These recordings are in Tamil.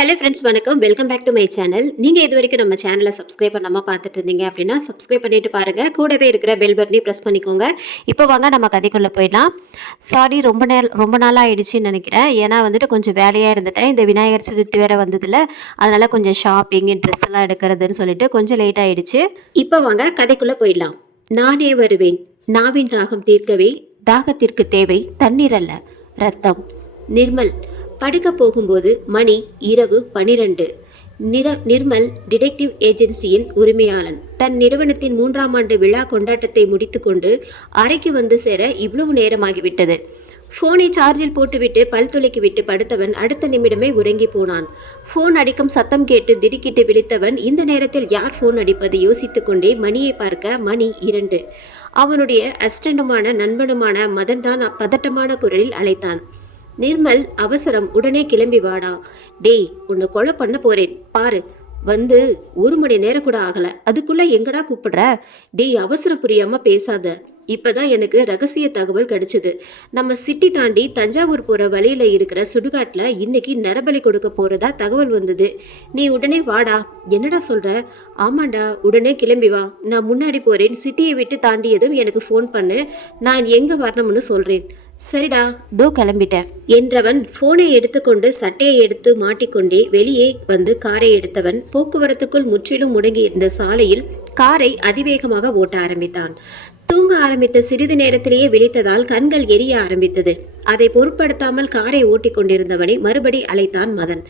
ஹலோ ஃப்ரெண்ட்ஸ், வணக்கம். Welcome back to my channel. நீங்கள் இது வரைக்கும் நம்ம சேனலை சப்ஸ்கிரைப் பண்ணாமல் பார்த்துட்டு இருந்தீங்க அப்படின்னா சப்ஸ்கிரைப் பண்ணிட்டு பாருங்கள். கூடவே இருக்கிற பெல் பட்டனையும் ப்ரெஸ் பண்ணிக்கோங்க. இப்போ வாங்க நம்ம கதைக்குள்ளே போயிடலாம். சாரி, ரொம்ப நாளாக ஆயிடுச்சுன்னு நினைக்கிறேன். ஏன்னா கொஞ்சம் வேலையாக இருந்துட்டேன். இந்த விநாயகர் சதுர்த்தி வேறு வந்ததில்ல, அதனால் கொஞ்சம் ஷாப்பிங், ட்ரெஸ் எல்லாம் எடுக்கிறதுன்னு சொல்லிட்டு கொஞ்சம் லேட் ஆகிடுச்சு. இப்போ வாங்க கதைக்குள்ளே போயிடலாம். நானே வருவேன், நாவின் தாகம் தீர்க்கவே. தாகத்திற்கு தேவை தண்ணீர் அல்ல, ரத்தம். நிர்மல். படுக்க போகும்போது மணி இரவு 12. நிர்மல் டிடெக்டிவ் ஏஜென்சியின் உரிமையாளன். தன் நிறுவனத்தின் 3ஆம் ஆண்டு விழா கொண்டாட்டத்தை முடித்துக்கொண்டு அறைக்கு வந்து சேர இவ்வளவு நேரமாகிவிட்டது. ஃபோனை சார்ஜில் போட்டுவிட்டு பல் துளைக்கி விட்டு படுத்தவன் அடுத்த நிமிடமே உறங்கி போனான். ஃபோன் அடிக்கும் சத்தம் கேட்டு திடுக்கிட்டு விழித்தவன் இந்த நேரத்தில் யார் ஃபோன் அடிப்பது யோசித்து கொண்டே மணியை பார்க்க மணி 2. அவனுடைய அசிஸ்டண்டுமான நண்பனுமான மதன் தான் பதட்டமான குரலில் அழைத்தான். நிர்மல், அவசரம், உடனே கிளம்பி வாடா. டேய், உன்னை கொலை பண்ண போறேன் பாரு. வந்து 1 மணி நேரம் கூட ஆகல, அதுக்குள்ள எங்கடா கூப்பிடுற? டேய், அவசரம் புரியாம பேசாத. இப்பதான் எனக்கு ரகசிய தகவல் கிடைச்சது. நம்ம சிட்டி தாண்டி தஞ்சாவூர் போற வழியில இருக்கிற சுடுகாட்டுல இன்னைக்கு நரபலி கொடுக்க போறதா தகவல் வந்தது. நீ உடனே வாடா. என்னடா சொல்ற? ஆமாண்டா, உடனே கிளம்பி வா. நான் முன்னாடி போறேன். சிட்டியை விட்டு தாண்டியதும் எனக்கு ஃபோன் பண்ணு, நான் எங்க வரணும்னு சொல்றேன். சரிடா, தோ கிளம்பிட்டேன் என்றவன் போனை எடுத்துக்கொண்டு சட்டையை எடுத்து மாட்டிக்கொண்டே வெளியே வந்து காரை எடுத்தவன் போக்குவரத்துக்குள் முற்றிலும் முடங்கி இருந்த சாலையில் காரை அதிவேகமாக ஓட்ட ஆரம்பித்தான். தூங்க ஆரம்பித்த சிறிது நேரத்திலேயே விழித்ததால் கண்கள் எரிய ஆரம்பித்தது. அதை பொருட்படுத்தாமல் காரை ஓட்டி கொண்டிருந்தவனை மறுபடி அழைத்தான் மதன்.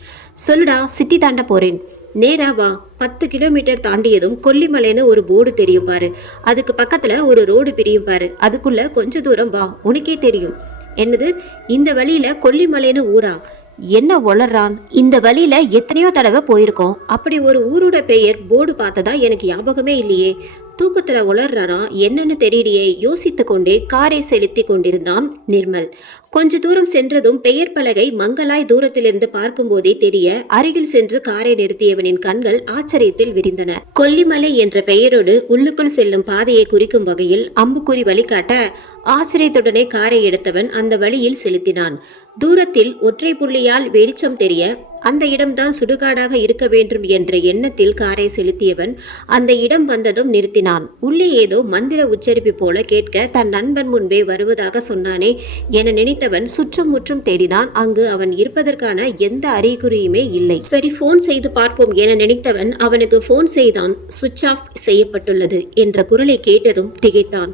சொல்லுடா, சிட்டி தாண்ட போறேன். நேரா வா. 10 கிலோமீட்டர் தாண்டியதும் கொல்லிமலைன்னு ஒரு போர்டு தெரியும் பாரு, அதுக்கு பக்கத்துல ஒரு ரோடு பிரியும் பாரு, அதுக்குள்ள கொஞ்ச தூரம் வா, உனக்கே தெரியும். என்னது, இந்த வழியில கொல்லிமலைன்னு ஊரா? என்ன வளர்றான்? இந்த வழியில எத்தனையோ தடவை போயிருக்கோம். அப்படி ஒரு ஊரோட பெயர் போர்டு பார்த்ததா எனக்கு ஞாபகமே இல்லையே. தூக்கத்துல உளர்றானா என்னன்னு தெரியலையே. யோசித்து கொண்டே காரை செலுத்தி கொண்டிருந்தான் நிர்மல். கொஞ்ச தூரம் சென்றதும் பெயர் பலகை மங்கலாய் தூரத்திலிருந்து பார்க்கும் போதே தெரிய அருகில் சென்று காரை நிறுத்தியவனின் கண்கள் ஆச்சரியத்தில் விரிந்தன. கொல்லிமலை என்ற பெயரோடு உள்ளுக்குள் செல்லும் பாதையை குறிக்கும் வகையில் அம்புக்குறி வழிகாட்ட ஆச்சரியத்துடனே காரை எடுத்தவன் அந்த வழியில் செலுத்தினான். தூரத்தில் ஒற்றை புள்ளியால் வெளிச்சம் தெரிய அந்த இடம்தான் சுடுகாடாக இருக்க வேண்டும் என்ற எண்ணத்தில் காரை செலுத்தியவன் அந்த இடம் வந்ததும் நிறுத்தினான். உள்ளே ஏதோ மந்திர உச்சரிப்பு போல கேட்க தன் நண்பன் முன்பே வருவதாக சொன்னானே என நினைத்தவன் சுற்றும் முற்றும் தேடினான். அங்கு அவன் இருப்பதற்கான எந்த அறிகுறியுமே இல்லை. சரி, போன் செய்து பார்ப்போம் என நினைத்தவன் அவனுக்கு போன் செய்தான். சுவிட்ச் ஆஃப் செய்யப்பட்டுள்ளது என்ற குரலை கேட்டதும் திகைத்தான்.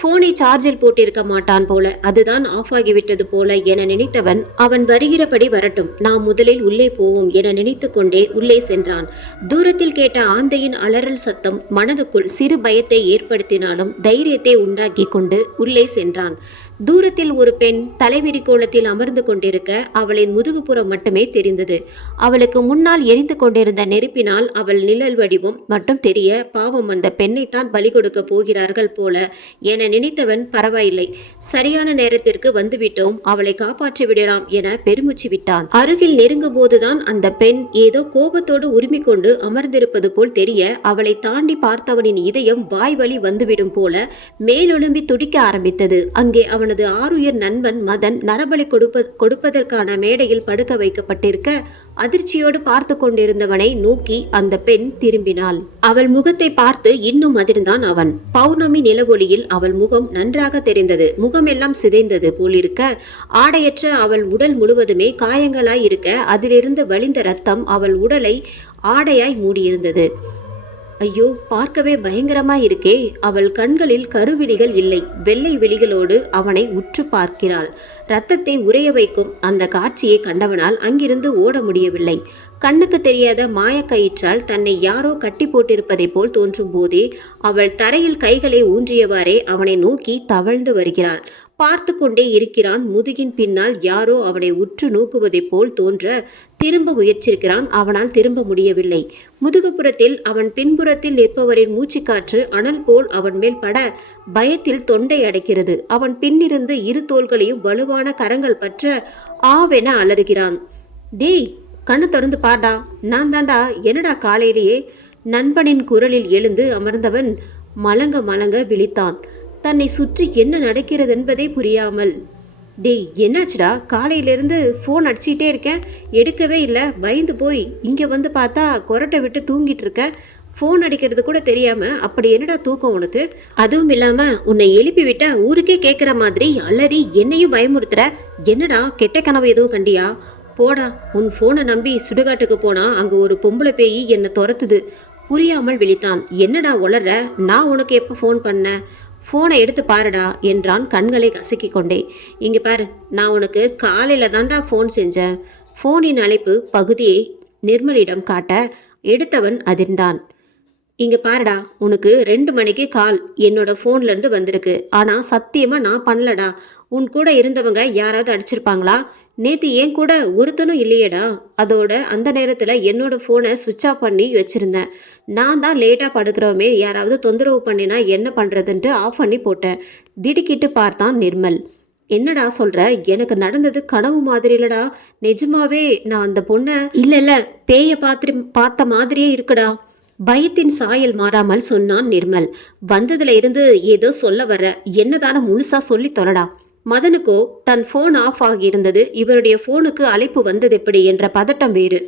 போனை சார்ஜில் போட்டிருக்க மாட்டான் போல, அதுதான் ஆஃப் ஆகிவிட்டது போல என நினைத்தவன் அவன் வருகிறபடி வரட்டும், நாம் முதலில் உள்ளே போவோம் என நினைத்து கொண்டே உள்ளே சென்றான். தூரத்தில் கேட்ட ஆந்தையின் அலறல் சத்தம் மனதுக்குள் சிறு பயத்தை ஏற்படுத்தினாலும் தைரியத்தை உண்டாக்கி கொண்டு உள்ளே சென்றான். தூரத்தில் ஒரு பெண் தலைவிரி கோலத்தில் அமர்ந்து கொண்டிருக்க அவளின் முதுகுப்புறம் மட்டுமே தெரிந்தது. அவளுக்கு முன்னால் எரிந்து கொண்டிருந்த நெருப்பினால் அவள் நிழல் வடிவம் மட்டும் தெரிய, பாவம், அந்த பெண்ணைத்தான் பலி கொடுக்க போகிறார்கள் போல என நினைத்தவன் பரவாயில்லை, சரியான நேரத்திற்கு வந்துவிட்டோம், அவளை காப்பாற்றி விடலாம் என பெருமூச்சு விட்டான். அருகில் நெருங்கும் போதுதான் அந்த பெண் ஏதோ கோபத்தோடு உரிமை கொண்டு அமர்ந்திருப்பது போல் தெரிய அவளை தாண்டி பார்த்தவனின் இதயம் வாய் வழி வந்துவிடும் போல மேலொழும்பி துடிக்க ஆரம்பித்தது. அங்கே அவனது ஆருயிர் நண்பன் மதன் நரபலி கொடுப்பதற்கான மேடையில் படுக்க வைக்கப்பட்டிருக்க அதிர்ச்சியோடு பார்த்து கொண்டிருந்தவனை நோக்கி அந்த பெண் திரும்பினாள். அவள் முகத்தை பார்த்து இன்னும் அதிர்ந்தான் அவன். பௌர்ணமி நிலவொளியில் அவள் முகம் நன்றாக தெரிந்தது. முகமெல்லாம் சிதைந்தது போலிருக்க ஆடையற்ற அவள் உடல் முழுவதுமே காயங்களாய் இருக்க அதிலிருந்து வழிந்த ரத்தம் அவள் உடலை ஆடையாய் மூடியிருந்தது. ஐயோ, பார்க்கவே பயங்கரமாய் இருக்கே. அவள் கண்களில் கருவிழிகள் இல்லை, வெள்ளை விழிகளோடு அவனை உற்று பார்க்கிறாள். இரத்தத்தை உறைய வைக்கும் அந்த காட்சியை கண்டவனால் அங்கிருந்து ஓட முடியவில்லை. கண்ணுக்கு தெரியாத மாயக்கயிற்றால் தன்னை யாரோ கட்டி போட்டிருப்பதை போல் தோன்றும் போதே அவள் தரையில் கைகளை ஊன்றியவாறே அவனை நோக்கி தவழ்ந்து வருகிறாள். பார்த்து கொண்டே இருக்கிறான். முதுகின் பின்னால் யாரோ அவனை உற்று நோக்குவதை போல் தோன்ற திரும்ப முயற்சிக்கிறான். அவனால் திரும்ப முடியவில்லை. முதுகுப்புறத்தில் அவன் பின்புறத்தில் நிற்பவரின் மூச்சுக்காற்று அனல் போல் அவன் மேல் பட பயத்தில் தொண்டை அடைக்கிறது. அவன் பின்னிருந்து இரு தோள்களையும் வலுவான கரங்கள் பற்ற ஆவென அலறுகிறான். டேய், கண்ணு திறந்து பாடா, நான் தாண்டா. என்னடா காலையிலேயே? நண்பனின் குரலில் எழுந்து அமர்ந்தவன் மலங்க மலங்க விழித்தான். தன்னை சுற்றி என்ன நடக்கிறது என்பதே புரியாமல் டேய் என்னாச்சுடா, காலையிலேருந்து ஃபோன் அடிச்சிட்டே இருக்கேன், எடுக்கவே இல்லை. பயந்து போய் இங்கே வந்து பார்த்தா கொரட்டை விட்டு தூங்கிட்டு இருக்க. ஃபோன் அடிக்கிறது கூட தெரியாம அப்படி என்னடா தூக்கம் உனக்கு? அதுவும் இல்லாம உன்னை எழுப்பி விட்ட ஊருக்கே கேட்குற மாதிரி அலறி என்னையும் பயமுறுத்துற. என்னடா கெட்ட கனவு எதுவும் கண்டியா? போடா, உன் ஃபோனை நம்பி சுடுகாட்டுக்கு போனா அங்கே ஒரு பொம்பளை பேய் என்னை துரத்துது. புரியாமல் விழித்தான். என்னடா உளற? நான் உனக்கு எப்போ ஃபோன் பண்ணேன்? ஃபோனை எடுத்து பாருடா என்றான் கண்களை கசக்கி கொண்டே. இங்கே பாரு, நான் உனக்கு காலையில் தாண்டா ஃபோன் செஞ்சேன். ஃபோனின் அழைப்பு பகுதியை நிர்மலிடம் காட்ட எடுத்தவன் அதிர்ந்தான். இங்கே பாருடா, உனக்கு 2 மணிக்கு கால் என்னோட ஃபோன்லேருந்து வந்திருக்கு. ஆனால் சத்தியமாக நான் பண்ணலடா. உன் கூட இருந்தவங்க யாராவது அடிச்சிருப்பாங்களா? நேற்று ஏன் கூட ஒருத்தனும் இல்லையேடா. அதோட அந்த நேரத்தில் என்னோட ஃபோனை சுவிட்ச் ஆஃப் பண்ணி வச்சுருந்தேன். நான் தான் லேட்டாக படுக்கிறவமே யாராவது தொந்தரவு பண்ணினா என்ன பண்ணுறதுன்ட்டு ஆஃப் பண்ணி போட்டேன். திடுக்கிட்டு பார்த்தான் நிர்மல். என்னடா சொல்கிற? எனக்கு நடந்தது கனவு மாதிரி இல்லடா, நிஜமாவே நான் அந்த பொண்ணை இல்லை பேயை பார்த்த மாதிரியே இருக்குடா. பயத்தின் சாயல் மாறாமல் சொன்னான் நிர்மல். வந்ததுல இருந்து ஏதோ சொல்ல வர, என்னதான முழுசா சொல்லி தொலைடா. மதனுக்கோ தன் ஃபோன் ஆஃப் ஆகியிருந்தது, இவருடைய ஃபோனுக்கு அழைப்பு வந்தது எப்படி என்ற பதட்டம் வேறு.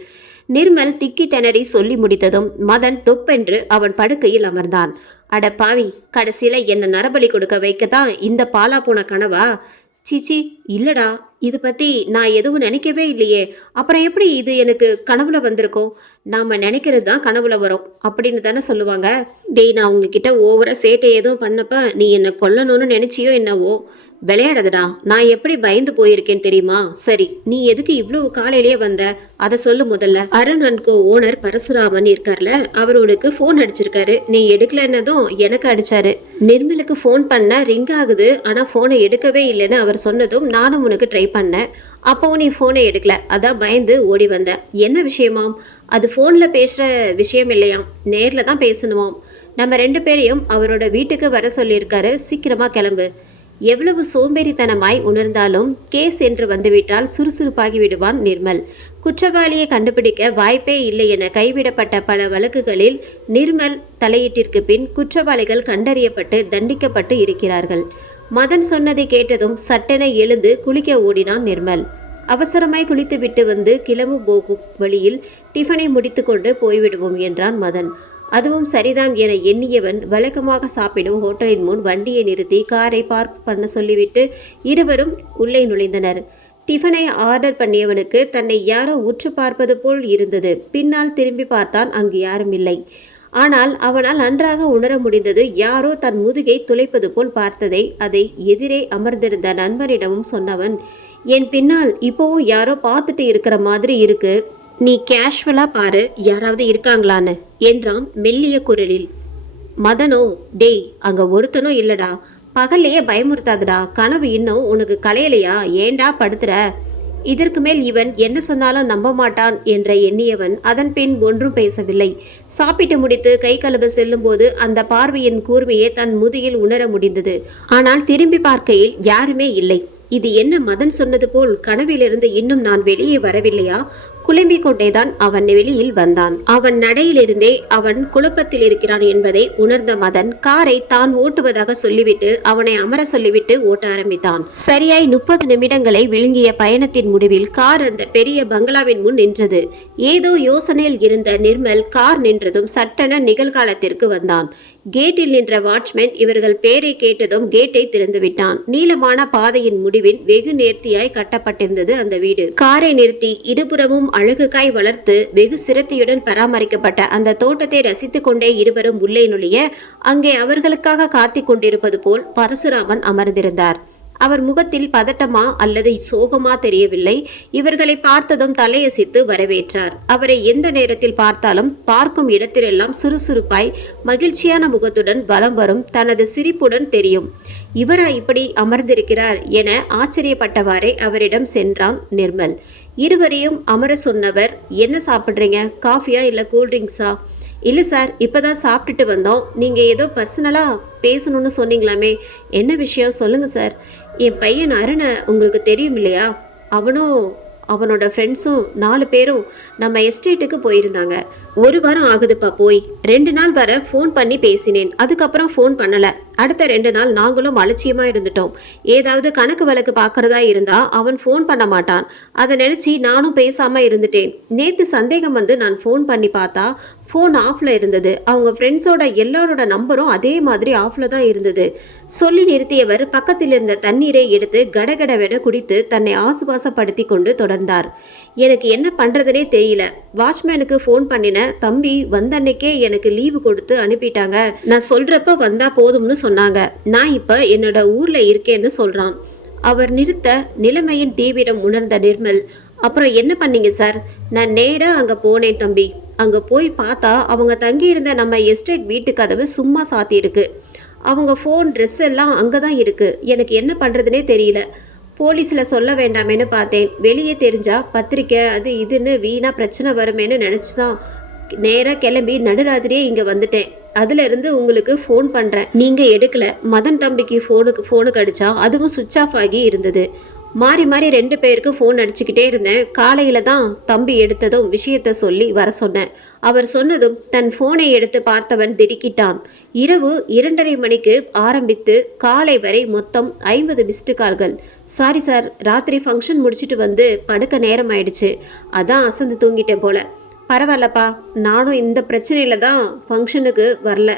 நிர்மல் திக்கி திணறி சொல்லி முடித்ததும் மதன் தொப்பென்று அவன் படுக்கையில் அமர்ந்தான். அட பாவி, கடைசியில் என்னை நரபலி கொடுக்க வைக்கத்தான் இந்த பாலா போன கனவா? சீச்சி, இல்லடா, இது பற்றி நான் எதுவும் நினைக்கவே இல்லையே. அப்புறம் எப்படி இது எனக்கு கனவுல வந்திருக்கோம்? நாம் நினைக்கிறது தான் கனவுல வரும் அப்படின்னு தானே சொல்லுவாங்க. டேய், நான் உங்ககிட்ட ஓவரா சேட்டை எதுவும் பண்ணப்ப நீ என்னை கொல்லணும்னு நினைச்சியோ என்னவோ? விளையாடுதுடா, நான் எப்படி பயந்து போயிருக்கேன்னு தெரியுமா? சரி, நீ எதுக்கு இவ்வளவு காலையிலேயே வந்த? அதை சொல்லு முதல்ல. Arun and co owner Parasuraman இருக்கார்ல, அவர் உனக்கு ஃபோன் அடிச்சிருக்காரு. நீ எடுக்கலன்னதும் எனக்கு அடிச்சாரு. நிர்மலுக்கு ஃபோன் பண்ண ரிங் ஆகுது, ஆனால் ஃபோனை எடுக்கவே இல்லைன்னு அவர் சொன்னதும் நானும் உனக்கு ட்ரை பண்ணேன். அப்போவும் நீ ஃபோனை எடுக்கல, அதான் பயந்து ஓடி வந்தேன். என்ன விஷயமாம்? அது ஃபோனில் பேசுகிற விஷயம் இல்லையாம், நேரில் தான் பேசணுமாம். நம்ம 2 பேரையும் அவரோட வீட்டுக்கு வர சொல்லியிருக்காரு. சீக்கிரமாக கிளம்பு. எவ்வளவு சோம்பேறித்தனமாய் உணர்ந்தாலும் கேஸ் என்று வந்துவிட்டால் சுறுசுறுப்பாகி விடுவான் நிர்மல். குற்றவாளியை கண்டுபிடிக்க வாய்ப்பே இல்லை என கைவிடப்பட்ட பல வழக்குகளில் நிர்மல் தலையீட்டிற்கு பின் குற்றவாளிகள் கண்டறியப்பட்டு தண்டிக்கப்பட்டு இருக்கிறார்கள். மதன் சொன்னதை கேட்டதும் சட்டென எழுந்து குளிக்க ஓடினான் நிர்மல். அவசரமாய் குளித்துவிட்டு வந்து கிளம்பு போகும் வழியில் டிஃபனை முடித்து கொண்டு போய்விடுவோம் என்றான் மதன். அதுவும் சரிதான் என எண்ணியவன் வழக்கமாக சாப்பிடும் ஹோட்டலின் முன் வண்டியை நிறுத்தி காரை பார்க் பண்ண சொல்லிவிட்டு இருவரும் உள்ளே நுழைந்தனர். டிஃபனை ஆர்டர் பண்ணியவனுக்கு தன்னை யாரோ உற்று பார்ப்பது போல் இருந்தது. பின்னால் திரும்பி பார்த்தான், அங்கு யாரும் இல்லை. ஆனால் அவனால் நன்றாக உணர முடிந்தது, யாரோ தன் முதுகை துளைப்பது போல் பார்த்ததை. அதை எதிரே அமர்ந்திருந்த நண்பரிடமும் சொன்னவன், என் பின்னால் இப்போவும் யாரோ பார்த்துட்டு இருக்கிற மாதிரி இருக்கு, நீ கேஷுவலா பாரு, யாராவது இருக்காங்களான்னு என்றான் மெல்லிய குரலில். மதனோ, டேய், அங்க ஒருத்தனும் இல்லடா. பகல்லையே பயமுறுத்தாதுடா. கனவு இன்னும் உனக்கு கலையலையா? ஏண்டா படுத்துற? இதற்கு மேல் இவன் என்ன சொன்னாலும் நம்ப மாட்டான் என்ற எண்ணியவன் அதன் பின் ஒன்றும் பேசவில்லை. சாப்பிட்டு முடித்து கை கழுவ செல்லும் போது அந்த பார்வையின் கூர்மையை தன் முதுகில் உணர முடிந்தது. ஆனால் திரும்பி பார்க்கையில் யாருமே இல்லை. இது என்ன மதன் சொன்னது போல் கனவிலிருந்து இன்னும் நான் வெளியே வரவில்லையா? குழம்பிக் கொண்டேதான் அவன் வெளியில் வந்தான். அவன் நடையிலிருந்தே அவன் குழப்பத்தில் இருக்கிறான் என்பதை உணர்ந்த மதன் காரை தான் ஓட்டுவதாக சொல்லிவிட்டு அவனை அமர சொல்லிவிட்டு ஓட்ட ஆரம்பித்தான். சரியாய் 30 நிமிடங்களை விழுங்கிய பயணத்தின் முடிவில் கார் அந்த பெரிய பங்களாவின் முன் நின்றது. ஏதோ யோசனையில் இருந்த நிர்மல் கார் நின்றதும் சட்டென நிகழ்காலத்திற்கு வந்தான். கேட்டில் நின்ற வாட்ச்மேன் இவர்கள் பேரை கேட்டதும் கேட்டை திறந்து விட்டான். நீளமான பாதையின் முடிவில் வெகு நேர்த்தியாய் கட்டப்பட்டிருந்தது அந்த வீடு. காரை நிறுத்தி இருபுறமும் அழகுக்காய் வளர்த்து வெகு சிரத்தையுடன் பராமரிக்கப்பட்ட அந்த தோட்டத்தை ரசித்துக் கொண்டே இருவரும் உள்ளே நுழைய அங்கே அவர்களுக்காக காத்திக் கொண்டிருப்பது போல் பரசுராமன் அமர்ந்திருந்தார். அவர் முகத்தில் பதட்டமா அல்லது சோகமா தெரியவில்லை. இவர்களை பார்த்ததும் தலையசித்து வரவேற்றார். அவரை எந்த நேரத்தில் பார்த்தாலும் பார்க்கும் இடத்திலெல்லாம் சுறுசுறுப்பாய் மகிழ்ச்சியான முகத்துடன் வலம் வரும் தனது சிரிப்புடன் தெரியும். இவரா இப்படி அமர்ந்திருக்கிறார் என ஆச்சரியப்பட்டவாறே அவரிடம் சென்றான் நிர்மல். இருவரையும் அமர சொன்னவர், என்ன சாப்பிட்றீங்க? காஃபியா இல்லை கூல்ட்ரிங்க்ஸா? இல்லை சார், இப்போதான் சாப்பிட்டுட்டு வந்தோம். நீங்கள் ஏதோ பர்சனலாக பேசணும்னு சொன்னீங்களாமே, என்ன விஷயம் சொல்லுங்கள் சார். என் பையன் அருணை உங்களுக்கு தெரியும் இல்லையா? அவனும் அவனோட ஃப்ரெண்ட்ஸும் 4 பேரும் நம்ம எஸ்டேட்டுக்கு போயிருந்தாங்க. 1 வாரம் ஆகுதுப்பா போய். 2 நாள் வர ஃபோன் பண்ணி பேசினேன், அதுக்கப்புறம் ஃபோன் பண்ணலை. அடுத்த 2 நாள் நாங்களும் அலட்சியமா இருந்துட்டோம். ஏதாவது கணக்கு வழக்கு பார்க்கறதா இருந்தா அவன் ஃபோன் பண்ண மாட்டான். அதை நினைச்சு நானும் பேசாம இருந்துட்டேன். நேத்து சந்தேகம் வந்து நான் ஃபோன் பண்ணி பார்த்தா ஃபோன் ஆஃப்ல இருந்தது. அவங்க ஃப்ரெண்ட்ஸோட எல்லாரோட நம்பரும் அதே மாதிரி ஆஃப்ல தான் இருந்தது. சொல்லி நிறுத்தியவர் பக்கத்தில் இருந்த தண்ணீரை எடுத்து கடகடவென குடித்து தன்னை ஆசுவாசப்படுத்தி கொண்டு தொடர்ந்தார். எனக்கு என்ன பண்றதுனே தெரியல. வாட்ச்மேனுக்கு ஃபோன் பண்ணின. தம்பி வந்த அன்னைக்கே எனக்கு லீவு கொடுத்து அனுப்பிட்டாங்க. நான் சொல்றப்ப வந்தா போதும்னு சொன்னாங்க. நான் இப்ப என்னோட ஊர்ல இருக்கேன்னு சொல்றான். அவர் நிறுத்த நிலைமையின் தீவிரம் உணர்ந்த நிர்மல், அப்புறம் என்ன பண்ணீங்க சார்? நான் நேரா அங்க போனேன் தம்பி. அங்க போய் பார்த்தா அவங்க தங்கியிருந்த நம்ம எஸ்டேட் வீட்டு கதவு சும்மா சாத்தி இருக்கு. அவங்க ஃபோன் ட்ரெஸ் எல்லாம் அங்கதான் இருக்கு. எனக்கு என்ன பண்றதுனே தெரியல. போலீஸில் சொல்ல வேண்டாமேன்னு பார்த்தேன். வெளியே தெரிஞ்சா பத்திரிக்கை அது இதுன்னு வீணாக பிரச்சனை வருமேன்னு நினச்சி தான் நேராக கிளம்பி நடுராத்திரியே இங்கே வந்துட்டேன். அதுலேருந்து உங்களுக்கு ஃபோன் பண்ணுறேன், நீங்கள் எடுக்கல. மதன் தம்பிக்கு ஃபோனுக்கு அடித்தா அதுவும் சுவிட்ச் ஆஃப் ஆகி இருந்தது. மாறி மாறி 2 பேருக்கு ஃபோன் அடிச்சுக்கிட்டே இருந்தேன். காலையில் தான் தம்பி எடுத்ததும் விஷயத்த சொல்லி வர சொன்னேன். அவர் சொன்னதும் தன் ஃபோனை எடுத்து பார்த்தவன் திடுக்கிட்டான். இரவு 2:30 மணிக்கு ஆரம்பித்து காலை வரை மொத்தம் 50 மிஸ்டு கால்கள். சாரி சார், ராத்திரி ஃபங்க்ஷன் முடிச்சுட்டு வந்து படுக்க நேரம் ஆயிடுச்சு. அதான் அசந்து தூங்கிட்டேன் போல. பரவாயில்லப்பா, நானும் இந்த பிரச்சனையில் தான் ஃபங்க்ஷனுக்கு வரல.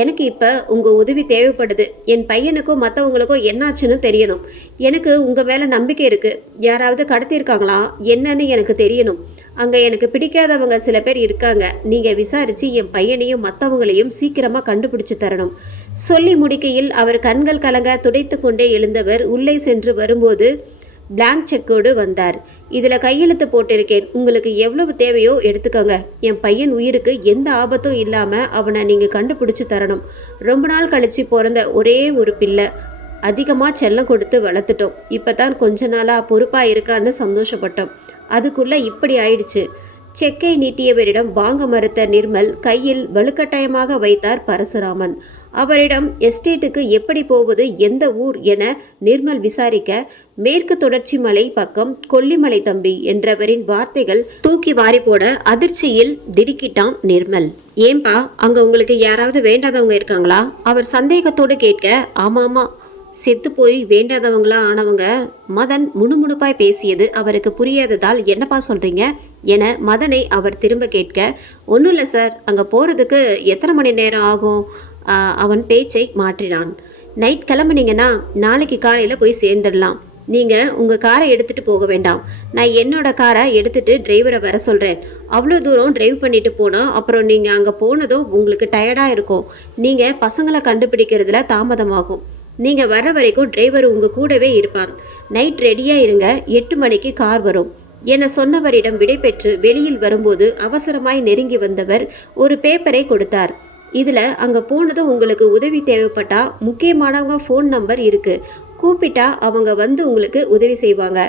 எனக்கு இப்போ உங்கள் உதவி தேவைப்படுது. என் பையனுக்கும் மற்றவங்களுக்கும் என்னாச்சுன்னு தெரியணும். எனக்கு உங்கள் மேலே நம்பிக்கை இருக்குது. யாராவது கடத்தியிருக்காங்களா என்னன்னு எனக்கு தெரியணும். அங்கே எனக்கு பிடிக்காதவங்க சில பேர் இருக்காங்க. நீங்கள் விசாரித்து என் பையனையும் மற்றவங்களையும் சீக்கிரமாக கண்டுபிடிச்சு தரணும். சொல்லி முடிக்கையில் அவர் கண்கள் கலங்க துடைத்து கொண்டே எழுந்தவர் உள்ளே சென்று வரும்போது பிளாங்க் செக்கோடு வந்தார். இதில் கையெழுத்து போட்டிருக்கேன். உங்களுக்கு எவ்வளவு தேவையோ எடுத்துக்கோங்க. என் பையன் உயிருக்கு எந்த ஆபத்தும் இல்லாமல் அவனை நீங்கள் கண்டுபிடிச்சி தரணும். ரொம்ப நாள் கழித்து பிறந்த ஒரே ஒரு பிள்ளை. அதிகமாக செல்லம் கொடுத்து வளர்த்துட்டோம். இப்போ தான் கொஞ்ச நாளாக பொறுப்பாக இருக்கான்னு சந்தோஷப்பட்டோம். அதுக்குள்ளே இப்படி ஆயிடுச்சு. செக்கை நீட்டியவரிடம் வாங்க மறுத்த நிர்மல் கையில் வலுக்கட்டாயமாக வைத்தார் பரசுராமன். அவரிடம் எஸ்டேட்டுக்கு எப்படி போவது, எந்த ஊர் என நிர்மல் விசாரிக்க, மேற்கு தொடர்ச்சி மலை பக்கம் கொல்லிமலை தம்பி என்றவரின் வார்த்தைகள் தூக்கி வாரி போட அதிர்ச்சியில் திடுக்கிட்டான் நிர்மல். ஏன்பா, அங்க உங்களுக்கு யாராவது வேண்டாதவங்க இருக்காங்களா? அவர் சந்தேகத்தோடு கேட்க, ஆமாமா, செத்து போய் வேண்டாதவங்களா ஆனவங்க. மதன் முணுமுணுப்பாய் பேசியது அவருக்கு புரியாததால் என்னப்பா சொல்றீங்க என மதனை அவர் திரும்ப கேட்க, ஒன்றும் இல்லை சார், அங்கே போகிறதுக்கு எத்தனை மணி நேரம் ஆகும்? அவன் பேச்சை மாற்றினான். நைட் கிளம்புனீங்கன்னா நாளைக்கு காலையில் போய் சேர்ந்துடலாம். நீங்கள் உங்கள் காரை எடுத்துகிட்டு போக வேண்டாம். நான் என்னோட காரை எடுத்துகிட்டு டிரைவரை வர சொல்கிறேன். அவ்வளோ தூரம் டிரைவ் பண்ணிட்டு போனால் அப்புறம் நீங்கள் அங்கே போனதும் உங்களுக்கு டயர்டாக இருக்கும். நீங்கள் பசங்களை கண்டுபிடிக்கிறதுல தாமதமாகும். நீங்கள் வர வரைக்கும் டிரைவர் உங்கள் கூடவே இருப்பான். நைட் ரெடியாக இருங்க, 8 மணிக்கு கார் வரும் என சொன்னவரிடம் விடைபெற்று வெளியில் வரும்போது அவசரமாய் நெருங்கி வந்தவர் ஒரு பேப்பரை கொடுத்தார். இதில் அங்கே போனதும் உங்களுக்கு உதவி தேவைப்பட்டா முக்கியமானவங்க ஃபோன் நம்பர் இருக்குது. கூப்பிட்டா அவங்க வந்து உங்களுக்கு உதவி செய்வாங்க.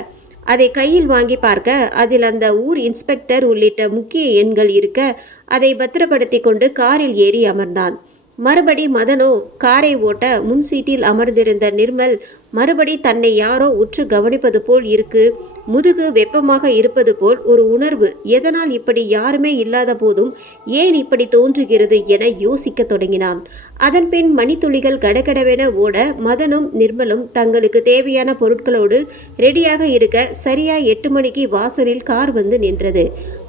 அதை கையில் வாங்கி பார்க்க அதில் அந்த ஊர் இன்ஸ்பெக்டர் உள்ளிட்ட முக்கிய எண்கள் இருக்க அதை பத்திரப்படுத்தி கொண்டு காரில் ஏறி அமர்ந்தான். மறுபடி மதனோ காரை ஓட்ட முன் சீட்டில் அமர்ந்திருந்த நிர்மல் மறுபடி தன்னை யாரோ உற்று கவனிப்பது போல் இருக்கு. முதுகு வெப்பமாக இருப்பது போல் ஒரு உணர்வு. எதனால் இப்படி யாருமே இல்லாத போதும் ஏன் இப்படி தோன்றுகிறது என யோசிக்க தொடங்கினான். அதன்பின் மணித்துளிகள் கடகடவென ஓட மதனும் நிர்மலும் தங்களுக்கு தேவையான பொருட்களோடு ரெடியாக இருக்க சரியா 8 மணிக்கு வாசலில் கார் வந்து நின்றது.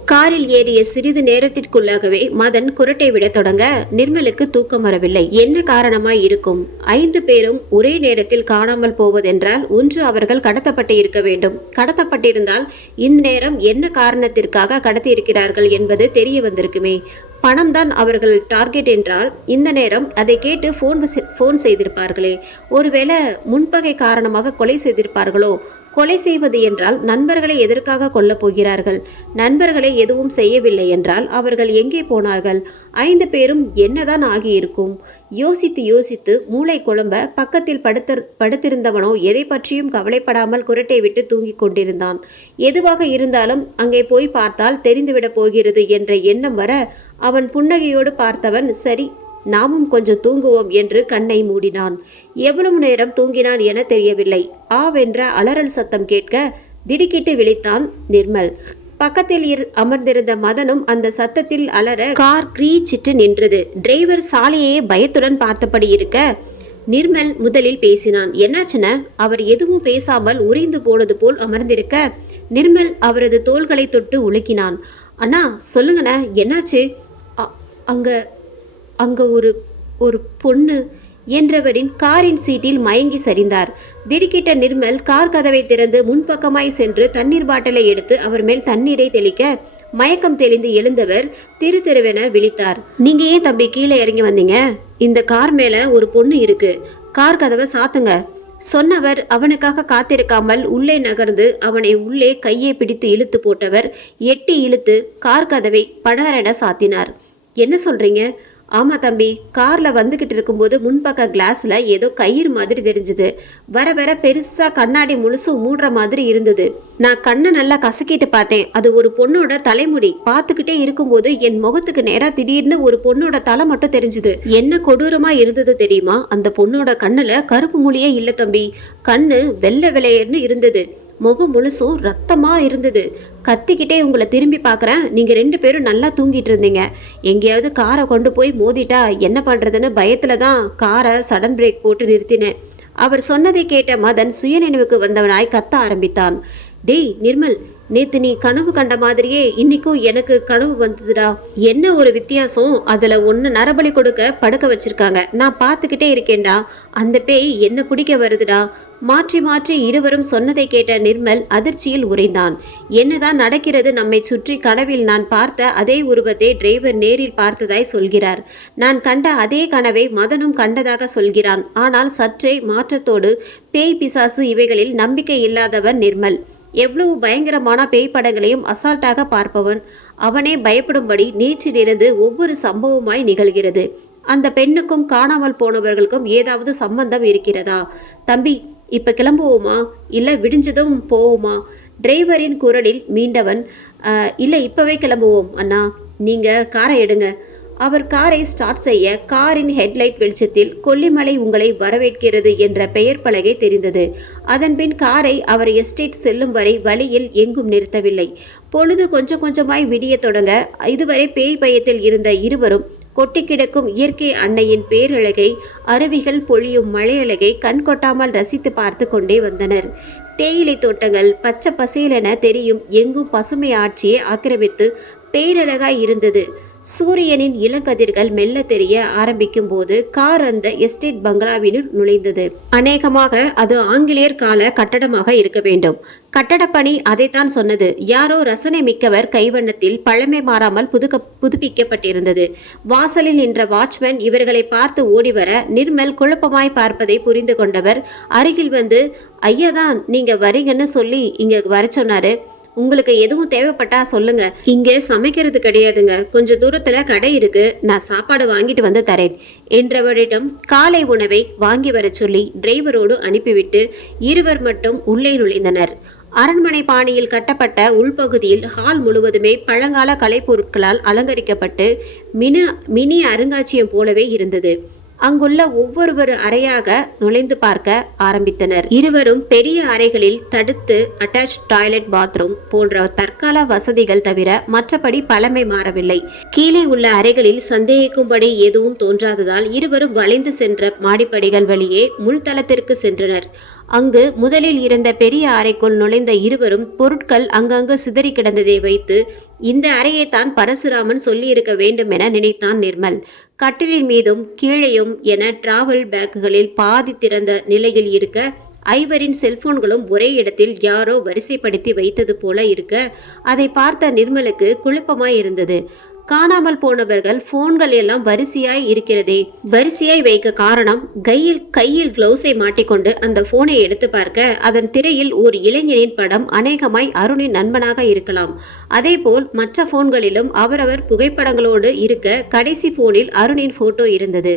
காரில் ஏறிய சிறிது நேரத்திற்குள்ளாகவே மதன் குரட்டை விட தொடங்க நிர்மலுக்கு தூக்கம் வரவில்லை. என்ன காரணமாய் இருக்கும்? 5 பேரும் ஒரே நேரத்தில் காணாமல் போவதென்றால் ஒன்று அவர்கள் கடத்தப்பட்டு இருக்க வேண்டும். கடத்தப்பட்டிருந்தால் இந்த நேரம் என்ன காரணத்திற்காக கடத்தியிருக்கிறார்கள் என்பது தெரிய வந்திருக்குமே. பணம் தான் அவர்கள் டார்கெட் என்றால் இந்த நேரம் அதை கேட்டு ஃபோன் செய்திருப்பார்களே. ஒருவேளை முன்பகை காரணமாக கொலை செய்திருப்பார்களோ? கொலை செய்வது என்றால் நண்பர்களை எதற்காக கொல்லப் போகிறார்கள்? நண்பர்களை எதுவும் செய்யவில்லை என்றால் அவர்கள் எங்கே போனார்கள்? 5 பேரும் என்னதான் ஆகியிருக்கும்? யோசித்து யோசித்து மூளை குழம்ப பக்கத்தில் படுத்திருந்தவனோ எதை பற்றியும் கவலைப்படாமல் குரட்டை விட்டு தூங்கிக் கொண்டிருந்தான். எதுவாக இருந்தாலும் அங்கே போய் பார்த்தால் தெரிந்துவிடப் போகிறது என்ற எண்ணம் வர அவன் புன்னகையோடு பார்த்தவன், சரி நாமும் கொஞ்சம் தூங்குவோம் என்று கண்ணை மூடினான். எவ்வளவு நேரம் தூங்கினான் என தெரியவில்லை. ஆவென்ற அலறல் சத்தம் கேட்க திடுக்கிட்டு விழித்தான் நிர்மல். பக்கத்தில் அமர்ந்திருந்த மதனும் அந்த சத்தத்தில் அலற கார் கிரீச்சிட்டு நின்றது. டிரைவர் சாலையே பயத்துடன் பார்த்தபடி இருக்க, நிர்மல் முதலில் பேசினான். என்னாச்சுன்னு? அவர் எதுவும் பேசாமல் உறைந்து போனது போல் அமர்ந்திருக்க நிர்மல் அவரது தோள்களை தொட்டு உலுக்கினான். அண்ணா சொல்லுங்கண்ணா, என்னாச்சு? அங்க அங்க ஒரு ஒரு பொண்ணு என்றவரின் காரின் சீட்டில் மயங்கி சரிந்தார். திடுக்கிட்ட நிர்மல் கார் கதவை திறந்து முன்பக்கமாய் சென்று தண்ணீர் பாட்டிலை எடுத்து அவர் மேல் தண்ணீரை தெளிக்க மயக்கம் தெளிந்து எழுந்தவர் திரு திருவென விழித்தார். நீங்க ஏன் தம்பி கீழே இறங்கி வந்தீங்க? இந்த கார் மேல ஒரு பொண்ணு இருக்கு, கார் கதவை சாத்துங்க சொன்னவர் அவனுக்காக காத்திருக்காமல் உள்ளே நகர்ந்து அவனை உள்ளே கையை பிடித்து இழுத்து போட்டவர் எட்டி இழுத்து கார் கதவை படாரென சாத்தினார். என்ன சொல்றீங்க? ஆமா தம்பி, கார்ல வந்துகிட்டு இருக்கும்போது முன்பக்க கிளாஸ்ல ஏதோ கயிறு மாதிரி தெரிஞ்சுது. வர வர பெருசா கண்ணாடி முழுசும் மூடுற மாதிரி இருந்தது. நான் கண்ணை நல்லா கசக்கிட்டு பார்த்தேன். அது ஒரு பொண்ணோட தலைமுடி. பார்த்துக்கிட்டே இருக்கும்போது என் முகத்துக்கு நேரா திடீர்னு ஒரு பொண்ணோட தலை மட்டும் தெரிஞ்சுது. என்ன கொடூரமா இருந்தது தெரியுமா? அந்த பொண்ணோட கண்ணுல கருப்பு மொழியே இல்ல தம்பி, கண்ணு வெள்ளை வெளையர்னு இருந்தது. முகம் முழுசும் ரத்தமா இருந்தது. கத்திக்கிட்டே உங்களை திரும்பி பார்க்குறேன். நீங்கள் 2 பேரும் நல்லா தூங்கிட்டு இருந்தீங்க. எங்கேயாவது காரை கொண்டு போய் மோதிட்டா என்ன பண்ணுறதுன்னு பயத்தில் தான் காரை சடன் பிரேக் போட்டு நிறுத்தினேன். அவர் சொன்னதை கேட்ட மதன் சுயநினைவுக்கு வந்தவனாய் கத்த ஆரம்பித்தான். டேய் நிர்மல், நேத்து நீ கனவு கண்ட மாதிரியே இன்னைக்கும் எனக்கு கனவு வந்ததுடா. என்ன ஒரு வித்தியாசம்? அதுல ஒன்னு நரபலி கொடுக்க படுக்க வச்சிருக்காங்க. நான் பார்த்துக்கிட்டே இருக்கேன்டா. அந்த பேய் என்ன பிடிக்க வருதுடா. மாற்றி மாற்றி இருவரும் சொன்னதை கேட்ட நிர்மல் அதிர்ச்சியில் உறைந்தான். என்னதான் நடக்கிறது நம்மை சுற்றி? கனவில் நான் பார்த்த அதே உருவத்தை டிரைவர் நேரில் பார்த்ததாய் சொல்கிறார். நான் கண்ட அதே கனவை மதனும் கண்டதாக சொல்கிறான். ஆனால் சற்றே மாற்றத்தோடு பேய் பிசாசு இவைகளில் நம்பிக்கை இல்லாதவன் நிர்மல். எவ்வளவு பயங்கரமான பேய் படங்களையும் அசால்ட்டாக பார்ப்பவன். அவனே பயப்படும்படி நேற்றிலிருந்து ஒவ்வொரு சம்பவமாய் நிகழ்கிறது. அந்த பெண்ணுக்கும் காணாமல் போனவர்களுக்கும் ஏதாவது சம்பந்தம் இருக்கிறதா? தம்பி, இப்ப கிளம்புவோமா இல்ல விடிஞ்சதும் போவோமா? டிரைவரின் குரலில் மீண்டவன். இல்லை, இப்பவே கிளம்புவோம் அண்ணா, நீங்க காரை எடுங்க. அவர் காரை ஸ்டார்ட் செய்ய காரின் ஹெட்லைட் வெளிச்சத்தில் கொல்லிமலை உங்களை வரவேற்கிறது என்ற பெயர் பலகை தெரிந்தது. அதன்பின் காரை அவர் எஸ்டேட் செல்லும் வரை வழியில் எங்கும் நிறுத்தவில்லை. பொழுது கொஞ்சம் கொஞ்சமாய் விடிய தொடங்க இதுவரை பேய் பயத்தில் இருந்த இருவரும் கொட்டி கிடக்கும் இயற்கை அன்னையின் பேரழகை, அருவிகள் பொழியும் மழையழகை கண்கொட்டாமல் ரசித்து பார்த்து கொண்டே வந்தனர். தேயிலை தோட்டங்கள் பச்சை பசேலென தெரியும் எங்கும் பசுமை ஆட்சியை ஆக்கிரமித்து பேரழகாய் இருந்தது. சூரியனின் இளங்கதிர்கள் மெல்ல தெரிய ஆரம்பிக்கும் போது கார் அந்த எஸ்டேட் பங்களாவினுள் நுழைந்தது. அநேகமாக அது ஆங்கிலேயர் கால கட்டடமாக இருக்க வேண்டும். கட்டடப்பணி அதைத்தான் சொன்னது. யாரோ ரசனை மிக்கவர் கைவண்ணத்தில் பழமை மாறாமல் புதுப்பிக்கப்பட்டிருந்தது. வாசலில் நின்ற வாட்ச்மேன் இவர்களை பார்த்து ஓடிவர நிர்மல் குழப்பமாய் பார்ப்பதை புரிந்து கொண்டவர் அருகில் வந்து, ஐயாதான் நீங்க வரீங்கன்னு சொல்லி இங்க வர சொன்னாரு. உங்களுக்கு எதுவும் தேவைப்பட்டா சொல்லுங்க. இங்க சமைக்கிறது கிடையாதுங்க, கொஞ்சம் தூரத்துல கடை இருக்கு, நான் சாப்பாடு வாங்கிட்டு வந்து தரேன் என்றவரிடம் காலை உணவை வாங்கி வர சொல்லி டிரைவரோடு அனுப்பிவிட்டு இருவர் மட்டும் உள்ளே நுழைந்தனர். அரண்மனை பாணியில் கட்டப்பட்ட உள்பகுதியில் ஹால் முழுவதுமே பழங்கால கலைப்பொருட்களால் அலங்கரிக்கப்பட்டு மினி அருங்காட்சியம் போலவே இருந்தது. அங்குள்ள ஒவ்வொரு அறையாக நுழைந்து பார்க்க ஆரம்பித்தனர். இருவரும் பெரிய அறைகளில் தடுத்து அட்டாச் டாய்லெட், பாத்ரூம் போன்ற தற்கால வசதிகள் தவிர மற்றபடி பழமை மாறவில்லை. கீழே உள்ள அறைகளில் சந்தேகிக்கும்படி எதுவும் தோன்றாததால் இருவரும் வளைந்து சென்ற மாடிப்படிகள் வழியே முள்தளத்திற்கு சென்றனர். அங்கு முதலில் இருந்த பெரிய அறைக்குள் நுழைந்த இருவரும் பொருட்கள் அங்கங்கு சிதறி கிடந்ததை வைத்து இந்த அறையை தான் பரசுராமன் சொல்லியிருக்க வேண்டும் என நினைத்தான் நிர்மல். கட்டிலின் மீதும் கீழேயும் என டிராவல் பேக்குகளில் பாதி திறந்த நிலையில் இருக்க ஐவரின் செல்போன்களும் ஒரே இடத்தில் யாரோ வரிசைப்படுத்தி வைத்தது போல இருக்க அதை பார்த்த நிர்மலுக்கு குழப்பமாய் இருந்தது. காணாமல் போனவர்கள் போன்கள் எல்லாம் வரிசையாய் இருக்கிறதே. வரிசையாய் வைக்க காரணம், கையில் கிளவுஸை மாட்டிக்கொண்டு அந்த போனை எடுத்து பார்க்க அதன் திரையில் ஒரு இளைஞனின் படம், அநேகமாய் அருணின் நண்பனாக இருக்கலாம். அதேபோல் மற்ற போன்களிலும் அவரவர் புகைப்படங்களோடு இருக்க கடைசி போனில் அருணின் போட்டோ இருந்தது.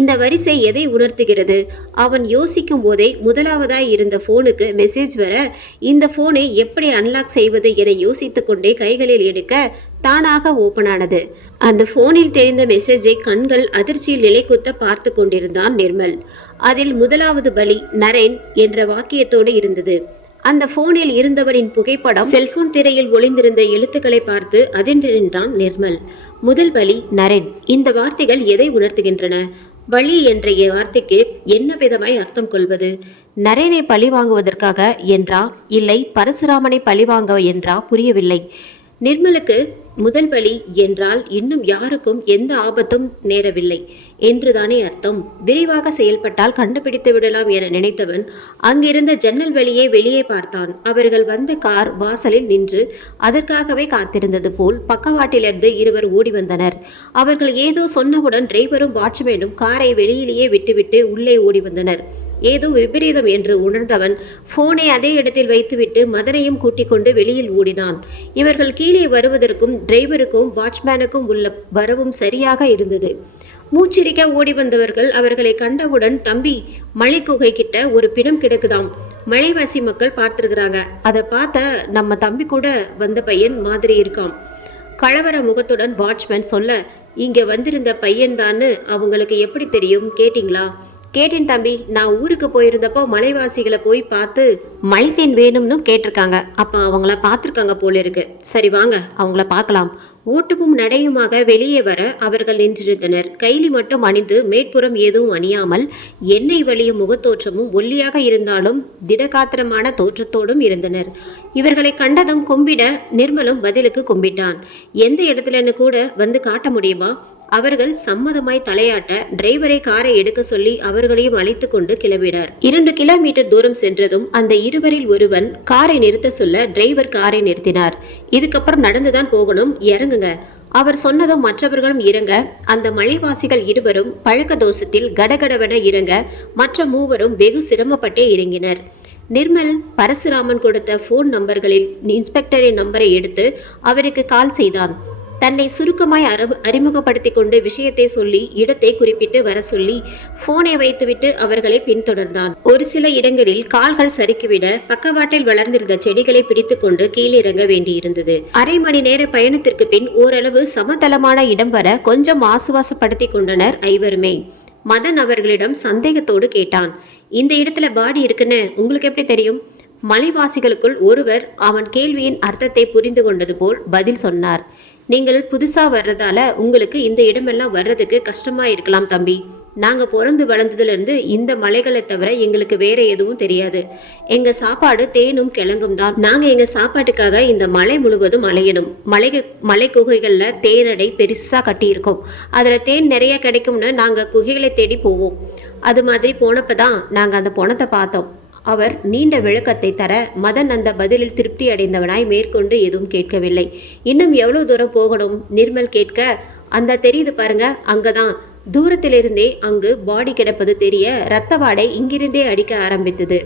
இந்த வரிசை எதை உணர்த்துகிறது? அவன் யோசிக்கும் போதே முதலாவதாய் இருந்த போனுக்கு மெசேஜ் வர இந்த போனை எப்படி அன்லாக் செய்வது என யோசித்துக் கொண்டே கைகளில் எடுக்க தானாக ஓபன் ஆனது. அந்த போனில் தெரிந்த மெசேஜை கண்கள் அதிர்ச்சியில் நிலைக்குத்த பார்த்து கொண்டிருந்தான் நிர்மல். அதில் முதலாவது பலி நரேன் என்ற வாக்கியத்தோடு இருந்தது. அந்த போனில் இருந்தவனின் புகைப்படம் செல்போன் திரையில் ஒளிந்திருந்த எழுத்துக்களை பார்த்து அதிர்ந்து நின்றான் நிர்மல். முதல் பலி நரேன். இந்த வார்த்தைகள் எதை உணர்த்துகின்றன? வழி என்ற வார்த்தைக்கு என்ன விதமாய் அர்த்தம் கொள்வது? நரேனை பழி வாங்குவதற்காக என்றா, இல்லை பரசுராமனை பழிவாங்க என்றா புரியவில்லை. நிர்மலுக்கு முதல் பலி என்றால் இன்னும் யாருக்கும் எந்த ஆபத்தும் நேரவில்லை என்றுதானே அர்த்தம். விரைவாக செயல்பட்டால் கண்டுபிடித்து விடலாம் என நினைத்தவன் அங்கிருந்த ஜன்னல் வழியே வெளியே பார்த்தான். அவர்கள் வந்த கார் வாசலில் நின்று அதற்காகவே காத்திருந்தது போல் பக்கவாட்டிலிருந்து இருவர் ஓடி வந்தனர். அவர்கள் ஏதோ சொன்னவுடன் டிரைவரும் வாட்ச்மேனும் காரை வெளியிலேயே விட்டுவிட்டு உள்ளே ஓடி வந்தனர். ஏதோ விபரீதம் என்று உணர்ந்தவன் போனை அதே இடத்தில் வைத்துவிட்டு மதனையும் கூட்டிக் கொண்டு வெளியில் ஓடினான். இவர்கள் கீழே வருவதற்கும் டிரைவருக்கும் வாட்ச்மேனுக்கும் உள்ள வரவும் சரியாக இருந்தது. மூச்சிரிக்க ஓடி வந்தவர்கள் அவர்களை கண்டவுடன், தம்பி, மலை குகை கிட்ட ஒரு பிணம் கிடக்குதாம், மலைவாசி மக்கள் பார்த்துருக்குறாங்க, அதை பார்த்த நம்ம தம்பி கூட வந்த பையன் மாதிரி இருக்காம். கலவர முகத்துடன் வாட்ச்மேன் சொல்ல, இங்க வந்திருந்த பையன்தான்னு அவங்களுக்கு எப்படி தெரியும் கேட்டிங்களா? கேட்டேன் தம்பி, நான் ஊருக்கு போயிருந்தப்போ மலைவாசிகளை போய் பார்த்து மலைத்தேன் வேணும்னு கேட்டிருக்காங்க. அப்போ அவங்கள பார்த்துருக்காங்க போல இருக்கு. சரி வாங்க அவங்கள பார்க்கலாம். ஓட்டுமும் நடையுமாக வெளியே வர அவர்கள் நின்றிருந்தனர். கைலி மட்டும் அணிந்து மேற்புறம் எதுவும் அணியாமல் எண்ணெய் வழியும் முகத்தோற்றமும் ஒல்லியாக இருந்தாலும் திடகாத்திரமான தோற்றத்தோடும் இருந்தனர். இவர்களை கண்டதும் கும்பிட நிர்மலும் பதிலுக்கு கும்பிட்டான். எந்த இடத்துலன்னு கூட வந்து காட்ட முடியுமா? அவர்கள் சம்மதமாய் தலையாட்ட டிரைவரை காரை எடுக்க சொல்லி அவர்களையும் அழைத்து கொண்டு கிளம்பினார். 2 கிலோமீட்டர் தூரம் சென்றதும் அந்த இருவரில் ஒருவன் காரை நிறுத்த சொல்ல டிரைவர் காரை நிறுத்தினார். இதுக்கப்புறம் நடந்துதான் போகணும், இறங்குங்க. அவர் சொன்னதும் மற்றவர்களும் இறங்க அந்த மலைவாசிகள் இருவரும் பழக்க தோஷத்தில் கடகடவென இறங்க மற்ற மூவரும் வெகு சிரமப்பட்டே இறங்கினர். நிர்மல் பரசுராமன் கொடுத்த போன் நம்பர்களில் இன்ஸ்பெக்டரின் நம்பரை எடுத்து அவருக்கு கால் செய்தான். தன்னை சுருக்கமாய் அறிமுகப்படுத்தி கொண்டு விஷயத்தை சொல்லி இடத்தை குறிப்பிட்டு வர சொல்லி போனை வைத்துவிட்டு அவர்களை பின்தொடர்ந்தான். ஒரு சில இடங்களில் கால்கள் சறுக்கிவிட பக்கவாட்டில் வளர்ந்திருந்த செடிகளை பிடித்து கொண்டு கீழிறங்க வேண்டியிருந்தது. அரை மணி நேர பயணத்திற்கு பின் ஓரளவு சமதளமான இடம் வர கொஞ்சம் ஆசுவாசப்படுத்தி கொண்டனர் ஐவருமே. மதன் அவர்களிடம் சந்தேகத்தோடு கேட்டான், இந்த இடத்துல பாடி இருக்குன்னு உங்களுக்கு எப்படி தெரியும்? மலைவாசிகளுக்குள் ஒருவர் அவன் கேள்வியின் அர்த்தத்தை புரிந்து கொண்டது போல் பதில் சொன்னார். நீங்கள் புதுசா வர்றதால உங்களுக்கு இந்த இடமெல்லாம் வர்றதுக்கு கஷ்டமா இருக்கலாம் தம்பி. நாங்க பிறந்து வளர்ந்ததுலேருந்து இந்த மலைகளை தவிர எங்களுக்கு வேற எதுவும் தெரியாது. எங்க சாப்பாடு தேனும் கிழங்கும் தான். நாங்க எங்க சாப்பாட்டுக்காக இந்த மலை முழுவதும் அலையணும். மலை குகைகள்ல தேனடை பெருசா கட்டியிருக்கோம். அதுல தேன் நிறைய கிடைக்கும்னு நாங்க குகைகளை தேடி போவோம். அது மாதிரி போனப்பதான் நாங்க அந்த பொணத்தை பார்த்தோம். அவர் நீண்ட விளக்கத்தை தர மதன் அந்த பதிலில் திருப்தி அடைந்தவனாய் மேற்கொண்டு எதுவும் கேட்கவில்லை. இன்னும் எவ்வளவு தூரம் போகணும்? நிர்மல் கேட்க, அந்த தெரியுது பாருங்க, அங்கதான். தூரத்திலிருந்தே அங்கு பாடி கிடப்பது தெரிய இரத்த வாடை இங்கிருந்தே அடிக்க ஆரம்பித்தது.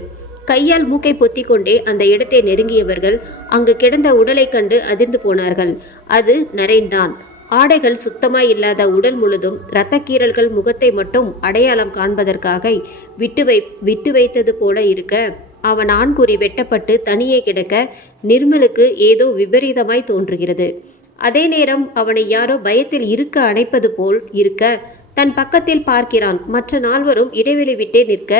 கையால் மூக்கை பொத்தி கொண்டே அந்த இடத்தை நெருங்கியவர்கள் அங்கு கிடந்த உடலை கண்டு அதிர்ந்து போனார்கள். அது நரேன்தான். ஆடைகள் சுத்தமாய் இல்லாத உடல் முழுதும் இரத்தக்கீரல்கள் முகத்தை மட்டும் அடையாளம் காண்பதற்காக விட்டு வைத்தது போல இருக்க அவன் ஆண்குறி வெட்டப்பட்டு தனியே கிடக்க நிர்மலுக்கு ஏதோ விபரீதமாய் தோன்றுகிறது. அதே நேரம் அவனை யாரோ பயத்தில் இருக்க அணைப்பது போல் இருக்க தன் பக்கத்தில் பார்க்கிறான். மற்ற நால்வரும் இடைவெளி விட்டே நிற்க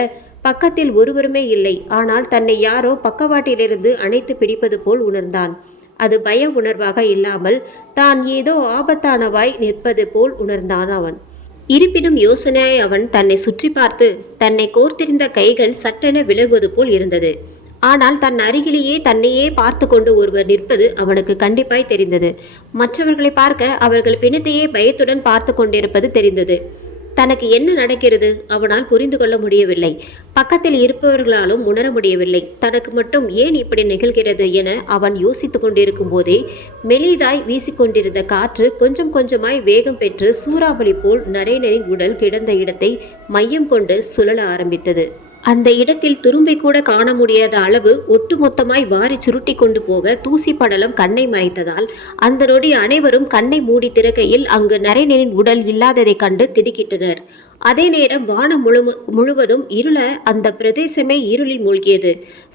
பக்கத்தில் ஒருவருமே இல்லை. ஆனால் தன்னை யாரோ பக்கவாட்டிலிருந்து அணைத்து பிடிப்பது போல் உணர்ந்தான். அது பய உணர்வாக இல்லாமல் தான் ஏதோ ஆபத்தானவாய் நிற்பது போல் உணர்ந்தான் அவன். இருப்பினும் யோசனையாய் அவன் தன்னை சுற்றி பார்த்து தன்னை கோர்த்திருந்த கைகள் சட்டென விலகுவது போல் இருந்தது. ஆனால் தன் அருகிலேயே தன்னையே பார்த்து கொண்டு ஒருவர் நிற்பது அவனுக்கு கண்டிப்பாய் தெரிந்தது. மற்றவர்களை பார்க்க அவர்கள் பிணத்தையே பயத்துடன் பார்த்து கொண்டிருப்பது தெரிந்தது. தனக்கு என்ன நடக்கிறது அவனால் புரிந்து கொள்ள முடியவில்லை. பக்கத்தில் இருப்பவர்களாலும் உணர முடியவில்லை. தனக்கு மட்டும் ஏன் இப்படி நிகழ்கிறது என அவன் யோசித்து கொண்டிருக்கும் போதே மெலிதாய் வீசிக்கொண்டிருந்த காற்று கொஞ்சம் கொஞ்சமாய் வேகம் பெற்று சூறாவளி போல் நரேனரின் உடல் கிடந்த இடத்தை மையம் கொண்டு சுழல ஆரம்பித்தது. அந்த இடத்தில் துரும்பை கூட காண முடியாத அளவு ஒட்டுமொத்தமாய் வாரி சுருட்டி கொண்டு போக தூசி படலம் கண்ணை மறைத்ததால் அந்த நொடி அனைவரும் கண்ணை மூடி திறக்கையில் அங்கு நரேனரின் உடல் இல்லாததை கண்டு திடுக்கிட்டனர். அதே நேரம் வானம் முழுவதும் இருள அந்த பிரதேசமே இருளில் மூழ்கியது.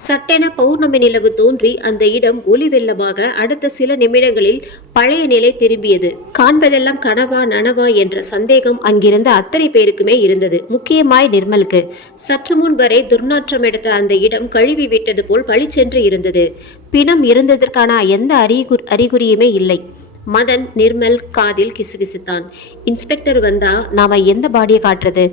சட்டென பௌர்ணமி நிலவு தோன்றி அந்த இடம் ஒளி வெள்ளமாக அடுத்த சில நிமிடங்களில் பழைய நிலை திரும்பியது. காண்பதெல்லாம் கனவா நனவா என்ற சந்தேகம் அங்கிருந்த அத்தனை பேருக்குமே இருந்தது. முக்கியமாய் நிர்மலுக்கு. சற்று முன் வரை துர்நாற்றம் எடுத்த அந்த இடம் கழுவி விட்டது போல் பளிச்சென்று இருந்தது. பிணம் இருந்ததற்கான எந்த அறிகுறியுமே இல்லை. மதன் நிர்மல் காதில் கிசுகிசுத்தான். இன்ஸ்பெக்டர் வந்தா நாம எந்த பாடியை காட்டுறது?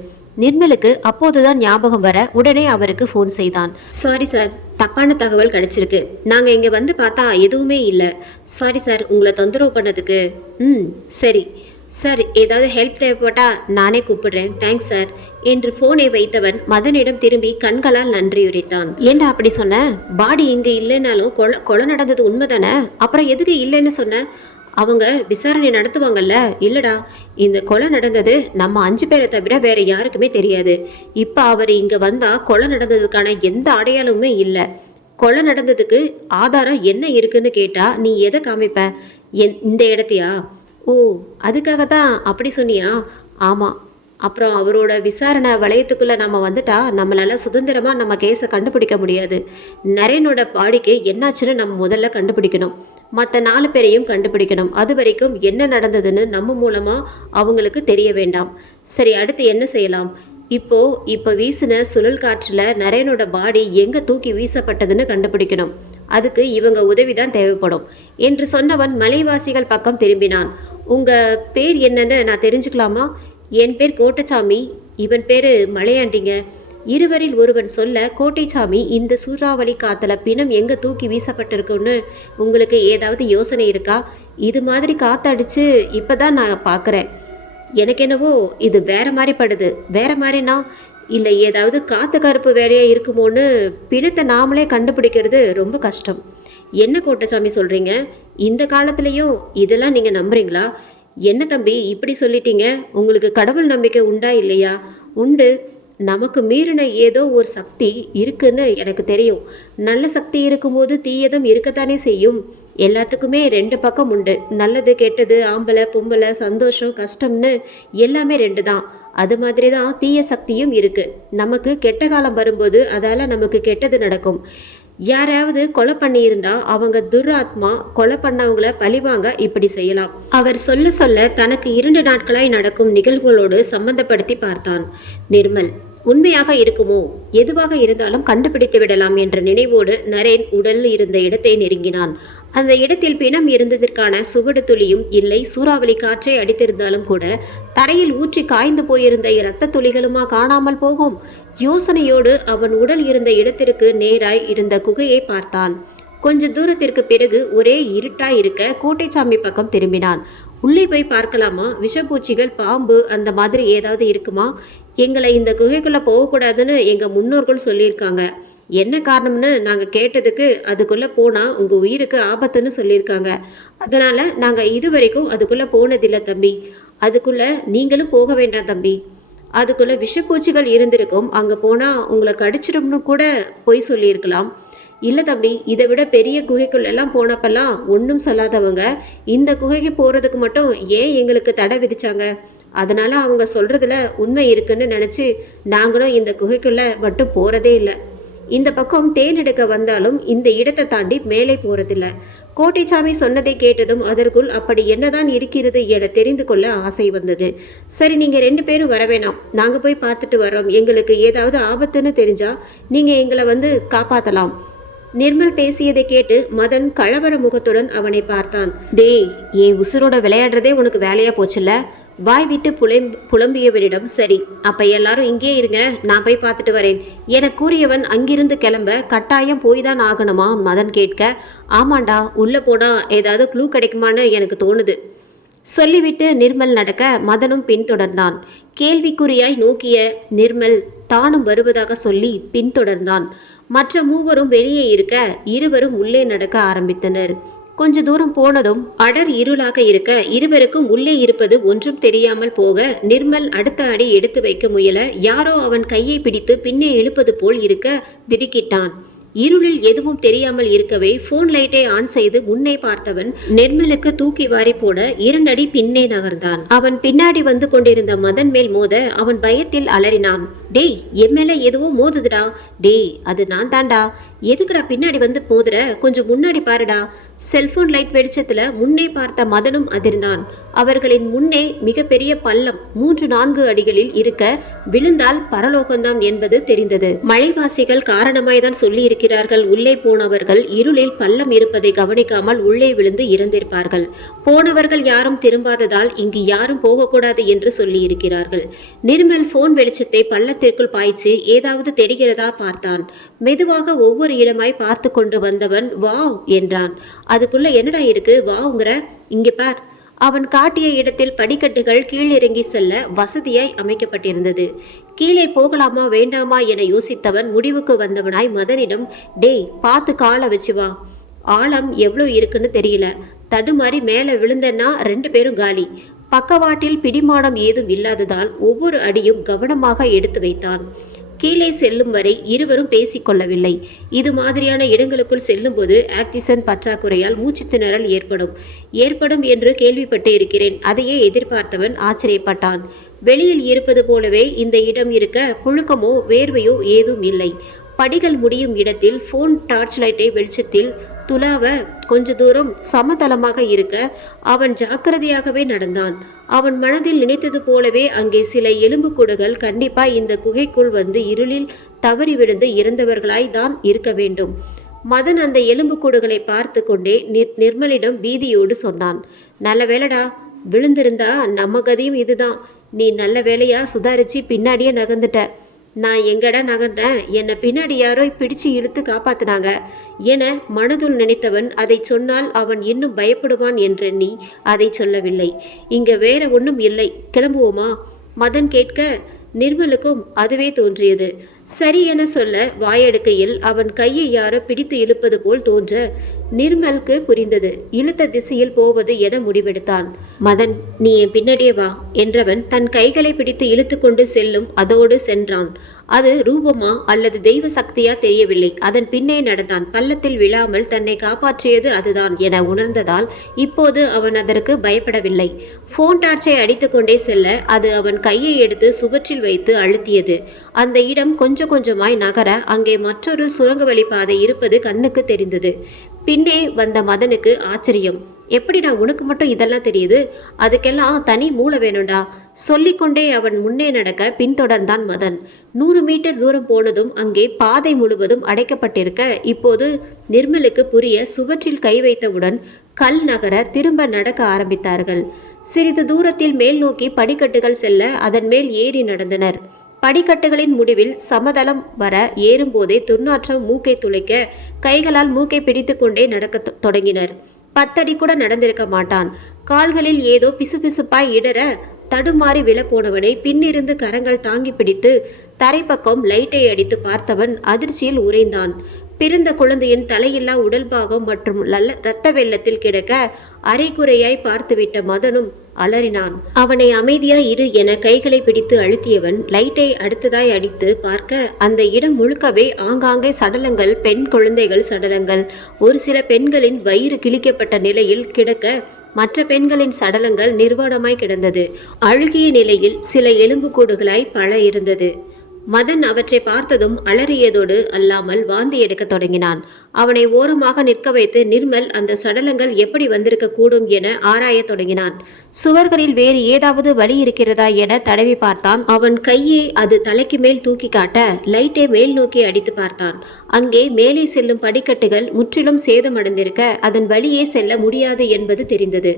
நிர்மலுக்கு அப்போதுதான் ஞாபகம் வர உடனே அவருக்கு ஃபோன் செய்தான். சாரி சார், தப்பான தகவல் கிடைச்சிருக்கு. நாங்கள் இங்கே வந்து பார்த்தா எதுவுமே இல்லை. சாரி சார் உங்களை தொந்தரவு பண்ணதுக்கு. சரி சார், ஏதாவது ஹெல்ப் தேவைப்பட்டா நானே கூப்பிடுறேன். தேங்க்ஸ் சார் என்று ஃபோனை வைத்தவன் மதனிடம் திரும்பி கண்களால் நன்றியுரைத்தான். ஏண்டா அப்படி சொன்ன? பாடி இங்கே இல்லைன்னாலும் கொலை நடந்தது உண்மைதானே, அப்புறம் எதுக்கு இல்லைன்னு சொன்ன? அவங்க விசாரணை நடத்துவாங்கல்ல. இல்லடா, இந்த கொலை நடந்தது நம்ம 5 பேரை தவிர வேற யாருக்குமே தெரியாது. இப்போ அவர் இங்கே வந்தால் கொலை நடந்ததுக்கான எந்த அடையாளமுமே இல்லை. கொலை நடந்ததுக்கு ஆதாரம் என்ன இருக்குன்னு கேட்டா நீ எதை காமிப்ப? இந்த இடத்தையா? ஓ, அதுக்காக தான் அப்படி சொன்னியா? ஆமாம். அப்புறம் அவரோட விசாரணை வளையத்துக்குள்ளே நம்ம வந்துட்டா நம்மளால சுதந்திரமாக நம்ம கேஸை கண்டுபிடிக்க முடியாது. நரேனோட பாடிக்கு என்னாச்சுன்னு நம்ம முதல்ல கண்டுபிடிக்கணும். மற்ற 4 பேரையும் கண்டுபிடிக்கணும். அது வரைக்கும் என்ன நடந்ததுன்னு நம்ம மூலமாக அவங்களுக்கு தெரிய வேண்டாம். சரி, அடுத்து என்ன செய்யலாம்? இப்போ வீசின சுழல் காற்றில் நரேனோட பாடி எங்கே தூக்கி வீசப்பட்டதுன்னு கண்டுபிடிக்கணும். அதுக்கு இவங்க உதவிதான் தேவைப்படும் என்று சொன்னவன் மலைவாசிகள் பக்கம் திரும்பினான். உங்கள் பேர் என்னன்னு நான் தெரிஞ்சுக்கலாமா? என் பேர் கோட்டச்சாமி, இவன் பேர் மலையாண்டிங்க. இருவரில் ஒருவன் சொல்ல, கோட்டைச்சாமி, இந்த சூறாவளி காத்துல பிணம் எங்கே தூக்கி வீசப்பட்டிருக்குன்னு உங்களுக்கு ஏதாவது யோசனை இருக்கா? இது மாதிரி காத்தடிச்சு இப்போ தான் நான் பார்க்குறேன். எனக்கு என்னவோ இது வேற மாதிரி படுது. வேற மாதிரினா இல்லை, ஏதாவது காற்று கருப்பு வேலையாக இருக்குமோன்னு பிணத்தை நாமளே கண்டுபிடிக்கிறது ரொம்ப கஷ்டம். என்ன கோட்டச்சாமி சொல்கிறீங்க? இந்த காலத்துலேயும் இதெல்லாம் நீங்கள் நம்புறீங்களா? என்ன தம்பி இப்படி சொல்லிட்டீங்க? உங்களுக்கு கடவுள் நம்பிக்கை உண்டா இல்லையா? உண்டு. நமக்கு மீறின ஏதோ ஒரு சக்தி இருக்குன்னு எனக்கு தெரியும். நல்ல சக்தி இருக்கும்போது தீயதும் இருக்கத்தானே செய்யும். எல்லாத்துக்குமே 2 பக்கம் உண்டு. நல்லது கெட்டது, ஆம்பளை பொம்பளை, சந்தோஷம் கஷ்டம்னு எல்லாமே 2 தான். அது மாதிரி தான் தீய சக்தியும் இருக்கு. நமக்கு கெட்ட காலம் வரும்போது அதால் நமக்கு கெட்டது நடக்கும். யாராவது கொலை பண்ணியிருந்தா அவங்க துராத்மா கொலை பண்ணவங்கள பழிவாங்க இப்படி செய்யலாம். அவர் சொல்ல சொல்ல தனக்கு 2 நாட்களாய் நடக்கும் நிகழ்வுகளோடு சம்பந்தப்படுத்தி பார்த்தான். நிர்மல் உண்மையாக இருக்குமோ? எதுவாக இருந்தாலும் கண்டுபிடித்து விடலாம் என்ற நினைவோடு நரேன் உடல் இருந்த இடத்தை நெருங்கினான். அந்த இடத்தில் பிணம் இருந்ததற்கான சுவடு துளியும் இல்லை. சூறாவளி காற்றை அடித்திருந்தாலும் கூட தரையில் ஊற்றி காய்ந்து போயிருந்த இரத்த துளிகளுமா காணாமல் போகும்? யோசனையோடு அவன் உடல் இருந்த இடத்திற்கு நேராய் இருந்த குகையை பார்த்தான். கொஞ்ச தூரத்திற்கு பிறகு ஒரே இருட்டாய் இருக்க கோட்டைச்சாமி பக்கம் திரும்பினான். உள்ளே போய் பார்க்கலாமா? விஷப்பூச்சிகள், பாம்பு அந்த மாதிரி ஏதாவது இருக்குமா? எங்களை இந்த குகைக்குள்ளே போகக்கூடாதுன்னு எங்கள் முன்னோர்கள் சொல்லியிருக்காங்க. என்ன காரணம்னு நாங்கள் கேட்டதுக்கு அதுக்குள்ளே போனால் உங்கள் உயிருக்கு ஆபத்துன்னு சொல்லியிருக்காங்க. அதனால் நாங்கள் இதுவரைக்கும் அதுக்குள்ளே போனதில்லை தம்பி. அதுக்குள்ளே நீங்களும் போக வேண்டாம் தம்பி. அதுக்குள்ளே விஷப்பூச்சிகள் இருந்திருக்கும். அங்கே போனால் உங்களை கடிச்சிடும்னு கூட பொய் சொல்லியிருக்கலாம். இல்லை தம்பி, இதை விட பெரிய குகைக்குள்ளெல்லாம் போனப்பெல்லாம் ஒன்றும் சொல்லாதவங்க இந்த குகைக்கு போகிறதுக்கு மட்டும் ஏன் எங்களுக்கு தடை விதிச்சாங்க? அதனால் அவங்க சொல்கிறதுல உண்மை இருக்குன்னு நினச்சி நாங்களும் இந்த குகைக்குள்ளே மட்டும் போகிறதே இல்லை. இந்த பக்கம் தேன் எடுக்க வந்தாலும் இந்த இடத்தை தாண்டி மேலே போகிறதில்ல. கோட்டைச்சாமி சொன்னதை கேட்டதும் அதற்குள் அப்படி என்னதான் இருக்கிறது என தெரிந்து கொள்ள ஆசை வந்தது. சரி, நீங்கள் 2 பேரும் வர வேணாம், நாங்கள் போய் பார்த்துட்டு வரோம். எங்களுக்கு ஏதாவது ஆபத்துன்னு தெரிஞ்சால் நீங்கள் எங்களை வந்து காப்பாற்றலாம். நிர்மல் பேசியதை கேட்டு மதன் கலவர முகத்துடன் அவனை பார்த்தான். டேய், ஏன் உசுரோட விளையாடுறதே உனக்கு வேலையா போச்சுல்ல? வாய் விட்டு புலம்பியவனிடம், சரி அப்ப எல்லாரும் இங்கே இருங்க, நான் போய் பார்த்துட்டு வரேன் என கூறியவன் அங்கிருந்து கிளம்ப, கட்டாயம் போய் தான் ஆகணுமா? மதன் கேட்க, ஆமாண்டா, உள்ள போனா ஏதாவது க்ளூ கிடைக்குமான்னு எனக்கு தோணுது சொல்லிவிட்டு நிர்மல் நடக்க மதனும் பின்தொடர்ந்தான். கேள்விக்குறியாய் நோக்கிய நிர்மல் தானும் வருவதாக சொல்லி பின்தொடர்ந்தான். மற்ற மூவரும் வெளியே இருக்க இருவரும் உள்ளே நடக்க ஆரம்பித்தனர். கொஞ்ச தூரம் போனதும் அடர் இருளாக இருக்க இருவருக்கும் உள்ளே இருப்பது ஒன்றும் தெரியாமல் போக நிர்மல் அடுத்த அடி எடுத்து வைக்க முயல யாரோ அவன் கையை பிடித்து பின்னே இழுப்பது போல் இருக்க திடுக்கிட்டான். இருளில் எதுவும் தெரியாமல் இருக்கவே போன் லைட்டை ஆன் செய்து முன்னே பார்த்தவன் நிர்மலுக்கு தூக்கி வாரி போட 2 அடி பின்னே நகர்ந்தான். அவன் பின்னாடி வந்து கொண்டிருந்த மதன் மேல் மோத அவன் பயத்தில் அலறினான். டேய் என் மேலே எதுவோ மோதுதுடா. டேய் அது நான் தான்டா. எதுக்குடா பின்னாடி வந்து மோதுற? கொஞ்சம் முன்னாடி பாருடா. செல்போன் லைட் வெளிச்சத்தில் முன்னே பார்த்த மதனும் அதிர்ந்தான். அவர்களின் முன்னே மிகப்பெரிய பள்ளம் 3-4 அடிகளில் இருக்க விழுந்தால் பரலோகம்தான் என்பது தெரிந்தது. மலைவாசிகள் காரணமாய்தான் சொல்லி இருக்கிறார்கள். உள்ளே போனவர்கள் இருளில் பள்ளம் இருப்பதை கவனிக்காமல் உள்ளே விழுந்து இறந்திருப்பார்கள். போனவர்கள் யாரும் திரும்பாததால் இங்கு யாரும் போகக்கூடாது என்று சொல்லி இருக்கிறார்கள். நிர்மல் போன் வெளிச்சத்தை பள்ளத்திற்குள் பாய்ச்சி ஏதாவது தெரிகிறதா பார்த்தான். மெதுவாக ஒவ்வொரு இடமாய் பார்த்து கொண்டு வந்தவன் வாவ் என்றான். அதுக்குள்ள என்னடா இருக்கு வாவ்ங்கிற? இங்கே பார். அவன் காட்டிய இடத்தில் படிக்கட்டுகள் கீழிறங்கி செல்ல வசதியாய் அமைக்கப்பட்டிருந்தது. கீழே போகலாமா வேண்டாமா என யோசித்தவன் முடிவுக்கு வந்தவனாய் மதனிடம், டேய் பார்த்து காலை வச்சு வா. ஆழம் எவ்வளோ இருக்குன்னு தெரியல. தடுமாறி மேலே விழுந்தன்னா 2 பேரும் காலி. பக்கவாட்டில் பிடிமானம் ஏதும் இல்லாததால் ஒவ்வொரு அடியும் கவனமாக எடுத்து வைத்தான். கீழே செல்லும் வரை இருவரும் பேசிக்கொள்ளவில்லை. இது மாதிரியான இடங்களுக்குள் செல்லும்போது ஆக்சிஜன் பற்றாக்குறையால் மூச்சு திணறல் ஏற்படும் என்று கேள்விப்பட்டு இருக்கிறேன். அதையே எதிர்பார்த்தவன் ஆச்சரியப்பட்டான். வெளியில் இருப்பது போலவே இந்த இடம் இருக்க புழுக்கமோ வேர்வையோ ஏதும் இல்லை. படிகள் முடியும் இடத்தில் போன் டார்ச் லைட்டை வெளிச்சத்தில் துளாவ கொஞ்ச தூரம் சமதளமாக இருக்க அவன் ஜாக்கிரதையாகவே நடந்தான். அவன் மனதில் நினைத்தது போலவே அங்கே சில எலும்புக்கூடுகள் கண்டிப்பா இந்த குகைக்குள் வந்து இருளில் தவறி விழுந்து இறந்தவர்களாய் தான் இருக்க வேண்டும். மதன் அந்த எலும்புக்கூடுகளை பார்த்து கொண்டே நிர்மலிடம் பீதியோடு சொன்னான், நல்ல வேலைடா, விழுந்திருந்தா நம்ம கதியும் இதுதான். நீ நல்ல வேலையா சுதாரிச்சு பின்னாடியே நகர்ந்துட்ட. நான் எங்கடா நகர்ந்தேன்? என்னை பின்னாடி யாரோ பிடிச்சு இழுத்து காப்பாத்தினாங்க என மனதுள் நினைத்தவன் அதை சொன்னால் அவன் இன்னும் பயப்படுவான் என்றெண்ணி அதை சொல்லவில்லை. இங்க வேற ஒன்றும் இல்லை, கிளம்புவோமா? மதன் கேட்க நிர்மலுக்கும் அதுவே தோன்றியது. சரி என சொல்ல வாயெடுக்கையில் அவன் கையை யாரோ பிடித்து இழுப்பது போல் தோன்ற நிர்மலுக்கு புரிந்தது. இழுத்த திசையில் போவது என முடிவெடுத்தான். மதன், நீ என் பின்னாடியே வா என்றவன் தன் கைகளை பிடித்து இழுத்து கொண்டு செல்லும் அதோடு சென்றான். அது ரூபமா அல்லது தெய்வ சக்தியா தெரியவில்லை. அதன் பின்னே நடந்தான். பள்ளத்தில் விழாமல் தன்னை காப்பாற்றியது அதுதான் என உணர்ந்ததால் இப்போது அவன் அதற்கு பயப்படவில்லை. போன் டார்ச்சை அடித்து கொண்டே செல்ல அது அவன் கையை எடுத்து சுவற்றில் வைத்து அழுத்தியது. அந்த இடம் கொஞ்சம் கொஞ்சமாய் நகர அங்கே மற்றொரு சுரங்க வழி பாதை இருப்பது கண்ணுக்கு தெரிந்தது. பின்னே வந்த மதனுக்கு ஆச்சரியம். எப்படிடா உனக்கு மட்டும் இதெல்லாம் தெரியுது? அதுக்கெல்லாம் தனி மூளை வேணும்டா. சொல்லிக்கொண்டே அவன் முன்னே நடக்க பின்தொடர்ந்தான் மதன். 100 மீட்டர் தூரம் போனதும் அங்கே பாதை முழுவதும் அடைக்கப்பட்டிருக்க இப்போது நிர்மலுக்கு புரிய சுவற்றில் கை வைத்தவுடன் கல் நகர திரும்ப நடக்க ஆரம்பித்தார்கள். சிறிது தூரத்தில் மேல் நோக்கி படிக்கட்டுகள் செல்ல அதன் மேல் ஏறி நடந்தனர். படிக்கட்டுகளின் முடிவில் சமதளம் வர ஏறும்போதே துர்நாற்றம் மூக்கை துளைக்க கைகளால் மூக்கை பிடித்து கொண்டே நடக்க தொடங்கினர். 10 அடி கூட நடந்திருக்க மாட்டான். கால்களில் ஏதோ பிசுபிசுப்பாய் இடர தடுமாறி விழப்போனவனை பின்னிருந்து கரங்கள் தாங்கி பிடித்து தரைப்பக்கம் லைட்டை அடித்து பார்த்தவன் அதிர்ச்சியில் உறைந்தான். பிறந்த குழந்தையின் தலையில்லா உடல் பாகம் மற்றும் இரத்த வெள்ளத்தில் கிடக்க அரைக்குறையாய் பார்த்துவிட்ட மதனும் அலறினான். அவனை அமைதியாய் இரு என கைகளை பிடித்து அழுத்தியவன் லைட்டை அடுத்ததாய் அடித்து பார்க்க அந்த இடம் முழுக்கவே ஆங்காங்கே சடலங்கள், பெண் குழந்தைகள் சடலங்கள். ஒரு சில பெண்களின் வயிறு கிழிக்கப்பட்ட நிலையில் கிடக்க மற்ற பெண்களின் சடலங்கள் நிர்வாணமாய் கிடந்தது. அழுகிய நிலையில் சில எலும்புக்கூடுகளாய் பல இருந்தது. மதன் அவற்றை பார்த்ததும் அலறியதோடு அல்லாமல் வாந்தி எடுக்க தொடங்கினான். அவனை ஓரமாக நிற்க வைத்து நிர்மல் அந்த சடலங்கள் எப்படி வந்திருக்க கூடும் என ஆராய தொடங்கினான். சுவர்களில் வேறு ஏதாவது வழி இருக்கிறதா என தடவி பார்த்தான். அவன் கையை அது தலைக்கு மேல் தூக்கி காட்ட லைட்டை மேல் நோக்கி அடித்து பார்த்தான். அங்கே மேலே செல்லும் படிக்கட்டுகள் முற்றிலும் சேதமடைந்திருக்க அதன் வழியே செல்ல முடியாது என்பது தெரிந்தது.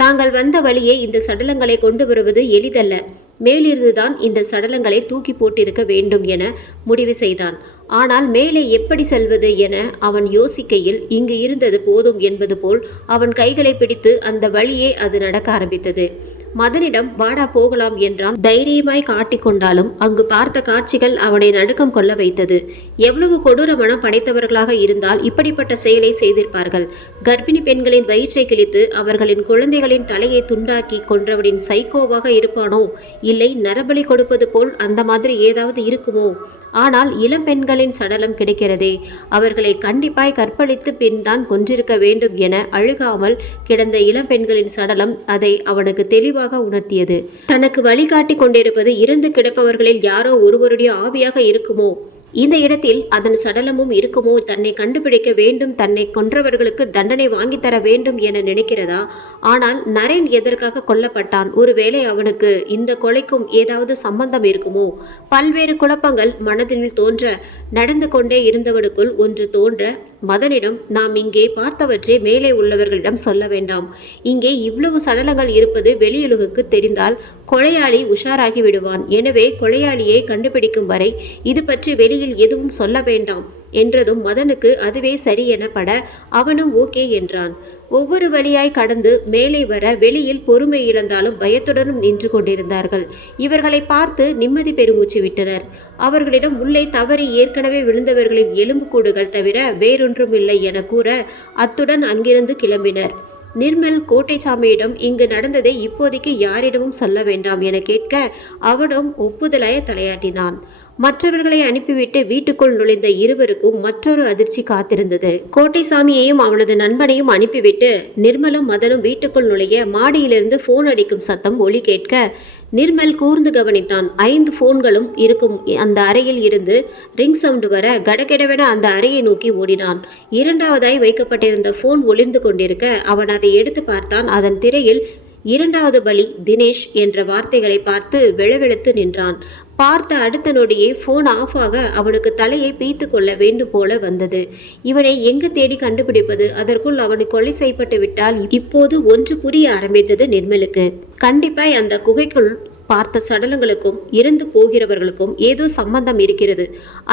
தாங்கள் வந்த வழியே இந்த சடலங்களை கொண்டு வருவது எளிதல்ல. மேலிருந்துதான் இந்த சடலங்களை தூக்கி போட்டிருக்க வேண்டும் என முடிவு செய்தான். ஆனால் மேலே எப்படி செல்வது என அவன் யோசிக்கையில் இங்கு இருந்தது போதும் என்பது போல் அவன் கைகளை பிடித்து அந்த வழியே அது நடக்க ஆரம்பித்தது. மதனிடம் வாடா போகலாம் என்றான். தைரியமாய் காட்டிக்கொண்டாலும் அங்கு பார்த்த காட்சிகள் அவனை நடுக்கம் கொள்ள வைத்தது. எவ்வளவு கொடூர மனம் படைத்தவர்களாக இருந்தால் இப்படிப்பட்ட செயலை செய்திருப்பார்கள். கர்ப்பிணி பெண்களின் வயிற்றை கிழித்து அவர்களின் குழந்தைகளின் தலையை துண்டாக்கி கொன்றவனின் சைக்கோவாக இருப்பானோ, இல்லை நரபலி கொடுப்பது போல் அந்த மாதிரி ஏதாவது இருக்குமோ? ஆனால் இளம் பெண்களின் சடலம் கிடைக்கிறதே, அவர்களை கண்டிப்பாய் கற்பழித்து பின் தான் கொன்றிருக்க வேண்டும் என அழுகாமல் கிடந்த இளம் பெண்களின் சடலம் அதை அவனுக்கு தெளிவாக தெளிவாக உணர்த்தியது. தனக்கு வழிகாட்டி கொண்டிருப்பது இறந்து கிடப்பவர்களில் யாரோ ஒருவருடைய ஆவியாக இருக்குமோ, இந்த இடத்தில் அதன் சடலமும் இருக்குமோ, தன்னை கண்டுபிடிக்க வேண்டும், தன்னை கொன்றவர்களுக்கு தண்டனை வாங்கித்தர வேண்டும் என நினைக்கிறதா? ஆனால் நரேன் எதற்காக கொல்லப்பட்டான்? ஒருவேளை அவனுக்கு இந்த கொலைக்கும் ஏதாவது சம்பந்தம் இருக்குமோ? பல்வேறு குழப்பங்கள் மனதில் தோன்ற, நடந்து கொண்டே இருந்தவனுக்குள் ஒன்று தோன்ற, மதனிடம், நாம் இங்கே பார்த்தவற்றை மேலே உள்ளவர்களிடம் சொல்ல வேண்டாம். இங்கே இவ்வளவு சடலங்கள் இருப்பது வெளியுலகுக்கு தெரிந்தால் கொலையாளி உஷாராகி விடுவான். எனவே கொலையாளியை கண்டுபிடிக்கும் வரை இது பற்றி வெளியில் எதுவும் சொல்ல வேண்டாம் என்றதும் மதனுக்கு அதுவே சரி எனப்பட அவனும் ஓகே என்றான். ஒவ்வொரு வழியாய் கடந்து மேலே வர வெளியில் பொறுமை இழந்தாலும் பயத்துடனும் நின்று கொண்டிருந்தார்கள். இவர்களை பார்த்து நிம்மதி பெருமூச்சு விட்டனர். அவர்களிடம் உள்ளே தவறி ஏற்கனவே விழுந்தவர்களின் எலும்புக்கூடுகள் தவிர வேறொன்றும் இல்லை என கூற அத்துடன் அங்கிருந்து கிளம்பினர். நிர்மல் கோட்டைசாமியிடம் இங்கு நடந்ததை இப்போதைக்கு யாரிடமும் சொல்ல வேண்டாம் என கேட்க அவனும் ஒப்புதலாய தலையாட்டினான். மற்றவர்களை அனுப்பிவிட்டு வீட்டுக்குள் நுழைந்த இருவருக்கும் மற்றொரு அதிர்ச்சி காத்திருந்தது. கோட்டைசாமியையும் அவனது நண்பனையும் அனுப்பிவிட்டு நிர்மலும் மதனும் வீட்டுக்குள் நுழைய மாடியிலிருந்து போன் அடிக்கும் சத்தம் ஒலி கேட்க நிர்மல் கூர்ந்து கவனித்தான். 5 போன்களும் இருக்கும் அந்த அறையில் இருந்து ரிங் சவுண்டு வர கடகெடவென அந்த அறையை நோக்கி ஓடினான். 2வதாய் வைக்கப்பட்டிருந்த போன் ஒளிர்ந்து கொண்டிருக்க அவன் அதை எடுத்து பார்த்தான். அதன் திரையில் 2வது பலி தினேஷ் என்ற வார்த்தைகளை பார்த்து வெளவெளுத்து நின்றான். பார்த்த அடுத்த நொடியே போன் ஆஃப் ஆக அவனுக்கு தலையை பீத்து கொள்ள வேண்டும் போல வந்தது. இவனை எங்கு தேடி கண்டுபிடிப்பது? அதற்குள் அவனை கொலை செய்யப்பட்டு விட்டால் இப்போது ஒன்று புரிய ஆரம்பித்தது நிர்மலுக்கு. கண்டிப்பாய் அந்த குகைக்குள் பார்த்த சடலங்களுக்கும் இறந்து போகிறவர்களுக்கும் ஏதோ சம்பந்தம் இருக்கிறது.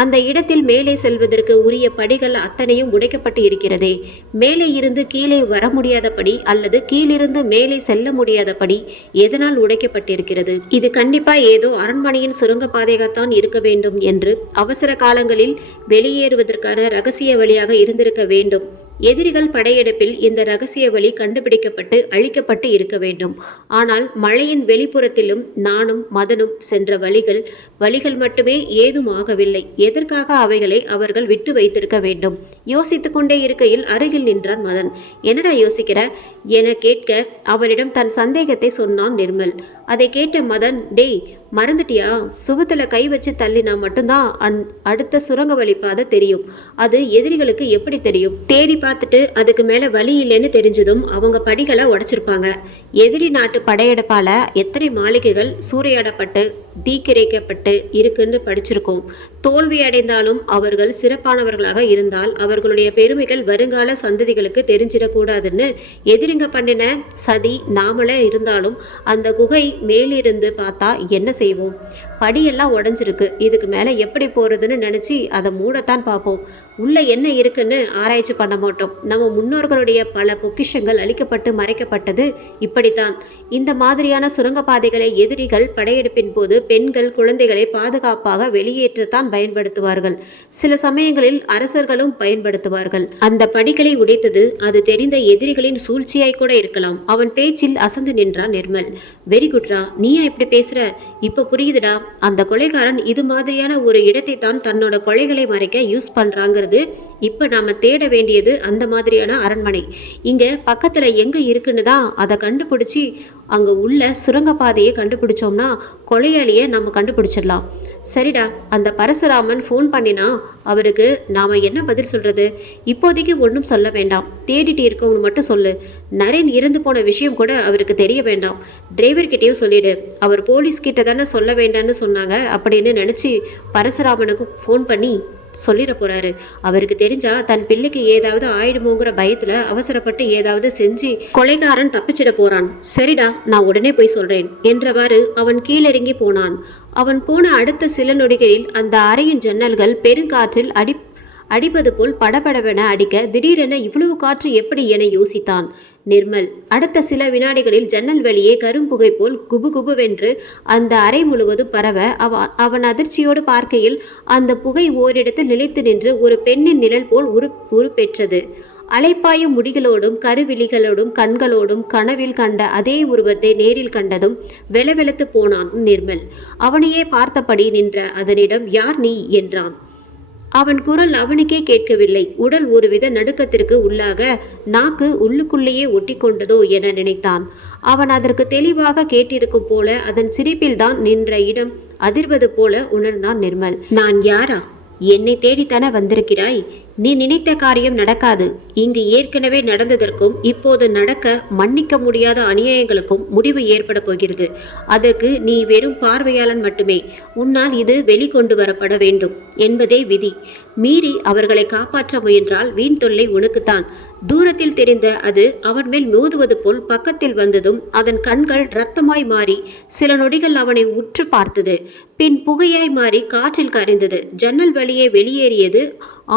அந்த இடத்தில் மேலே செல்வதற்கு உரிய படிகள் அத்தனையும் உடைக்கப்பட்டு இருக்கிறதே. மேலே இருந்து கீழே வர முடியாதபடி அல்லது கீழிருந்து மேலே செல்ல முடியாதபடி எதனால் உடைக்கப்பட்டிருக்கிறது? இது கண்டிப்பா ஏதோ அரண்மனையின் சுரங்கப்பாதையாகத்தான் இருக்க வேண்டும் என்று அவசர காலங்களில் வெளியேறுவதற்கான ரகசிய வழியாக இருந்திருக்க வேண்டும். எதிரிகள் படையெடுப்பில் இந்த ரகசிய வழி கண்டுபிடிக்கப்பட்டு அழிக்கப்பட்டு இருக்க வேண்டும். ஆனால் மலையின் வெளிப்புறத்திலும் நானும் மதனும் சென்ற வழிகள் மட்டுமே ஏதும் ஆகவில்லை. எதற்காக அவைகளை அவர்கள் விட்டு வைத்திருக்க வேண்டும்? யோசித்து கொண்டே இருக்கையில் அருகில் நின்றான் மதன். என்னடா யோசிக்கிற என கேட்க அவனிடம் தன் சந்தேகத்தை சொன்னான் நிர்மல். அதை கேட்ட மதன், டேய் மறந்துட்டியா? சுவத்துல கை வச்சு தள்ளினா மட்டும்தான் அடுத்த சுரங்க வழிப்பாதை தெரியும். அது எதிரிகளுக்கு எப்படி தெரியும்? தேடி பார்த்துட்டு அதுக்கு மேல வழி இல்லைன்னு தெரிஞ்சதும் அவங்க படிகளை உடைச்சிருப்பாங்க. எதிரி நாட்டு படையெடுப்பால எத்தனை மாளிகைகள் சூறையாடப்பட்டு தீக்கிரைக்கப்பட்டு இருக்குன்னு படிச்சிருக்கோம். தோல்வி அடைந்தாலும் அவர்கள் சிறப்பானவர்களாக இருந்தால் அவர்களுடைய பெருமைகள் வருங்கால சந்ததிகளுக்கு தெரிஞ்சிடக்கூடாதுன்னு எதிரிங்க பண்ணின சதி நாமளே இருந்தாலும் அந்த குகை மேலிருந்து பார்த்தா என்ன செய்வோம்? படியெல்லாம் உடஞ்சிருக்கு. இதுக்கு மேலே எப்படி போகிறதுன்னு நினச்சி அதை மூடத்தான் பார்ப்போம். உள்ளே என்ன இருக்குன்னு ஆராய்ச்சி பண்ண மாட்டோம். நம்ம முன்னோர்களுடைய பல பொக்கிஷங்கள் அழிக்கப்பட்டு மறைக்கப்பட்டது இப்படித்தான். இந்த மாதிரியான சுரங்கப்பாதைகளை எதிரிகள் படையெடுப்பின் போது பெண்கள் குழந்தைகளை பாதுகாப்பாக வெளியேற்றத்தான் பயன்படுத்துவார்கள். சில சமயங்களில் அரசர்களும் பயன்படுத்துவார்கள். அந்த படிகளை உடைத்தது அது தெரிந்த எதிரிகளின் சூழ்ச்சியாய் கூட இருக்கலாம். அவன் பேச்சில் அசந்து நின்றான் நிர்மல். வெரி குட்ரா, நீயா இப்படி பேசுற? இப்ப புரியுதுடா. அந்த கொலைகாரன் இது மாதிரியான ஒரு இடத்தை தான் தன்னோட கொலைகளை மறைக்க யூஸ் பண்றாங்கிறது. இப்ப நாம தேட வேண்டியது அந்த மாதிரியான அரண்மனை. இங்க பக்கத்துல எங்க இருக்குன்னு தான் அதை கண்டுபிடிச்சி அங்க உள்ள சுரங்கப்பாதையை கண்டுபிடிச்சோம்னா கொலையாளியை நம்ம கண்டுபிடிச்சிடலாம். சரிடா, அந்த பரசுராமன் ஃபோன் பண்ணினா அவருக்கு நாம என்ன பதில் சொல்றது? இப்போதைக்கு ஒன்றும் சொல்ல வேண்டாம். தேடிட்டு இருக்கவனு மட்டும் சொல்லு. நரேன் இறந்து போன விஷயம் கூட அவருக்கு தெரிய வேண்டாம். டிரைவர்கிட்டையும் சொல்லிடு. அவர் போலீஸ்கிட்ட தானே சொல்ல வேண்டாம்னு சொன்னாங்க அப்படின்னு நினச்சி பரசுராமனுக்கு ஃபோன் பண்ணி சொல்லிட போறாரு. அவருக்கு தெரிஞ்சா தன் பிள்ளைக்கு ஏதாவது ஆயிடுமோங்கிற பயத்துல அவசரப்பட்டு ஏதாவது செஞ்சு கொலைகாரன் தப்பிச்சிட போறான். சரிடா, நான் உடனே போய் சொல்றேன் என்றவாறு அவன் கீழிறங்கி போனான். அவன் போன அடுத்த சில நொடிகளில் அந்த அறையின் ஜன்னல்கள் பெருங்காற்றில் அடிப்பது போல் படபடவென அடிக்க திடீரென இவ்வளவு காற்று எப்படி என யோசித்தான் நிர்மல். அடுத்த சில வினாடிகளில் ஜன்னல் வழியே கரும்புகை போல் குபுகுபுவென்று அந்த அறை முழுவதும் பரவ அவன் அதிர்ச்சியோடு பார்க்கையில் அந்த புகை ஓரிடத்தில் நிலைத்து நின்று ஒரு பெண்ணின் நிழல் போல் உருப்பெற்றது. அலைப்பாயும் முடிகளோடும் கருவிழிகளோடும் கண்களோடும் கனவில் கண்ட அதே உருவத்தை நேரில் கண்டதும் வெளவெளுத்து போனான் நிர்மல். அவனையே பார்த்தபடி நின்ற அதனிடம், யார் நீ என்றான். அவன் குரல் அவனுக்கே கேட்கவில்லை. உடல் ஒருவித நடுக்கத்திற்கு உள்ளாக நாக்கு உள்ளுக்குள்ளேயே ஒட்டி கொண்டதோ என நினைத்தான். அவன் அதற்கு தெளிவாக கேட்டிருக்கும் போல அதன் சிரிப்பில்தான் நின்ற இடம் அதிர்வது போல உணர்ந்தான் நிர்மல். நான் யாரா? என்னை தேடித்தானே வந்திருக்கிறாய்? நீ நினைத்த காரியம் நடக்காது. இங்கு ஏற்கனவே நடந்ததற்கும் இப்போது நடக்க மன்னிக்க முடியாத அநியாயங்களுக்கும் முடிவு ஏற்பட போகிறது. அதற்கு நீ வெறும் பார்வையாளன் மட்டுமே. உன்னால் இது வெளிக்கொண்டு வரப்பட வேண்டும் என்பதே விதி. மீறி அவர்களை காப்பாற்ற முயன்றால் வீண் தொல்லை உனக்குத்தான். தூரத்தில் தெரிந்த அது அவன் மேல் மோதுவது போல் பக்கத்தில் வந்ததும் அதன் கண்கள் இரத்தமாய் மாறி சில நொடிகள் அவனை உற்று பார்த்தது. பின் புகையாய் மாறி காற்றில் கரைந்தது. ஜன்னல் வழியே வெளியேறியது.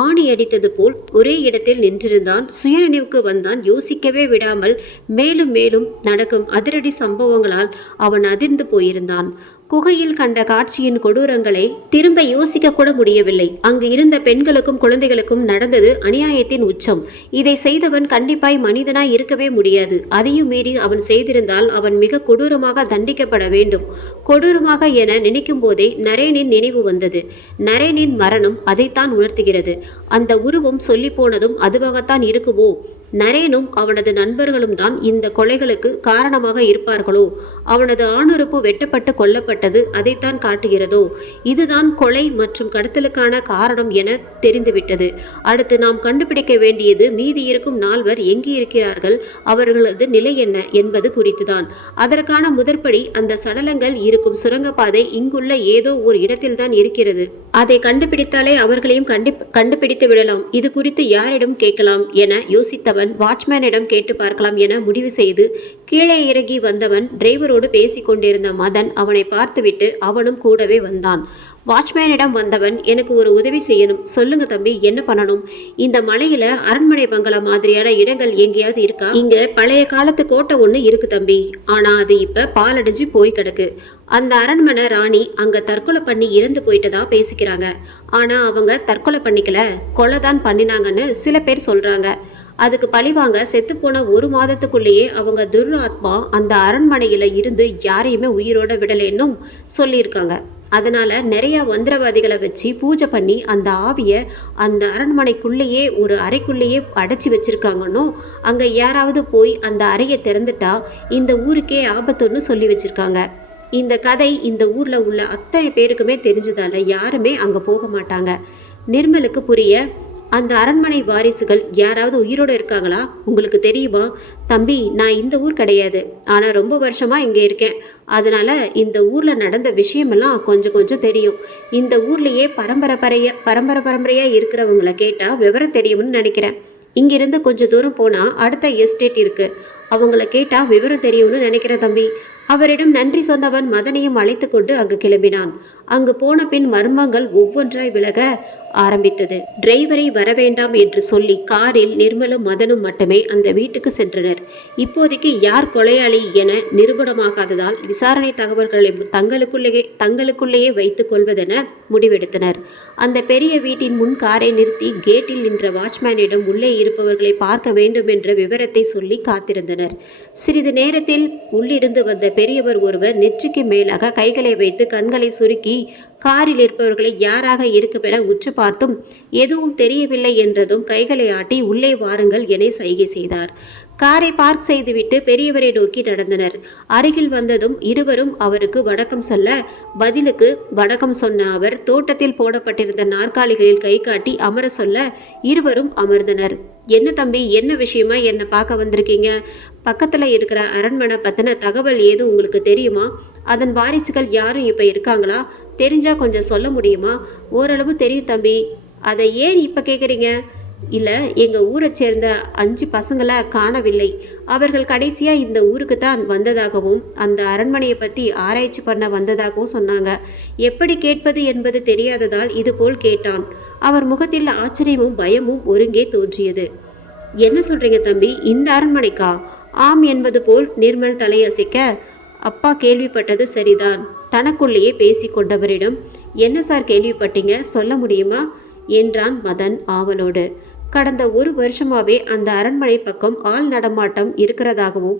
ஆணி அடித்தது போல் ஒரே இடத்தில் நின்றிருந்தான். சுயநினைவுக்கு வந்தான். யோசிக்கவே விடாமல் மேலும் மேலும் நடக்கும் அதிரடி சம்பவங்களால் அவன் அதிர்ந்து போயிருந்தான். குகையில் கண்ட காட்சியின் கொடூரங்களை திரும்ப யோசிக்க கூட முடியவில்லை. அங்கு இருந்த பெண்களுக்கும் குழந்தைகளுக்கும் நடந்தது அநியாயத்தின் உச்சம். இதை செய்தவன் கண்டிப்பாய் மனிதனாய் இருக்கவே முடியாது. அதையும் மீறி அவன் செய்திருந்தால் அவன் மிக கொடூரமாக தண்டிக்கப்பட வேண்டும். கொடூரமாக என நினைக்கும் போதே நரேனின் நினைவு வந்தது. நரேனின் மரணம் அதைத்தான் உணர்த்துகிறது. அந்த உருவம் சொல்லி போனதும் அதுவாகத்தான் இருக்குமோ? நரேனும் அவனது நண்பர்களும் தான் இந்த கொலைகளுக்கு காரணமாக இருப்பார்களோ? அவனது ஆணுறுப்பு வெட்டப்பட்டு கொல்லப்பட்டது அதைத்தான் காட்டுகிறதோ? இதுதான் கொலை மற்றும் கடத்தலுக்கான காரணம் என தெரிந்துவிட்டது. அடுத்து நாம் கண்டுபிடிக்க வேண்டியது மீதி இருக்கும் 4 எங்கே இருக்கிறார்கள், அவர்களது நிலை என்ன என்பது குறித்துதான். அதற்கான முதற்படி அந்த சடலங்கள் இருக்கும் சுரங்கப்பாதை இங்குள்ள ஏதோ ஒரு இடத்தில்தான் இருக்கிறது. அதை கண்டுபிடித்தாலே அவர்களையும் கண்டுபிடித்து விடலாம். இது குறித்து யாரிடம் கேட்கலாம் என யோசித்தவன் வாட்ச்மேனிடம் கேட்டு பார்க்கலாம் என முடிவு செய்து கீழே இறங்கி வந்தவன் டிரைவரோடு பேசிக் கொண்டிருந்த மதன் அவனை பார்த்துவிட்டு அவனும் கூடவே வந்தான். வாட்ச்மேனிடம் வந்தவன், எனக்கு ஒரு உதவி செய்யணும். சொல்லுங்க தம்பி, என்ன பண்ணணும்? இந்த மலையில அரண்மனை பங்களா மாதிரியான இடங்கள் எங்கேயாவது இருக்கா? இங்க பழைய காலத்து கோட்டை ஒண்ணு இருக்கு தம்பி. ஆனா அது இப்ப பாலடைஞ்சு போய் கிடக்கு. அந்த அரண்மனை ராணி அங்க தற்கொலை பண்ணி இறந்து போயிட்டதா பேசிக்கிறாங்க. ஆனா அவங்க தற்கொலை பண்ணிக்கல, கொலை தான் பண்ணினாங்கன்னு சில பேர் சொல்றாங்க. அதுக்கு பழிவாங்க செத்துப்போன 1 மாதத்துக்குள்ளேயே அவங்க துர்ஆத்மா அந்த அரண்மனையில இருந்து யாரையுமே உயிரோட விடலைன்னும் சொல்லியிருக்காங்க. அதனால நிறைய மந்திரவாதிகளை வச்சு பூஜை பண்ணி அந்த ஆவியை அந்த அரண்மனைக்குள்ளேயே ஒரு அறைக்குள்ளேயே அடைச்சி வச்சிருக்காங்கன்னு அங்க யாராவது போய் அந்த அறையை திறந்துட்டா இந்த ஊருக்கே ஆபத்துன்னு சொல்லி வச்சிருக்காங்க. இந்த கதை இந்த ஊர்ல உள்ள அத்தனை பேருக்குமே தெரிஞ்சதால யாருமே அங்க போக மாட்டாங்க. நிர்மலுக்கு புரிய, அந்த அரண்மனை வாரிசுகள் யாராவது உயிரோடு இருக்காங்களா? உங்களுக்கு தெரியுமா? தம்பி, நான் இந்த ஊர் கிடையாது, ஆனால் ரொம்ப வருஷமாக இங்கே இருக்கேன். அதனால் இந்த ஊரில் நடந்த விஷயமெல்லாம் கொஞ்சம் கொஞ்சம் தெரியும். இந்த ஊர்லேயே பரம்பரையாக இருக்கிறவங்கள கேட்டால் விவரம் தெரியும்னு நினைக்கிறேன். இங்கிருந்து கொஞ்சம் தூரம் போனால் அடுத்த எஸ்டேட் இருக்குது. அவங்கள கேட்டால் விவரம் தெரியும்னு நினைக்கிறேன் தம்பி. அவரிடம் நன்றி சொன்னவன் மதனையும் அழைத்து கொண்டு அங்கு கிளம்பினான். அங்கு போன பின் மர்மங்கள் ஒவ்வொன்றாய் விலக ஆரம்பித்தது. டிரைவரை வரவேண்டாம் என்று சொல்லி காரில் நிர்மலும் மதனும் மட்டுமே அந்த வீட்டுக்கு சென்றனர். இப்போதைக்கு யார் கொலையாளி என நிரூபணமாகாததால் விசாரணை தகவல்களை தங்களுக்குள்ளேயே வைத்துக் கொள்வதென முடிவெடுத்தனர். அந்த பெரிய வீட்டின் முன் காரை நிறுத்தி கேட்டில் நின்ற வாட்ச்மேனிடம் உள்ளே இருப்பவர்களை பார்க்க வேண்டும் என்ற விவரத்தை சொல்லி காத்திருந்தனர். சிறிது நேரத்தில் உள்ளிருந்து வந்த பெரியவர் ஒருவர் நெற்றிக்கு மேலாக கைகளை வைத்து கண்களை சுருக்கி காரில் இருப்பவர்களை யாராக இருக்கும் என உற்று பார்த்தும் எதுவும் தெரியவில்லை என்றதும் கைகளை ஆட்டி உள்ளே வாருங்கள் என சைகை செய்தார். காரை பார்க் செய்துவிட்டு பெரியவரை நோக்கி நடந்தனர். அருகில் வந்ததும் இருவரும் அவருக்கு வணக்கம் சொல்ல, பதிலுக்கு வணக்கம் சொன்ன அவர் தோட்டத்தில் போடப்பட்டிருந்த நாற்காலிகளில் கை காட்டி அமர சொல்ல இருவரும் அமர்ந்தனர். என்ன தம்பி, என்ன விஷயமா என்னை பார்க்க வந்திருக்கீங்க? பக்கத்தில் இருக்கிற அரண்மனை பற்றின தகவல் ஏதும் உங்களுக்கு தெரியுமா? அதன் வாரிசுகள் யாரும் இப்போ இருக்காங்களா? தெரிஞ்சா கொஞ்சம் சொல்ல முடியுமா? ஓரளவு தெரியும் தம்பி. அதை ஏன் இப்போ கேட்குறீங்க? இல்லை, எங்கள் ஊரை சேர்ந்த 5 பசங்களை காணவில்லை. அவர்கள் கடைசியாக இந்த ஊருக்கு தான் வந்ததாகவும் அந்த அரண்மனையை பற்றி ஆராய்ச்சி பண்ண வந்ததாகவும் சொன்னாங்க. எப்படி கேட்பது என்பது தெரியாததால் இதுபோல் கேட்டான். அவர் முகத்தில் ஆச்சரியமும் பயமும் ஒருங்கே தோன்றியது. என்ன சொல்கிறீங்க தம்பி, இந்த அரண்மனைக்கா? ஆம் என்பது போல் நிர்மல் தலையசைக்க, அப்பா கேள்விப்பட்டது சரிதான். தனக்குள்ளேயே பேசி கொண்டவரிடம், என்ன சார் கேள்விப்பட்டீங்க, சொல்ல முடியுமா என்றான் மதன் ஆவலோடு. கடந்த 1 வருஷமாவே அந்த அரண்மனை பக்கம் ஆள் நடமாட்டம் இருக்கிறதாகவும்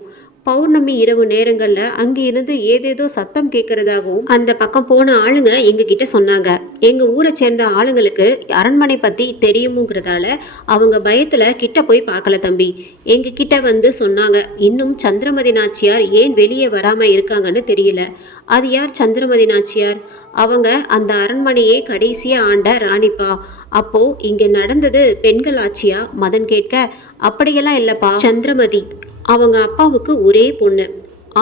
பௌர்ணமி இரவு நேரங்கள்ல அங்க இருந்து ஏதேதோ சத்தம் கேட்கறதாகவும் அந்த பக்கம் போன ஆளுங்க எங்க கிட்ட சொன்னாங்க. எங்க ஊரை சேர்ந்த ஆளுங்களுக்கு அரண்மனை பத்தி தெரியுமுங்கிறதால அவங்க பயத்துல கிட்ட போய் பார்க்கல தம்பி. எங்க கிட்ட வந்து சொன்னாங்க, இன்னும் சந்திரமதி நாச்சியார் ஏன் வெளியே வராம இருக்காங்கன்னு தெரியல. அது யார் சந்திரமதி நாச்சியார்? அவங்க அந்த அரண்மனையே கடைசியா ஆண்ட ராணிப்பா. அப்போ இங்க நடந்தது பெண்கள் ஆட்சியா? மதன் கேட்க, அப்படியெல்லாம் இல்லப்பா. சந்திரமதி அவங்க அப்பாவுக்கு ஒரே பொண்ணு,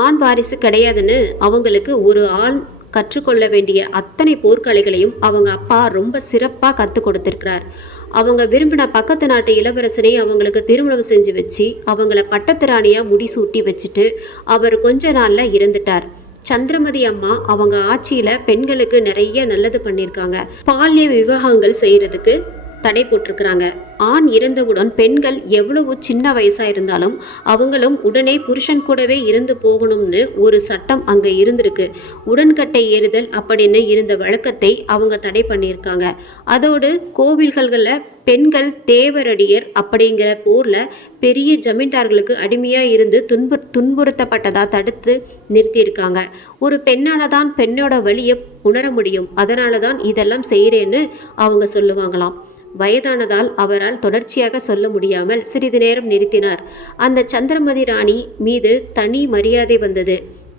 ஆண் வாரிசு கிடையாதுன்னு அவங்களுக்கு ஒரு ஆண் கற்றுக்கொள்ள வேண்டிய அத்தனை போர்க்கலைகளையும் அவங்க அப்பா ரொம்ப சிறப்பாக கற்றுக் கொடுத்துருக்கிறார். அவங்க விரும்பின பக்கத்து நாட்டு இளவரசனை அவங்களுக்கு திருமணம் செஞ்சு வச்சு அவங்கள பட்டத்து ராணியாக முடிசூட்டி வச்சுட்டு அவர் கொஞ்ச நாளில் இறந்துட்டார். சந்திரமதி அம்மா அவங்க ஆட்சியில் பெண்களுக்கு நிறைய நல்லது பண்ணியிருக்காங்க. பால்ய விவாகங்கள் செய்கிறதுக்கு தடை போட்டிருக்கிறாங்க. ஆண் இறந்தவுடன் பெண்கள் எவ்வளவு சின்ன வயசாக இருந்தாலும் அவங்களும் உடனே புருஷன் கூடவே இருந்து போகணும்னு ஒரு சட்டம் அங்கே இருந்திருக்கு. உடன்கட்டை ஏறுதல் அப்படின்னு இருந்த வழக்கத்தை அவங்க தடை பண்ணியிருக்காங்க. அதோடு கோவில்களில் பெண்கள் தேவரடியர் அப்படிங்கிற போரில் பெரிய ஜமீன்தார்களுக்கு அடிமையாக இருந்து துன்புறுத்தப்பட்டதாக தடுத்து நிறுத்தியிருக்காங்க. ஒரு பெண்ணால் தான் பெண்ணோட வலியை உணர முடியும், அதனால தான் இதெல்லாம் செய்கிறேன்னு அவங்க சொல்லுவாங்களாம். வயதானதால் அவரால் தொடர்ச்சியாக சொல்ல முடியாமல் சிறிது நேரம் நிறுத்தினார். அந்த சந்திரமதி ராணி மீது தனி மரியாதை வந்தது.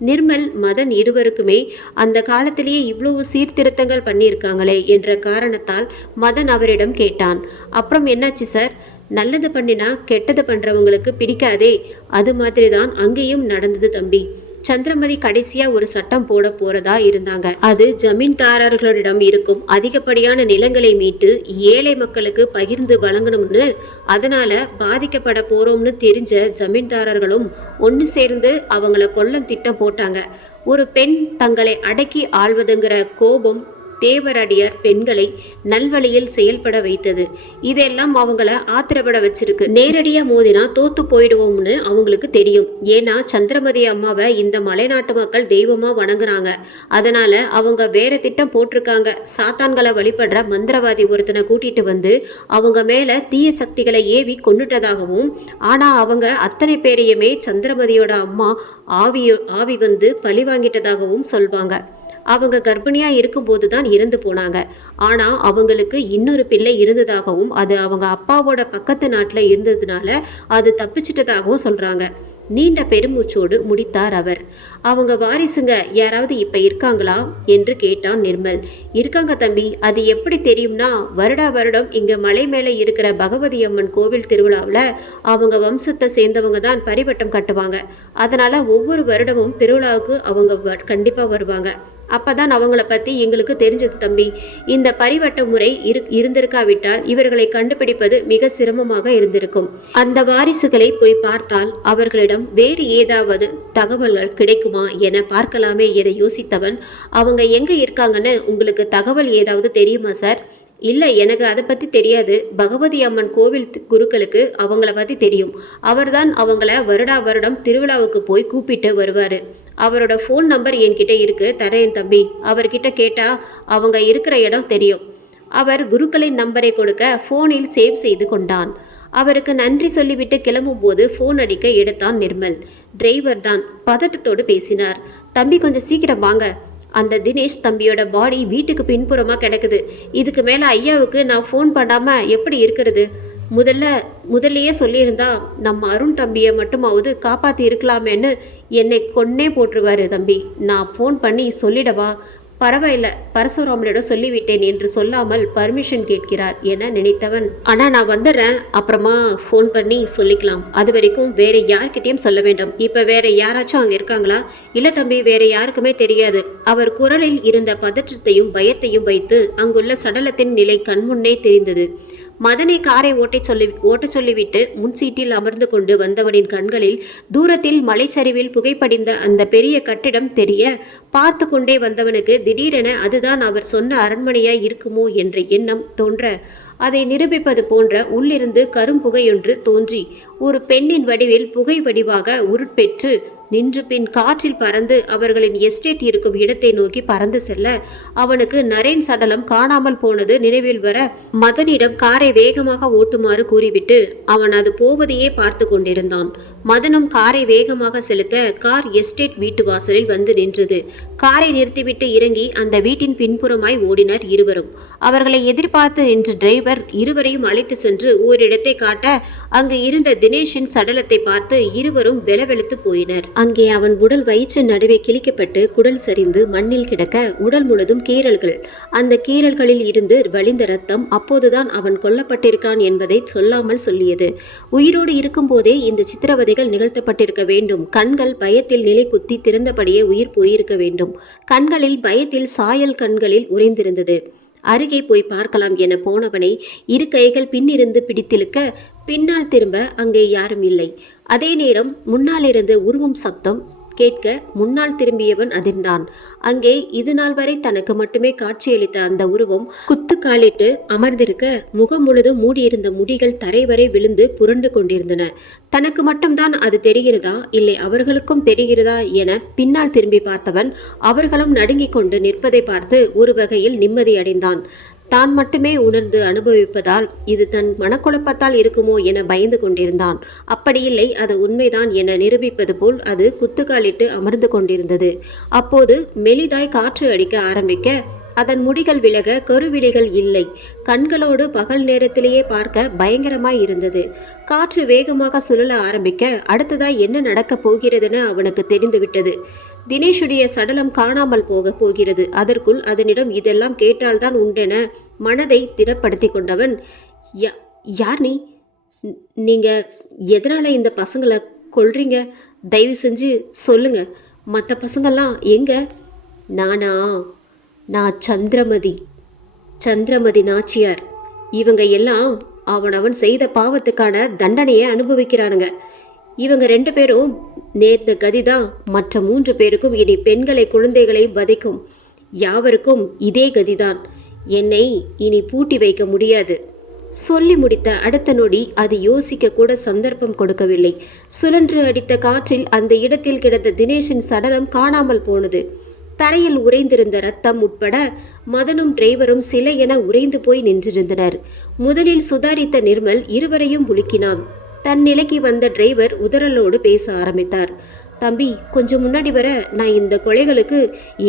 நிர்மல், மதன் இருவருக்குமே அந்த காலத்திலேயே இவ்வளவு சீர்திருத்தங்கள் பண்ணியிருக்காங்களே என்ற காரணத்தால் மதன் அவரிடம் கேட்டான், அப்புறம் என்னாச்சு சார்? நல்லது பண்ணினா கெட்டது பண்ணுறவங்களுக்கு பிடிக்காதே, அது மாதிரி தான் அங்கேயும் நடந்தது தம்பி. சந்திரமதி கடைசியா ஒரு சட்டம் போட போறதா இருந்தாங்க. அது ஜமீன்தாரர்களிடம் இருக்கும் அதிகப்படியான நிலங்களை மீட்டு ஏழை மக்களுக்கு பகிர்ந்து வழங்கணும்னு. அதனால பாதிக்கப்பட போறோம்னு தெரிஞ்ச ஜமீன்தாரர்களும் ஒன்று சேர்ந்து அவங்கள கொல்லும் திட்டம் போட்டாங்க. ஒரு பெண் தங்களை அடக்கி ஆள்வதுங்கிற கோபம் தேவரடியார் பெண்களை நல்வழியில் செயல்பட வைத்தது. இதெல்லாம் அவங்கள ஆத்திரப்பட வச்சிருக்கு. நேரடியா மோதினா தோத்து போயிடுவோம்னு அவங்களுக்கு தெரியும். ஏன்னா சந்திரமதி அம்மாவை இந்த மலைநாட்டு மக்கள் தெய்வமா வணங்குறாங்க. அதனால அவங்க வேற திட்டம் போட்டிருக்காங்க. சாத்தான்களை வழிபடுற மந்திரவாதி ஒருத்தனை கூட்டிட்டு வந்து அவங்க மேல தீய சக்திகளை ஏவி கொண்டுட்டதாகவும், ஆனா அவங்க அத்தனை பேரையுமே சந்திரமதியோட அம்மா ஆவி வந்து பழி வாங்கிட்டதாகவும் சொல்வாங்க. அவங்க கர்ப்பிணியா இருக்கும்போது தான் இறந்து போனாங்க. ஆனா அவங்களுக்கு இன்னொரு பிள்ளை இருந்ததாகவும் அது அவங்க அப்பாவோட பக்கத்து நாட்டுல இருந்ததுனால அது தப்பிச்சிட்டதாகவும் சொல்றாங்க. நீண்ட பெருமூச்சோடு முடித்தார் அவர். அவங்க வாரிசுங்க யாராவது இப்ப இருக்காங்களா என்று கேட்டான் நிர்மல். இருக்காங்க தம்பி, அது எப்படி தெரியும்னா, வருடா வருடம் இங்க மலை மேலே இருக்கிற பகவதி அம்மன் கோவில் திருவிழாவில் அவங்க வம்சத்தை சேர்ந்தவங்க தான் பரிவட்டம் கட்டுவாங்க. அதனால ஒவ்வொரு வருடமும் திருவிழாவுக்கு அவங்க கண்டிப்பா வருவாங்க. அப்பதான் அவங்கள பத்தி எங்களுக்கு தெரிஞ்சது தம்பி. இந்த பரிவட்ட முறை இருந்திருக்காவிட்டால் இவர்களை கண்டுபிடிப்பது மிக சிரமமாக இருந்திருக்கும். அந்த வாரிசுகளை போய் பார்த்தால் அவர்களிடம் வேறு ஏதாவது தகவல்கள் கிடைக்குமா என பார்க்கலாமே என யோசித்தவன், அவங்க எங்க இருக்காங்கன்னு உங்களுக்கு தகவல் ஏதாவது தெரியுமா சார்? இல்லை, எனக்கு அதை பற்றி தெரியாது. பகவதி அம்மன் கோவில் குருக்களுக்கு அவங்கள பற்றி தெரியும். அவர்தான் அவங்கள வருடா வருடம் திருவிழாவுக்கு போய் கூப்பிட்டு வருவார். அவரோட ஃபோன் நம்பர் என்கிட்ட இருக்கு, தரேன் தம்பி. அவர்கிட்ட கேட்டால் அவங்க இருக்கிற இடம் தெரியும். அவர் குருக்களின் நம்பரை கொடுக்க ஃபோனில் சேவ் செய்து கொண்டான். அவருக்கு நன்றி சொல்லிவிட்டு கிளம்பும் போது ஃபோன் அடிக்க எடுத்தான் நிர்மல். டிரைவர் தான் பதட்டத்தோடு பேசினார். தம்பி, கொஞ்சம் சீக்கிரம் வாங்க. அந்த தினேஷ் தம்பியோட பாடி வீட்டுக்கு பின்புறமாக கிடக்குது. இதுக்கு மேலே ஐயாவுக்கு நான் ஃபோன் பண்ணாமல் எப்படி இருக்கிறது? முதல்லையே சொல்லியிருந்தா நம்ம அருண் தம்பியை மட்டுமாவது காப்பாற்றி இருக்கலாமேன்னு என்னை கொன்னே போட்டுருவாரு தம்பி. நான் ஃபோன் பண்ணி சொல்லிடவா? பரவாயில்ல, பரசுராமனிடம் சொல்லிவிட்டேன் என்று சொல்லாமல் பர்மிஷன் கேட்கிறார் என நினைத்தவன், ஆனால் நான் வந்துடுறேன், அப்புறமா ஃபோன் பண்ணி சொல்லிக்கலாம். அது வரைக்கும் வேற யார்கிட்டையும் சொல்ல வேண்டாம். இப்போ வேற யாராச்சும் அங்கே இருக்காங்களா? இல்லை தம்பி, வேற யாருக்குமே தெரியாது. அவர் குரலில் இருந்த பதற்றத்தையும் பயத்தையும் வைத்து அங்குள்ள சடலத்தின் நிலை கண்முன்னே தெரிந்தது. மதனை காரை ஓட்டச் சொல்லிவிட்டு முன் சீட்டில் அமர்ந்து கொண்டு வந்தவனின் கண்களில் தூரத்தில் மலைச்சரிவில் புகைப்படிந்த அந்த பெரிய கட்டிடம் தெரிய, பார்த்து கொண்டே வந்தவனுக்கு திடீரென அதுதான் அவர் சொன்ன அரண்மனையாய் இருக்குமோ என்ற எண்ணம் தோன்ற, அதை நிரூபிப்பது போன்ற உள்ளிருந்து கரும்புகையொன்று தோன்றி ஒரு பெண்ணின் வடிவில் புகை வடிவாக உருட்பெற்று நின்று பின் காற்றில் பறந்து அவர்களின் எஸ்டேட் இருக்கும் இடத்தை நோக்கி பறந்து செல்ல, அவனுக்கு நரேன் சடலம் காணாமல் போனது நினைவில் வர மதனிடம் காரை வேகமாக ஓட்டுமாறு கூறிவிட்டு அவன் அது போவதையே பார்த்து கொண்டிருந்தான். மதனும் காரை வேகமாக செலுத்த கார் எஸ்டேட் வீட்டு வாசலில் வந்து நின்றது. காரை நிறுத்திவிட்டு இறங்கி அந்த வீட்டின் பின்புறமாய் ஓடினர் இருவரும். அவர்களை எதிர்பார்த்து நின்ற டிரைவர் இருவரையும் அழைத்து சென்று ஓரிடத்தை காட்ட அங்கு இருந்த தினேஷின் சடலத்தை பார்த்து இருவரும் வெலவெழுத்து போயினர். அங்கே அவன் உடல் வயிற்று நடுவே கிழிக்கப்பட்டு குடல் சரிந்து மண்ணில் கிடக்க உடல் முழுதும் கீறல்கள். அந்த கீறல்களில் இருந்து வழிந்த ரத்தம் அப்போதுதான் அவன் கொல்லப்பட்டிருக்கான் என்பதை சொல்லாமல் சொல்லியது. உயிரோடு இருக்கும் போதே இந்த சித்திரவதைகள் நிகழ்த்தப்பட்டிருக்க வேண்டும். கண்கள் பயத்தில் நிலை குத்தி திறந்தபடியே உயிர் போயிருக்க வேண்டும். கண்களில் பயத்தில் சாயல் கண்களில் உறைந்திருந்தது. அருகே போய் பார்க்கலாம் என போனவனை இரு கைகள் பின்னிருந்து பிடித்திழுக்க பின்னால் திரும்ப அங்கே யாரும் இல்லை. அதே நேரம் முன்னாலிருந்து உருவும் சப்தம் கேட்க முன்னால் திரும்பியவன் அதிர்ந்தான். அங்கே இது நாள் வரை தனக்கு மட்டுமே காட்சியளித்த அந்த உருவம் குத்து காலிட்டு அமர்ந்திருக்க முகம் முழுதும் மூடியிருந்த முடிகள் தரை வரை விழுந்து புரண்டு கொண்டிருந்தன. தனக்கு மட்டும்தான் அது தெரிகிறதா இல்லை அவர்களுக்கும் தெரிகிறதா என பின்னால் திரும்பி பார்த்தவன் அவர்களும் நடுங்கிக் கொண்டு நிற்பதை பார்த்து ஒரு வகையில் நிம்மதியடைந்தான். தான் மட்டுமே உணர்ந்து அனுபவிப்பதால் இது தன் மனக்குழப்பத்தால் இருக்குமோ என பயந்து கொண்டிருந்தான். அப்படியில்லை, அது உண்மைதான் என நிரூபிப்பது போல் அது குத்துக்காலிட்டு அமர்ந்து கொண்டிருந்தது. அப்போது மெலிதாய் காற்று அடிக்க ஆரம்பிக்க அதன் முடிகள் விலக கருவிழிகள் இல்லை. கண்களோடு பகல் நேரத்திலேயே பார்க்க பயங்கரமாய் இருந்தது. காற்று வேகமாக சுழல ஆரம்பிக்க அடுத்ததாய் என்ன நடக்கப் போகிறதுன்னு அவனுக்கு தெரிந்துவிட்டது. தினேஷுடைய சடலம் காணாமல் போகிறது. அதற்குள் அதனிடம் இதெல்லாம் கேட்டால்தான் உண்டென மனதை திடப்படுத்தி கொண்டவன், யார் நீங்க எதனால இந்த பசங்களை கொல்றீங்க? தயவு செஞ்சு சொல்லுங்க. மற்ற பசங்கள்லாம் எங்க? நான் சந்திரமதி நாச்சியார். இவங்க எல்லாம் அவன் செய்த பாவத்துக்கான தண்டனையை அனுபவிக்கிறானுங்க. இவங்க 2 பேரும் நேர்ந்த கதிதான் மற்ற 3 பேருக்கும் இனி பெண்களை குழந்தைகளை வதைக்கும் யாவருக்கும் இதே கதிதான். என்னை இனி பூட்டி வைக்க முடியாது. சொல்லி முடித்த அடுத்த நொடி அது யோசிக்க கூட சந்தர்ப்பம் கொடுக்கவில்லை. சுழன்று அடித்த காற்றில் அந்த இடத்தில் கிடந்த தினேஷின் சடலம் காணாமல் போனது. தரையில் உறைந்திருந்த ரத்தம் உட்பட மதனும் டிரைவரும் சிலை என உறைந்து போய் நின்றிருந்தனர். முதலில் சுதாரித்த நிர்மல் இருவரையும் உலுக்கினான். தன் நிலைக்கு வந்த டிரைவர் உதறலோடு பேச ஆரம்பித்தார். தம்பி, கொஞ்சம் முன்னாடி வர நான் இந்த கொலைகளுக்கு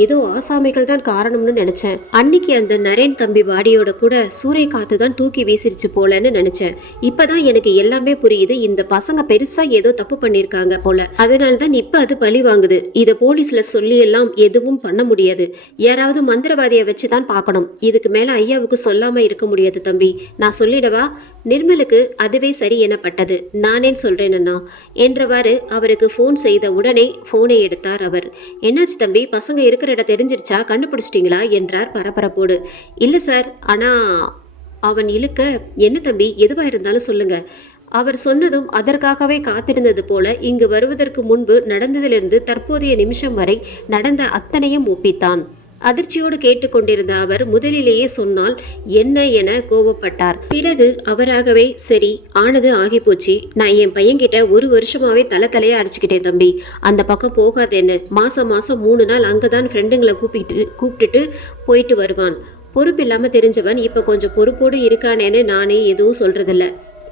ஏதோ ஆசாமிகள் தான் காரணம்னு நினைச்சேன். அன்னைக்கு அந்த நரேன் தம்பி வாடியோட கூட சூறைக்காத்து தான் தூக்கி வீசிருச்சு போலன்னு நினைச்சேன். இப்பதான் எனக்கு எல்லாமே புரியுது. இந்த பசங்க பெருசா ஏதோ தப்பு பண்ணிருக்காங்க போல. அதனால்தான் இப்ப அது பழி வாங்குது. இத போலீஸ்ல சொல்லி எல்லாம் எதுவும் பண்ண முடியாது. யாராவது மந்திரவாதியை வச்சுதான் பார்க்கணும். இதுக்கு மேல ஐயாவுக்கு சொல்லாம இருக்க முடியாது தம்பி. நான் சொல்லிடவா? நிர்மலுக்கு அதுவே சரி எனப்பட்டது. நானேன் சொல்றேன்னா என்றவாறு அவருக்கு போன் செய்த உடனே போனை எடுத்தார் அவர். என்னாச்சு தம்பி, பசங்க இருக்கிற இடம் தெரிஞ்சிருச்சா? கண்டுபிடிச்சிட்டிங்களா என்றார் பரபரப்போடு. இல்லை சார், ஆனா அவன் இழுக்க. என்ன தம்பி, எதுவா இருந்தாலும் சொல்லுங்க. அவர் சொன்னதும் அதற்காகவே காத்திருந்தது போல இங்கு வருவதற்கு முன்பு நடந்ததிலிருந்து தற்போதைய நிமிஷம் வரை நடந்த அத்தனையும் ஒப்பித்தான். அதிர்ச்சியோடு கேட்டுக்கொண்டிருந்த அவர் முதலிலேயே சொன்னால் என்ன என கோபப்பட்டார். பிறகு அவராகவே சரி, ஆனது ஆகி போச்சு. நான் என் பையன்கிட்ட 1 வருஷமாவே தலையா அடிச்சுக்கிட்டேன் தம்பி. அந்த பக்கம் போகாதேன்னு. மாசம் 3 நாள் அங்கதான் ஃப்ரெண்டுங்களை கூப்பிட்டுட்டு போயிட்டு வருவான். பொறுப்பு இல்லாம தெரிஞ்சவன் இப்ப கொஞ்சம் பொறுப்போடு இருக்கானேன்னு நானே எதுவும் சொல்றதில்ல.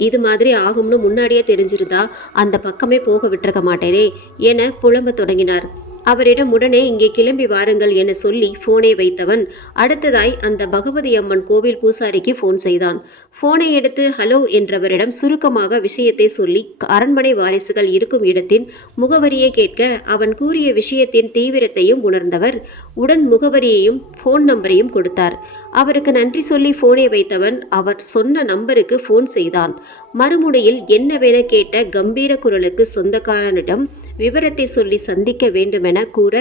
இது மாதிரி ஆகும்னு முன்னாடியே தெரிஞ்சிருந்தா அந்த பக்கமே போக விட்டுருக்க மாட்டேனே என புலம்ப தொடங்கினார். அவரிடம் உடனே இங்கே கிளம்பி வாருங்கள் என சொல்லி போனை வைத்தவன் அடுத்ததாய் அந்த பகவதி அம்மன் கோவில் பூசாரிக்கு போன் செய்தான். போனை எடுத்து ஹலோ என்றவரிடம் சுருக்கமாக விஷயத்தை சொல்லி அரண்மனை வாரிசுகள் இருக்கும் இடத்தின் முகவரியை கேட்க அவன் கூறிய விஷயத்தின் தீவிரத்தையும் உணர்ந்தவர் உடன் முகவரியையும் போன் நம்பரையும் கொடுத்தார். அவருக்கு நன்றி சொல்லி போனை வைத்தவன் அவர் சொன்ன நம்பருக்கு போன் செய்தான். மறுமுனையில் என்னவென கேட்ட கம்பீர குரலுக்கு சொந்தக்காரனிடம் விவரத்தை சொல்லி சந்திக்க வேண்டுமென கூற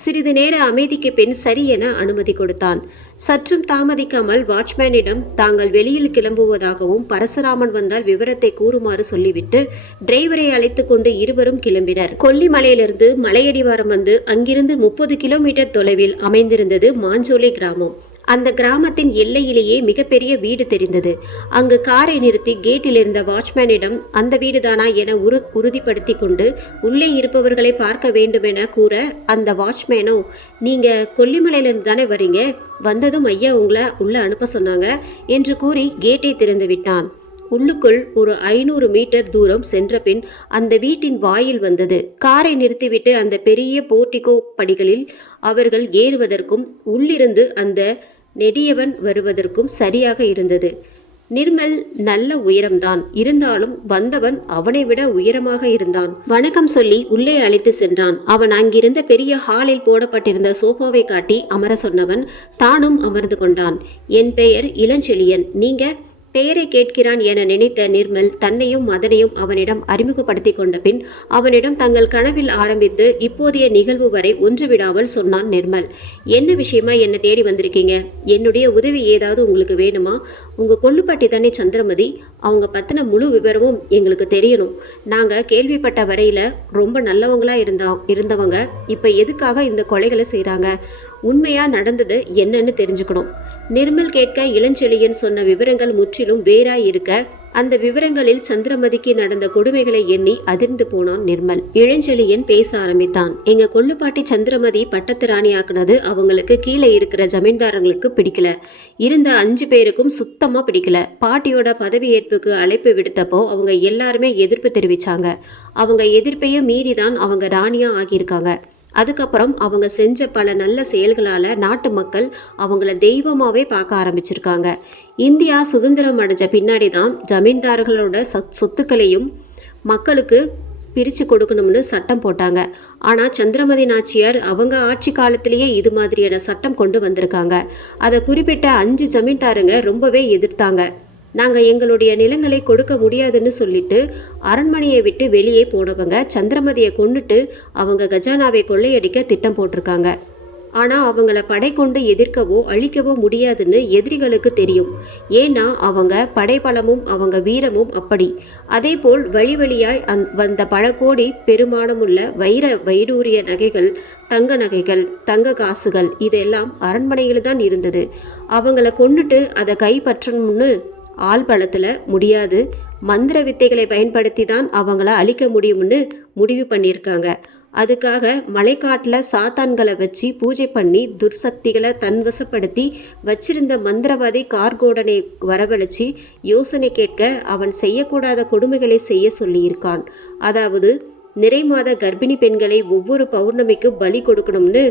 சிறிது நேர அமைதிக்கு பின் சரி என அனுமதி கொடுத்தான். சற்றும் தாமதிக்காமல் வாட்ச்மேனிடம் தாங்கள் வெளியில் கிளம்புவதாகவும் பரசுராமன் வந்தால் விவரத்தை கூறுமாறு சொல்லிவிட்டு டிரைவரை அழைத்து கொண்டு இருவரும் கிளம்பினர். கொல்லிமலையிலிருந்து மலையடிவாரம் வந்து அங்கிருந்து 30 கிலோமீட்டர் தொலைவில் அமைந்திருந்தது மாஞ்சோலை கிராமம். அந்த கிராமத்தின் எல்லையிலேயே மிகப்பெரிய வீடு தெரிந்தது. அங்கு காரை நிறுத்தி கேட்டில் இருந்த வாட்ச்மேனிடம் அந்த வீடுதானா என உறுதிப்படுத்தி கொண்டு உள்ளே இருப்பவர்களை பார்க்க வேண்டுமென கூற அந்த வாட்ச்மேனோ, நீங்க கொல்லிமலையிலிருந்து தானே வரீங்க, வந்ததும் ஐயா உங்களை உள்ள அனுப்ப சொன்னாங்க என்று கூறி கேட்டை திறந்து விட்டான். உள்ளுக்குள் ஒரு 500 மீட்டர் தூரம் சென்ற பின் அந்த வீட்டின் வாயில் வந்தது. காரை நிறுத்திவிட்டு அந்த பெரிய போர்டிகோ படிகளில் அவர்கள் ஏறுவதற்கும் உள்ளிருந்து அந்த நெடியவன் வருவதற்கும் சரியாக இருந்தது. நிர்மல் நல்ல உயரம்தான், இருந்தாலும் வந்தவன் அவனை விட உயரமாக இருந்தான். வணக்கம் சொல்லி உள்ளே அழைத்து சென்றான். அவன் அங்கிருந்த பெரிய ஹாலில் போடப்பட்டிருந்த சோஃபாவை காட்டி அமர சொன்னவன் தானும் அமர்ந்து கொண்டான். என் பெயர் இளஞ்செழியன், நீங்க? பெயரை கேட்கிறான் என நினைத்த நிர்மல் தன்னையும் மதனையும் அவனிடம் அறிமுகப்படுத்தி கொண்ட பின் அவனிடம் தங்கள் கனவில் ஆரம்பித்து இப்போதைய நிகழ்வு வரை ஒன்று விடாமல் சொன்னான் நிர்மல். என்ன விஷயமா என்ன தேடி வந்திருக்கீங்க? என்னுடைய உதவி ஏதாவது உங்களுக்கு வேணுமா? உங்க கொள்ளுப்பாட்டி தானே சந்திரமதி, அவங்க பத்தின முழு விவரமும் எங்களுக்கு தெரியணும். நாங்க கேள்விப்பட்ட வரையில ரொம்ப நல்லவங்களா இருந்தவங்க இப்ப எதுக்காக இந்த கொலைகளை செய்றாங்க? உண்மையா நடந்தது என்னன்னு தெரிஞ்சுக்கணும். நிர்மல் கேட்க இளஞ்செழியன் சொன்ன விவரங்கள் முற்றிலும் வேறாய் இருக்க அந்த விவரங்களில் சந்திரமதிக்கு நடந்த கொடுமைகளை எண்ணி அதிர்ந்து போனான் நிர்மல். இளஞ்செழியன் பேச ஆரம்பித்தான். எங்க கொள்ளுப்பாட்டி சந்திரமதி பட்டத்து ராணியாக்குனது அவங்களுக்கு கீழே இருக்கிற ஜமீன்தாரங்களுக்கு பிடிக்கல. இருந்த 5 பேருக்கும் சுத்தமா பிடிக்கல. பாட்டியோட பதவி ஏற்புக்கு அழைப்பு விடுத்தப்போ அவங்க எல்லாருமே எதிர்ப்பு தெரிவிச்சாங்க. அவங்க எதிர்ப்பையும் மீறிதான் அவங்க ராணியா ஆகியிருக்காங்க. அதுக்கப்புறம் அவங்க செஞ்ச பல நல்ல செயல்களால் நாட்டு மக்கள் அவங்கள தெய்வமாகவே பார்க்க ஆரம்பிச்சிருக்காங்க. இந்தியா சுதந்திரம் அடைஞ்ச பின்னாடி தான் ஜமீன்தார்களோட சொத்துக்களையும் மக்களுக்கு பிரித்து கொடுக்கணும்னு சட்டம் போட்டாங்க. ஆனால் சந்திரமதி நாச்சியார் அவங்க ஆட்சி காலத்திலேயே இது மாதிரியான சட்டம் கொண்டு வந்திருக்காங்க. அதை குறிப்பிட்ட 5 ஜமீன்தாருங்க ரொம்பவே எதிர்த்தாங்க. நாங்கள் எங்களுடைய நிலங்களை கொடுக்க முடியாதுன்னு சொல்லிட்டு அரண்மனையை விட்டு வெளியே போனவங்க சந்திரமதியை கொண்டுட்டு அவங்க கஜானாவை கொள்ளையடிக்க திட்டம் போட்டிருக்காங்க. ஆனால் அவங்கள படை கொண்டு எதிர்க்கவோ அழிக்கவோ முடியாதுன்னு எதிரிகளுக்கு தெரியும். ஏன்னா அவங்க படைபலமும் அவங்க வீரமும் அப்படி. அதே போல் வழி வழியாய் வந்த பல கோடி பெருமானமுள்ள வைடூரிய நகைகள், தங்க நகைகள், தங்க காசுகள் இதெல்லாம் அரண்மனையில் தான் இருந்தது. அவங்கள கொண்டுட்டு அதை கைப்பற்றணும்னு ஆள் பலத்தில் முடியாது. மந்திர வித்தைகளை பயன்படுத்தி தான் அவங்கள அழிக்க முடியும்னு முடிவு பண்ணியிருக்காங்க. அதுக்காக மலைக்காட்டில் சாத்தான்களை வச்சு பூஜை பண்ணி துர்சக்திகளை தன்வசப்படுத்தி வச்சிருந்த மந்திரவாதி கார்கோடனை வரவழைச்சி யோசனை கேட்க அவன் செய்யக்கூடாத கொடுமைகளை செய்ய சொல்லியிருக்கான். அதாவது நிறைமாத கர்ப்பிணி பெண்களை ஒவ்வொரு பௌர்ணமிக்கும் பலி கொடுக்கணும்னு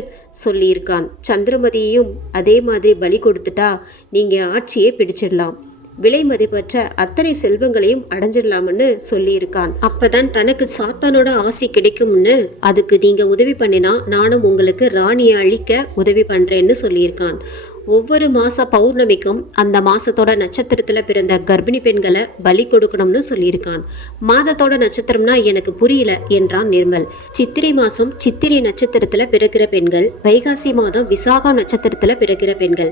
சொல்லியிருக்கான். சந்திரமதியையும் அதே மாதிரி பலி கொடுத்துட்டா நீங்கள் ஆட்சியை பிடிச்சிடலாம், விலை மதிப்பற்ற அத்தனை செல்வங்களையும் அடைஞ்சிடலாம்னு சொல்லியிருக்கான். அப்பதான் தனக்கு சாத்தானோட ஆசை கிடைக்கும்னு அதுக்கு நீங்க உதவி பண்ணினா நானும் உங்களுக்கு ராணியை அழிக்க உதவி பண்றேன்னு சொல்லியிருக்கான். ஒவ்வொரு மாத பௌர்ணமிக்கும் அந்த மாதத்தோட நட்சத்திரத்தில் பிறந்த கர்ப்பிணி பெண்களை பலி கொடுக்கணும்னு சொல்லியிருக்கான். மாதத்தோட நட்சத்திரம்னா எனக்கு புரியல என்றான் நிர்மல். சித்திரை மாதம் சித்திரை நட்சத்திரத்தில் பிறக்கிற பெண்கள், வைகாசி மாதம் விசாகம் நட்சத்திரத்தில் பிறக்கிற பெண்கள்,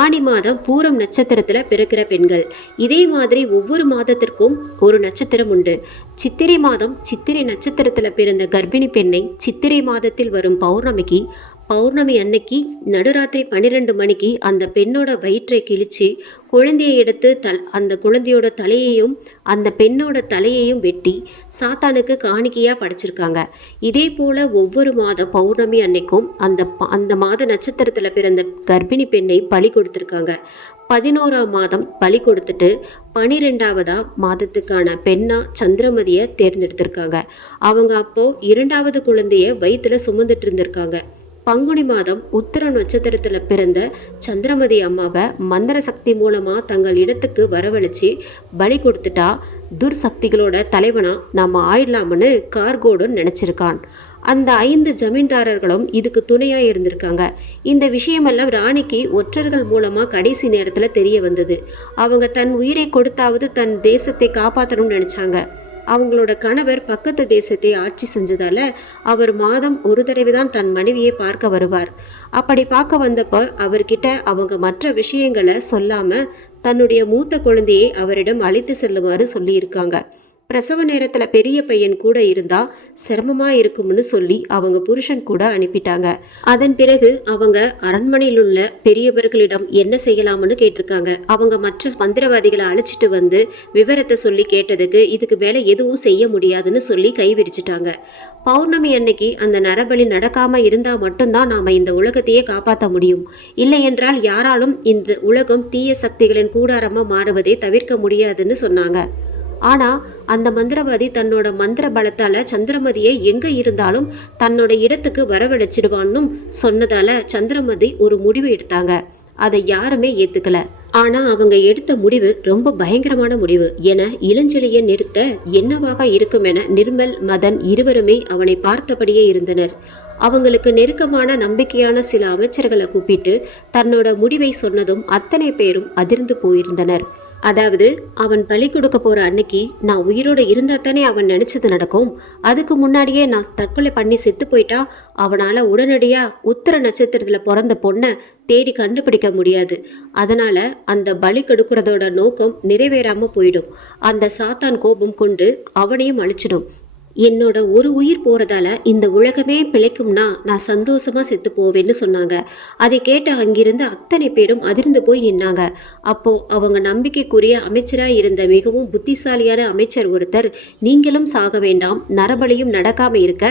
ஆனி மாதம் பூரம் நட்சத்திரத்தில் பிறக்கிற பெண்கள், இதே மாதிரி ஒவ்வொரு மாதத்திற்கும் ஒரு நட்சத்திரம் உண்டு. சித்திரை மாதம் சித்திரை நட்சத்திரத்தில் பிறந்த கர்ப்பிணி பெண்ணை சித்திரை மாதத்தில் வரும் பௌர்ணமி அன்னைக்கு நடுராத்திரி 12 மணிக்கு அந்த பெண்ணோட வயிற்றை கிழிச்சு குழந்தையை எடுத்து அந்த குழந்தையோட தலையையும் அந்த பெண்ணோட தலையையும் வெட்டி சாத்தானுக்கு காணிக்கையாக படைச்சிருக்காங்க. இதே போல் ஒவ்வொரு மாத பௌர்ணமி அன்னைக்கும் அந்த மாத நட்சத்திரத்தில் பிறந்த கர்ப்பிணி பெண்ணை பலி கொடுத்துருக்காங்க. 11ஆம் மாதம் பலி கொடுத்துட்டு 12ஆவதா மாதத்துக்கான பெண்ணா சந்திரமதியை தேர்ந்தெடுத்திருக்காங்க. அவங்க அப்போ 2வது குழந்தைய வயிற்றுல சுமந்துட்டு இருந்திருக்காங்க. பங்குனி மாதம் உத்திர நட்சத்திரத்தில் பிறந்த சந்திரமதி அம்மாவை மந்திர சக்தி மூலமாக தங்கள் இடத்துக்கு வரவழைச்சி பலி கொடுத்துட்டா துர்சக்திகளோட தலைவனா நாம் ஆயிடலாம்னு கார்கோடன் நினச்சிருக்கான். அந்த 5 ஜமீன்தாரர்களும் இதுக்கு துணையாக இருந்திருக்காங்க. இந்த விஷயமெல்லாம் ராணிக்கு ஒற்றர்கள் மூலமாக கடைசி நேரத்தில் தெரிய வந்தது. அவங்க தன் உயிரை கொடுத்தாவது தன் தேசத்தை காப்பாற்றணும்னு நினச்சாங்க. அவங்களோட கணவர் பக்கத்து தேசத்தை ஆட்சி செஞ்சதால அவர் மாதம் ஒரு தடவை தான் தன் மனைவியை பார்க்க வருவார். அப்படி பார்க்க வந்தப்போ அவர்கிட்ட அவங்க மற்ற விஷயங்களை சொல்லாம தன்னுடைய மூத்த குழந்தையை அவரிடம் அழைத்து செல்லுமாறு சொல்லியிருக்காங்க. பிரசவ நேரத்துல பெரிய பையன் கூட இருந்தா சிரமமா இருக்கும்னு சொல்லி அவங்க புருஷன் கூட அனுப்பிட்டாங்க. அதன் பிறகு அவங்க அரண்மனையில் உள்ள பெரியவர்களிடம் என்ன செய்யலாம்னு கேட்டிருக்காங்க. அவங்க மற்ற மந்திரவாதிகளை அழைச்சிட்டு வந்து விவரத்தை சொல்லி கேட்டதுக்கு இதுக்கு மேல எதுவும் செய்ய முடியாதுன்னு சொல்லி கை விரிச்சிட்டாங்க. பௌர்ணமி அன்னைக்கு அந்த நரபலி நடக்காம இருந்தா மட்டும்தான் நாம இந்த உலகத்தையே காப்பாற்ற முடியும். இல்லை என்றால் யாராலும் இந்த உலகம் தீய சக்திகளின் கூடாரமா மாறுவதை தவிர்க்க முடியாதுன்னு சொன்னாங்க. ஆனா அந்த மந்திரவாதி தன்னோட மந்திர பலத்தால சந்திரமதியை எங்க இருந்தாலும் தன்னோட இடத்துக்கு வரவழைச்சிடுவான்னு சொன்னதால சந்திரமதி ஒரு முடிவு எடுத்தாங்க. அதை யாருமே ஏத்துக்கல. ஆனா அவங்க எடுத்த முடிவு ரொம்ப பயங்கரமான முடிவு என இளஞ்செழியை நிறுத்த என்னவாக இருக்கும் என நிர்மல் மதன் இருவருமே அவனை பார்த்தபடியே இருந்தனர். அவங்களுக்கு நெருக்கமான நம்பிக்கையான சில அமைச்சர்களை கூப்பிட்டு தன்னோட முடிவை சொன்னதும் அத்தனை பேரும் அதிர்ந்து போயிருந்தனர். அதாவது அவன் பலி கொடுக்க போற அன்னைக்கு நான் உயிரோட இருந்தா தானே அவன் நினைச்சது நடக்கும். அதுக்கு முன்னாடியே நான் தற்கொலை பண்ணி செத்து போயிட்டா அவனால உடனடியா உத்தர நட்சத்திரத்துல பிறந்த பொண்ணை தேடி கண்டுபிடிக்க முடியாது. அதனால அந்த பலி கொடுக்கறதோட நோக்கம் நிறைவேறாம போயிடும். அந்த சாத்தான் கோபம் கொண்டு அவனையும் அழிச்சிடும். என்னோட ஒரு உயிர் போறதால இந்த உலகமே பிழைக்கும்னா நான் சந்தோஷமா செத்து போவேன்னு சொன்னாங்க. அதை கேட்டு அங்கிருந்து அத்தனை பேரும் அதிர்ந்து போய் நின்னாங்க. அப்போ அவங்க நம்பிக்கைக்குரிய அமைச்சரா இருந்த மிகவும் புத்திசாலியான அமைச்சர் ஒருத்தர், நீங்களும் சாக வேண்டாம், நரபலியும் நடக்காம இருக்க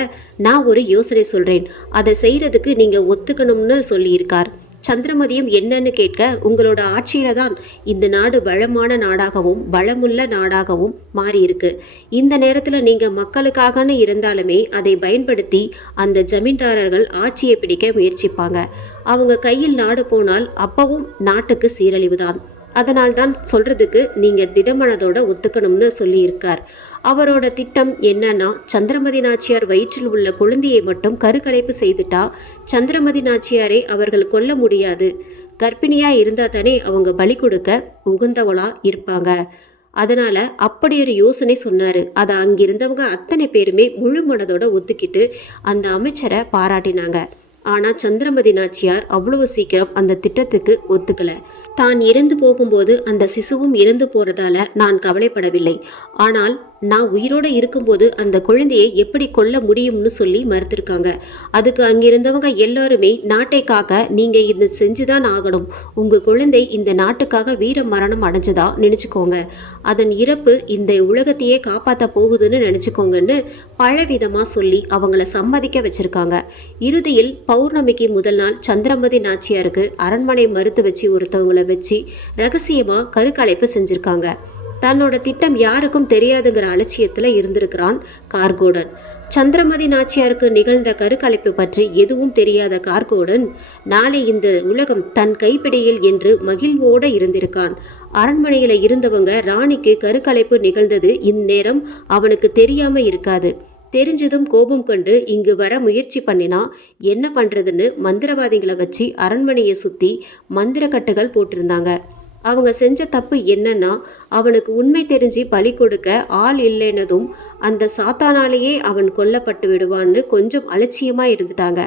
நான் ஒரு யோசனை சொல்றேன், அதை செய்யறதுக்கு நீங்க ஒத்துக்கணும்னு சொல்லியிருக்கார். சந்திரமதியும் என்னன்னு கேட்க, உங்களோட ஆட்சியில தான் இந்த நாடு வளமான நாடாகவும் வளமுள்ள நாடாகவும் மாறி இருக்கு. இந்த நேரத்துல நீங்க மக்களுக்காகன்னு இருந்தாலுமே அதை பயன்படுத்தி அந்த ஜமீன்தாரர்கள் ஆட்சியை பிடிக்க முயற்சிப்பாங்க. அவங்க கையில் நாடு போனால் அப்பவும் நாட்டுக்கு சீரழிவுதான். அதனால்தான் சொல்றதுக்கு நீங்க திடமனதோட ஒத்துக்கணும்னு சொல்லியிருக்கார். அவரோட திட்டம் என்னன்னா, சந்திரமதி நாச்சியார் வயிற்றில் உள்ள குழந்தையை மட்டும் கருக்கலைப்பு செய்துட்டா சந்திரமதி நாச்சியாரை அவர்கள் கொல்ல முடியாது. கர்ப்பிணியா இருந்தா தானே அவங்க பலி கொடுக்க உகந்தவளா இருப்பாங்க. அதனால அப்படி ஒரு யோசனை சொன்னாரு. அதை அங்கிருந்தவங்க அத்தனை பேருமே முழு மனதோட ஒத்துக்கிட்டு அந்த அமைச்சரை பாராட்டினாங்க. ஆனா சந்திரமதி நாச்சியார் அவ்வளவு சீக்கிரம் அந்த திட்டத்துக்கு ஒத்துக்கல. தான் இறந்து போகும்போது அந்த சிசுவும் இறந்து போறதால நான் கவலைப்படவில்லை. ஆனால் நான் உயிரோட இருக்கும்போது அந்த குழந்தையை எப்படி கொல்ல முடியும்னு சொல்லி மறுத்திருக்காங்க. அதுக்கு அங்கிருந்தவங்க எல்லாருமே நாட்டை காக்க நீங்க இது செஞ்சுதான் ஆகணும். உங்க குழந்தை இந்த நாட்டுக்காக வீர மரணம் அடைஞ்சதா நினைச்சுக்கோங்க. அதன் இறப்பு இந்த உலகத்தையே காப்பாற்ற போகுதுன்னு நினைச்சுக்கோங்கன்னு பலவிதமா சொல்லி அவங்கள சம்மதிக்க வச்சிருக்காங்க. இறுதியில் பௌர்ணமிக்கு முதல் நாள் சந்திரமதி நாச்சியாருக்கு அரண்மனை மறுத்து வச்சு ஒருத்தவங்களை வச்சு ரகசியமா கருக்கலைப்பு செஞ்சிருக்காங்க. தன்னோட திட்டம் யாருக்கும் தெரியாதுங்கிற அலட்சியத்துல இருந்திருக்கிறான் கார்கோடன். சந்திரமதி நாச்சியாருக்கு நிகழ்ந்த கருக்கலைப்பு பற்றி எதுவும் தெரியாத கார்கோடன் நாளை இந்த உலகம் தன் கைப்பிடியில் என்று மகிழ்வோட இருந்திருக்கான். அரண்மனையில இருந்தவங்க ராணிக்கு கருக்கலைப்பு நிகழ்ந்தது இந்நேரம் அவனுக்கு தெரியாம இருக்காது. தெரிஞ்சதும் கோபம் கொண்டு இங்கு வர முயற்சி பண்ணினா என்ன பண்றதுன்னு மந்திரவாதிகளை வச்சு அரண்மனையை சுத்தி மந்திரக்கட்டுகள் போட்டிருந்தாங்க. அவங்க செஞ்ச தப்பு என்னன்னா, அவனுக்கு உண்மை தெரிஞ்சு பலி கொடுக்க ஆள் இல்லைன்னதும் அந்த சாத்தானாலேயே அவன் கொல்லப்பட்டு விடுவான்னு கொஞ்சம் அலட்சியமா இருந்துட்டாங்க.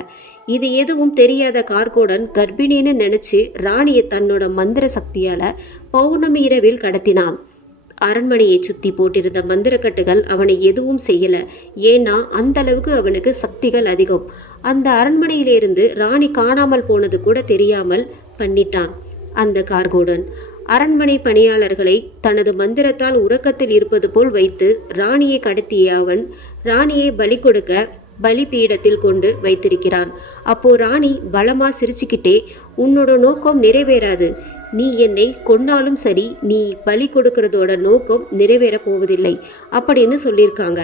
இது எதுவும் தெரியாத கார்கோடன் கர்ப்பிணின்னு நினைச்சு ராணியை தன்னோட மந்திர சக்தியால பௌர்ணமி இரவில் கடத்தினான். அரண்மனையை சுத்தி போட்டிருந்த மந்திரக்கட்டுகள் அவனை எதுவும் செய்யல. ஏன்னா அந்த அளவுக்கு அவனுக்கு சக்திகள் அதிகம். அந்த அரண்மனையிலிருந்து ராணி காணாமல் போனது கூட தெரியாமல் பண்ணிட்டான் அந்த கார்கோடன். அரண்மனை பணியாளர்களை தனது மந்திரத்தால் உறக்கத்தில் இருப்பது போல் வைத்து ராணியை கடத்திய அவன் ராணியை பலி கொடுக்க பலி பீடத்தில் கொண்டு வைத்திருக்கிறான். அப்போ ராணி பலமா சிரிச்சுக்கிட்டே, உன்னோட நோக்கம் நிறைவேறாது, நீ என்னை கொன்னாலும் சரி, நீ பலி கொடுக்கறதோட நோக்கம் நிறைவேற போவதில்லை அப்படின்னு சொல்லியிருக்காங்க.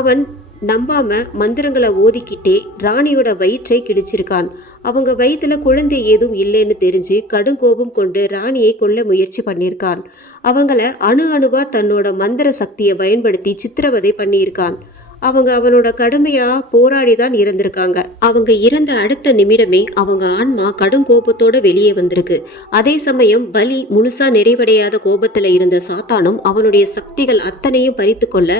அவன் நம்பாம மந்திரங்களை ஓதிக்கிட்டே ராணியோட வயிற்றை கிழிச்சிருக்கான். அவங்க வயிற்றுல குழந்தை ஏதும் இல்லைன்னு தெரிஞ்சு கடுங்கோபம் கொண்டு ராணியை கொல்ல முயற்சி பண்ணியிருக்கான். அவங்கள அணு அணுவா தன்னோட மந்திர சக்தியை பயன்படுத்தி சித்திரவதை பண்ணியிருக்கான். அவங்க அவனோட கடுமையா போராடி தான் இறந்திருக்காங்க. அவங்க இறந்த அடுத்த நிமிடமே அவங்க ஆன்மா கடும் கோபத்தோட வெளியே வந்திருக்கு. அதே சமயம் பலி முழுசா நிறைவடையாத கோபத்துல இருந்த சாத்தானும் அவனுடைய சக்திகள் அத்தனையும் பறித்து கொள்ள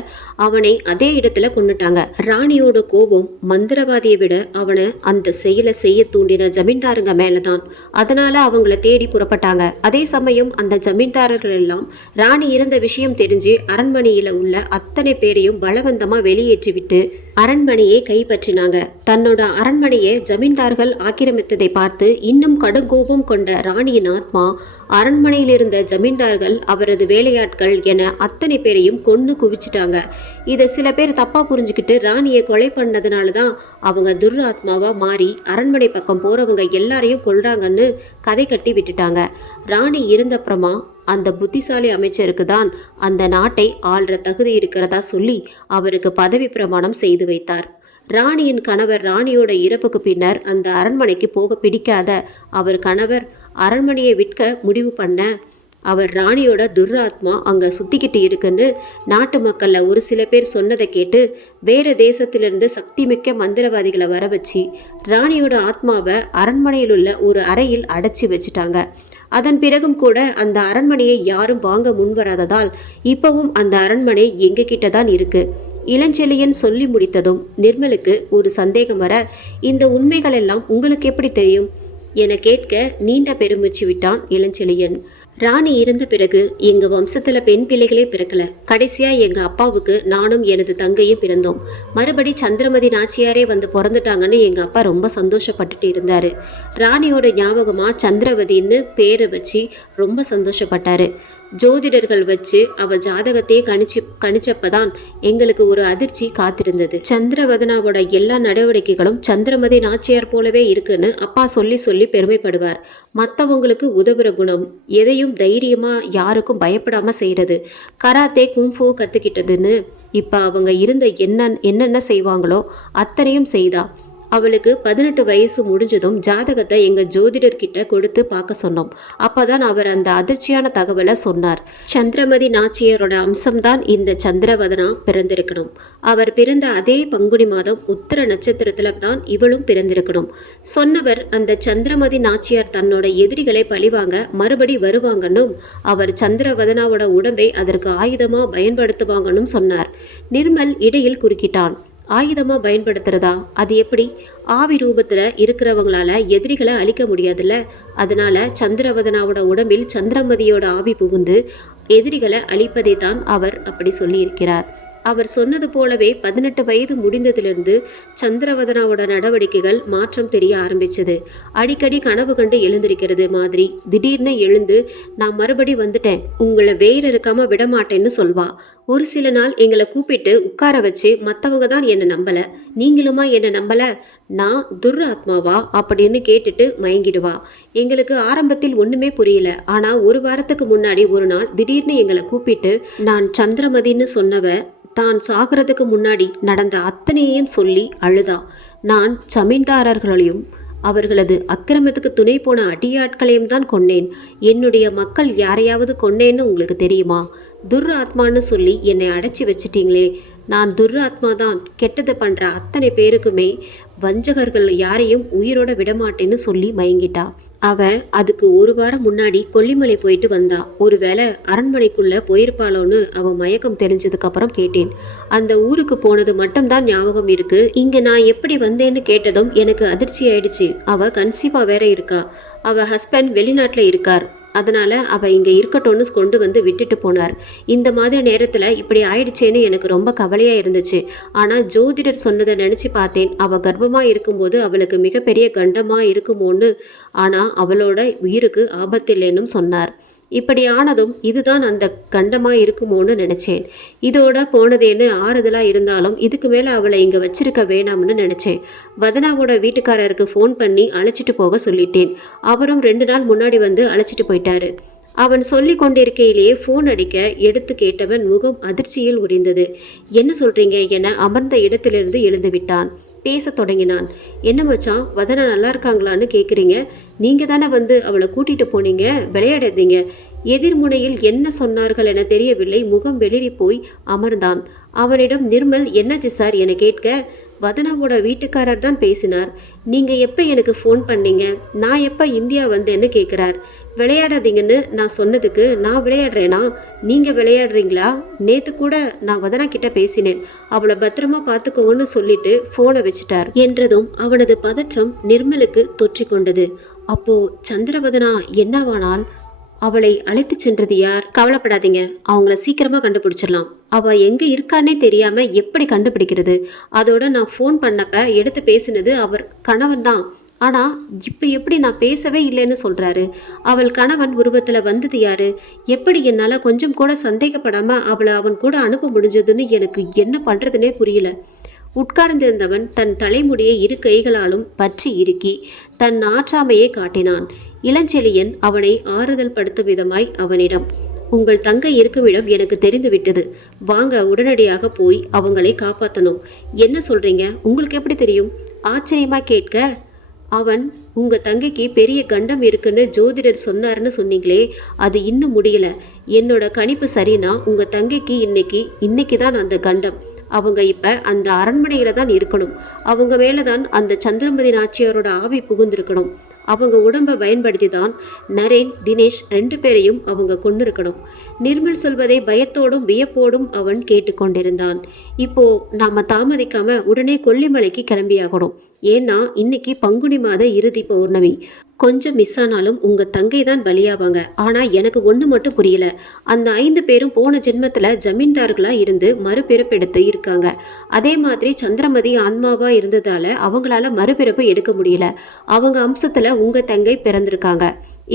அவனை அதே இடத்துல கொன்னுட்டாங்க. ராணியோட கோபம் மந்திரவாதியை விட அவனை அந்த செயலை செய்ய தூண்டின ஜமீன்தாருங்க மேலதான். அதனால அவங்கள தேடி புறப்பட்டாங்க. அதே சமயம் அந்த ஜமீன்தாரர்கள் எல்லாம் ராணி இறந்த விஷயம் தெரிஞ்சு அரண்மனையில உள்ள அத்தனை பேரையும் பலவந்தமா வெளியேற்றிவிட்டு அரண்மனையை கைப்பற்றினாங்க. தன்னோட அரண்மனையை ஜமீன்தார்கள் ஆக்கிரமித்ததை பார்த்து இன்னும் கடுங்கோபம் கொண்ட ராணியின் ஆத்மா அரண்மனையில் இருந்த ஜமீன்தார்கள், அவரது வேலையாட்கள் என அத்தனை பேரையும் கொன்னு குவிச்சிட்டாங்க. இதை சில பேர் தப்பா புரிஞ்சுக்கிட்டு ராணியை கொலை பண்ணதுனால தான் அவங்க துர்ஆத்மாவா மாறி அரண்மனை பக்கம் போறவங்க எல்லாரையும் கொல்றாங்கன்னு கதை கட்டி விட்டுட்டாங்க. ராணி இருந்தப்புறமா அந்த புத்திசாலி அமைச்சருக்கு தான் அந்த நாட்டை ஆள்ற தகுதி இருக்கிறதா சொல்லி அவருக்கு பதவி பிரமாணம் செய்து வைத்தார். ராணியின் கணவர் ராணியோட இறப்புக்கு பின்னர் அந்த அரண்மனைக்கு போக பிடிக்காத அவர் கணவர் அரண்மனையை விற்க முடிவு பண்ண அவர் ராணியோட துர்ஆத்மா அங்கே சுத்திக்கிட்டு இருக்குன்னு நாட்டு மக்கள்ல ஒரு சில பேர் சொன்னதை கேட்டு வேற தேசத்திலிருந்து சக்தி மிக்க மந்திரவாதிகளை வர வச்சு ராணியோட ஆத்மாவை அரண்மனையில் உள்ள ஒரு அறையில் அடைச்சி வச்சுட்டாங்க. அதன் பிறகும் கூட அந்த அரண்மனையை யாரும் வாங்க முன்வராததால் இப்பவும் அந்த அரண்மனை எங்க கிட்ட தான் இருக்கு. இளஞ்செழியன் சொல்லி முடித்ததும் நிர்மலுக்கு ஒரு சந்தேகம் வர, இந்த உண்மைகள் எல்லாம் உங்களுக்கு எப்படி தெரியும் என கேட்க நீண்ட பெருமூச்சு விட்டான் இளஞ்செழியன். ராணி இறந்த பிறகு எங்க வம்சத்துல பெண் பிள்ளைகளே பிறக்கல. கடைசியா எங்க அப்பாவுக்கு நானும் எனது தங்கையும் பிறந்தோம். மறுபடி சந்திரமதி நாச்சியாரே வந்து பிறந்துட்டாங்கன்னு எங்க அப்பா ரொம்ப சந்தோஷப்பட்டுட்டு இருந்தாரு. ராணியோட ஞாபகமா சந்திரவதின்னு பேரை வச்சு ரொம்ப சந்தோஷப்பட்டாரு. ஜோதிடர்கள் வச்சு அவ ஜாதகத்தையே கணிச்சப்பதான் எங்களுக்கு ஒரு அதிர்ச்சி காத்திருந்தது. சந்திரவதனாவோட எல்லா நடவடிக்கைகளும் சந்திரமதி நாச்சியார் போலவே இருக்குன்னு அப்பா சொல்லி சொல்லி பெருமைப்படுவார். மற்றவங்களுக்கு உதவுற குணம், எதையும் தைரியமா யாருக்கும் பயப்படாம செய்யறது, கராத்தே குங்ஃபூ கத்துக்கிட்டதுன்னு இப்ப அவங்க இருந்த என்னென்ன செய்வாங்களோ அத்தனையும் செய்தா. அவளுக்கு 18 வயசு முடிஞ்சதும் ஜாதகத்தை எங்க ஜோதிடர்கிட்ட கொடுத்து பார்க்க சொன்னோம். அப்பதான் அவர் அந்த அதிர்ச்சியான தகவலை சொன்னார். சந்திரமதி நாச்சியாரோட அம்சம்தான் இந்த சந்திரவதனா பிறந்திருக்கணும். அவர் பிறந்த அதே பங்குனி மாதம் உத்தர நட்சத்திரத்துல தான் இவளும் பிறந்திருக்கணும். சொன்னவர் அந்த சந்திரமதி நாச்சியார் தன்னோட எதிரிகளை பழிவாங்க மறுபடி வருவாங்கன்னும் அவர் சந்திரவதனாவோட உடம்பை அதற்கு ஆயுதமா பயன்படுத்துவாங்கன்னு சொன்னார். நிர்மல் இடையில் குறுக்கிட்டான். ஆயுதமா பயன்படுத்துறதா? அது எப்படி? ஆவி ரூபத்துல இருக்கிறவங்களால எதிரிகளை அழிக்க முடியாதுல்ல. அதனால சந்திரவதனாவோட உடம்பில் சந்திரமதியோட ஆவி புகுந்து எதிரிகளை அழிப்பதை தான் அவர் அப்படி சொல்லி இருக்கிறார். அவர் சொன்னது போலவே 18 வயது முடிந்ததிலிருந்து சந்திரவதனாவோட நடவடிக்கைகள் மாற்றம் தெரிய ஆரம்பிச்சது. அடிக்கடி கனவு கண்டு எழுந்திருக்கிறது மாதிரி திடீர்னு எழுந்து நான் மறுபடி வந்துட்டேன், உங்களை வேற இருக்காம விடமாட்டேன்னு சொல்வா. ஒரு சில நாள் எங்களை கூப்பிட்டு உட்கார வச்சு மற்றவங்க தான் என்னை நம்பல, நீங்களுமா என்னை நம்பல, நான் துர்ஆத்மாவா அப்படின்னு கேட்டுட்டு மயங்கிடுவா. எங்களுக்கு ஆரம்பத்தில் ஒண்ணுமே புரியல. ஆனா ஒரு வாரத்துக்கு முன்னாடி ஒரு நாள் திடீர்னு எங்களை கூப்பிட்டு நான் சந்திரமதின்னு சொன்னவ தான் சாகிறதுக்கு முன்னாடி நடந்த அத்தனையையும் சொல்லி அழுதா. நான் ஜமீன்தாரர்களையும் அவர்களது அக்கிரமத்துக்கு துணை போன அடியாட்களையும் தான் கொன்னேன். என்னுடைய மக்கள் யாரையாவது கொன்னேன்னு உங்களுக்கு தெரியுமா? துர்ஆத்மான்னு சொல்லி என்னை அடைச்சி வச்சிட்டீங்களே. நான் துர்ஆத்மா தான், கெட்டது பண்ற அத்தனை பேருக்குமே வஞ்சகர்கள் யாரையும் உயிரோட விடமாட்டேன்னு சொல்லி மயங்கிட்டா. அவ அதுக்கு ஒரு வாரம் முன்னாடி கொல்லிமலை போயிட்டு வந்தா. ஒருவேளை அரண்மனைக்குள்ள போயிருப்பாளோன்னு அவ மயக்கம் தெரிஞ்சதுக்கு அப்புறம் கேட்டேன். அந்த ஊருக்கு போனது மட்டும்தான் ஞாபகம் இருக்கு. இங்க நான் எப்படி வந்தேன்னு கேட்டதும் எனக்கு அதிர்ச்சி ஆயிடுச்சு. அவ கன்சீவா வேற இருக்கா. அவ ஹஸ்பண்ட் வெளிநாட்டுல இருக்கார். அதனால அவ இங்க இருக்கட்டும்னு கொண்டு வந்து விட்டுட்டு போனார். இந்த மாதிரி நேரத்துல இப்படி ஆயிடுச்சேன்னு எனக்கு ரொம்ப கவலையா இருந்துச்சு. ஆனா ஜோதிடர் சொன்னதை நினைச்சு பார்த்தேன். அவ கர்ப்பமா இருக்கும்போது அவளுக்கு மிகப்பெரிய கண்டமா இருக்குமோன்னு, ஆனா அவளோட உயிருக்கு ஆபத்தில்லைன்னு சொன்னார். இப்படி ஆனதும் இதுதான் அந்த கண்டமா இருக்குமோன்னு நினைச்சேன். இதோட போனதேன்னு ஆறுதலா இருந்தாலும் இதுக்கு மேல அவளை இங்க வச்சிருக்க வேணாம்னு நினைச்சேன். வதனாவோட வீட்டுக்காரருக்கு ஃபோன் பண்ணி அழைச்சிட்டு போக சொல்லிட்டேன். அவரும் 2 நாள் முன்னாடி வந்து அழைச்சிட்டு போயிட்டாரு. அவன் சொல்லி கொண்டிருக்கையிலேயே ஃபோன் அடிக்க எடுத்து கேட்டவன் முகம் அதிர்ச்சியில் உறைந்தது. என்ன சொல்றீங்க என அமர்ந்த இடத்திலிருந்து எழுந்து விட்டான். பேச தொடங்கினான். என்ன மச்சான், வதனா நல்லா இருக்காங்களான்னு கேட்குறீங்க? நீங்கள் தானே வந்து அவளை கூட்டிகிட்டு போனீங்க, விளையாடாதீங்க. எதிர்முனையில் என்ன சொன்னார்கள் என தெரியவில்லை. முகம் வெளிரி போய் அமர்ந்தான். அவனிடம் நிர்மல் என்னாச்சு சார் என கேட்க, வதனாவோட வீட்டுக்காரர் தான் பேசினார். நீங்கள் எப்போ எனக்கு ஃபோன் பண்ணீங்க, நான் எப்போ இந்தியா வந்தேன்னு கேட்குறார். விளையாடாதீங்கன்னு நான் சொன்னதுக்கு நான் விளையாடுறேனா, நீங்கள் விளையாடுறீங்களா? நேற்று கூட நான் வதனா கிட்ட பேசினேன், அவளை பத்திரமா பார்த்துக்கோங்கன்னு சொல்லிட்டு ஃபோனை வச்சுட்டார் என்றதும் அவனது பதற்றம் நிர்மலுக்கு தொற்றிக்கொண்டது. அப்போ சந்திரவதனா என்னவானால்? அவளை அழைத்து சென்றது யார்? கவலைப்படாதீங்க, அவங்கள சீக்கிரமா கண்டுபிடிச்சிடலாம். அவ எங்க இருக்கானே தெரியாம எப்படி கண்டுபிடிக்கிறது? அதோட நான் ஃபோன் பண்ணப்ப எடுத்து பேசினது அவர் கணவன் தான். ஆனா இப்ப எப்படி நான் பேசவே இல்லைன்னு சொல்றாரு? அவள் கணவன் உருவத்துல வந்தது யாரு? எப்படி என்னால கொஞ்சம் கூட சந்தேகப்படாம அவளை அவன் கூட அனுப்ப முடிஞ்சதுன்னு எனக்கு என்ன பண்றதுன்னே புரியல. உட்கார்ந்திருந்தவன் தன் தலைமுடியை இரு கைகளாலும் பற்றி இறுக்கி தன் ஆற்றாமையை காட்டினான். இளஞ்செழியன் அவனை ஆறுதல் படுத்தும் விதமாய் அவனிடம், உங்கள் தங்கை இருக்கும் இடம் எனக்கு தெரிந்து விட்டது. வாங்க, உடனடியாக போய் அவங்களை காப்பாற்றணும். என்ன சொல்றீங்க? உங்களுக்கு எப்படி தெரியும்? ஆச்சரியமா கேட்க, அவன் உங்க தங்கைக்கு பெரிய கண்டம் இருக்குன்னு ஜோதிடர் சொன்னார்னு சொன்னீங்களே, அது இன்னும் முடியல. என்னோட கணிப்பு சரினா உங்க தங்கைக்கு இன்னைக்கு தான் அந்த கண்டம். அவங்க இப்ப அந்த அரண்மனையில தான் இருக்கணும். அவங்க மேலதான் அந்த சந்திரமதி நாச்சியாரோட ஆவி புகுந்திருக்கணும். அவங்க உடம்பை பயன்படுத்தி தான் நரேன், தினேஷ் 2 பேரையும் அவங்க கொண்டு இருக்கணும். நிர்மல் சொல்வதை பயத்தோடும் வியப்போடும் அவன் கேட்டுக்கொண்டிருந்தான். இப்போ நாம தாமதிக்காம உடனே கொல்லிமலைக்கு கிளம்பியாகணும். ஏன்னா இன்னைக்கு பங்குனி மாத இறுதி பௌர்ணமி. கொஞ்சம் மிஸ் ஆனாலும் உங்க தங்கை தான் பலியாவாங்க. ஆனா எனக்கு ஒண்ணு மட்டும் புரியல. அந்த 5 பேரும் போன ஜென்மத்துல ஜமீன்தார்களா இருந்து மறுபிறப்பெடுத்து இருக்காங்க. அதே மாதிரி சந்திரமதி ஆன்மாவா இருந்ததால அவங்களால மறுபிறப்பு எடுக்க முடியல. அவங்க அம்சத்துல உங்க தங்கை பிறந்திருக்காங்க.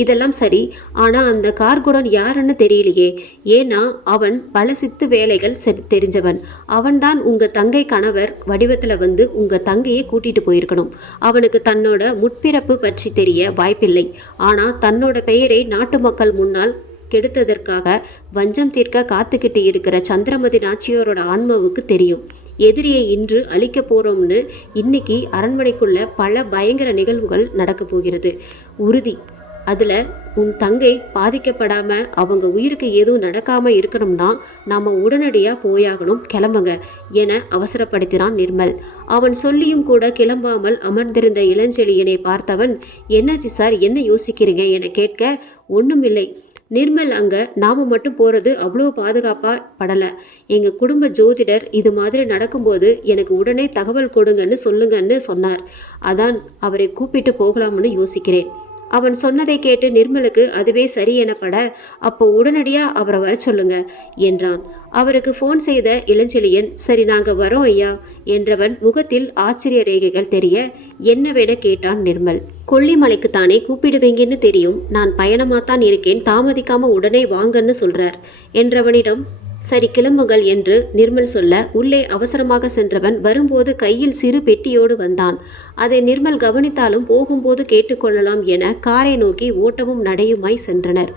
இதெல்லாம் சரி, ஆனா அந்த கார்குடன் யாருன்னு தெரியலையே. ஏன்னா அவன் பல சித்து வேலைகள் தெரிஞ்சவன். அவன்தான் உங்க தங்கை கணவர் வடிவத்துல வந்து உங்க தங்கையை கூட்டிட்டு போயிருக்கணும். அவனுக்கு தன்னோட முற்பிறப்பு பற்றி தெரிய வாய்ப்பில்லை. ஆனா தன்னோட பெயரை நாட்டு மக்கள் முன்னால் கெடுத்ததற்காக வஞ்சம் தீர்க்க காத்துக்கிட்டு இருக்கிற சந்திரமதி நாச்சியாரோட ஆன்மாவுக்கு தெரியும். எதிரியை இன்று அழிக்க போறோம்னு இன்னைக்கு அரண்மனைக்குள்ள பல பயங்கர நிகழ்வுகள் நடக்க போகிறது உறுதி. அதில் உன் தங்கை பாதிக்கப்படாம அவங்க உயிருக்கு எதுவும் நடக்காம இருக்கணும்னா நாம உடனடியாக போயாகணும், கிளம்புங்க என அவசரப்படுத்தினான் நிர்மல். அவன் சொல்லியும் கூட கிளம்பாமல் அமர்ந்திருந்த இளஞ்செழியனை பார்த்தவன், என்னாச்சு சார், என்ன யோசிக்கிறீங்க என கேட்க, ஒன்றுமில்லை நிர்மல், அங்கே நாம் மட்டும் போகிறது அவ்வளோ பாதுகாப்பாக படலை. எங்கள் குடும்ப ஜோதிடர் இது மாதிரி நடக்கும்போது எனக்கு உடனே தகவல் கொடுங்கன்னு சொல்லுங்கன்னு சொன்னார். அதான் அவரை கூப்பிட்டு போகலாம்னு யோசிக்கிறேன். அவன் சொன்னதை கேட்டு நிர்மலுக்கு அதுவே சரி எனப்பட, அப்போ உடனடியாக அவரை வர சொல்லுங்க என்றான். அவருக்கு ஃபோன் செய்த இளஞ்செழியன், சரி நாங்கள் வரோம் ஐயா என்றவன் முகத்தில் ஆச்சரிய ரேகைகள் தெரிய, என்னவென கேட்டான் நிர்மல். கொல்லிமலைக்கு தானே கூப்பிடுவீங்கன்னு தெரியும், நான் பயணமாத்தான் இருக்கேன், தாமதிக்காம உடனே வாங்கன்னு சொல்றார் என்றவனிடம், சரி கிளம்புங்கள் என்று நிர்மல் சொல்ல உள்ளே அவசரமாக சென்றவன் வரும்போது கையில் சிறு பெட்டியோடு வந்தான். அதை நிர்மல் கவனித்தாலும் போகும்போது கேட்டுக்கொள்ளலாம் என காரை நோக்கி ஓட்டமும் நடையுமாய் சென்றனர்.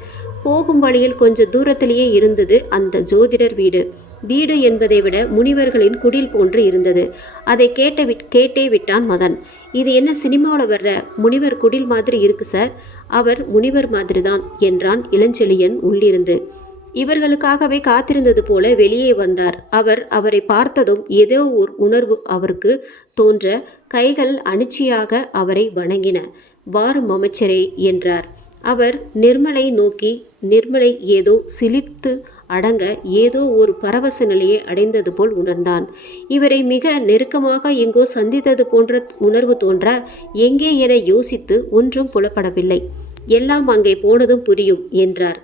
போகும் வழியில் கொஞ்ச தூரத்திலேயே இருந்தது அந்த ஜோதிடர் வீடு. வீடு என்பதை விட முனிவர்களின் குடில் போன்று இருந்தது. அதை கேட்டே விட்டான் மதன். இது என்ன சினிமாவில் வர்ற முனிவர் குடில் மாதிரி இருக்கு சார்? அவர் முனிவர் மாதிரிதான் என்றான் இளஞ்செழியன் உள்ளிருந்து. இவர்களுக்காகவே காத்திருந்தது போல வெளியே வந்தார். அவரை பார்த்ததும் ஏதோ ஒரு உணர்வு அவருக்கு தோன்ற கைகள் அணிச்சியாக அவரை வணங்கின. வாரும் அமைச்சரே என்றார். அவர் நிர்மலை நோக்கி, நிர்மலை ஏதோ சிலிர்த்து அடங்க ஏதோ ஒரு பரவச நிலையை அடைந்தது போல் உணர்ந்தான். இவரை மிக நெருக்கமாக எங்கோ சந்தித்தது போன்ற உணர்வு தோன்ற எங்கே என யோசித்து ஒன்றும் புலப்படவில்லை. எல்லாம் அங்கே போனதும் புரியும் என்றார்.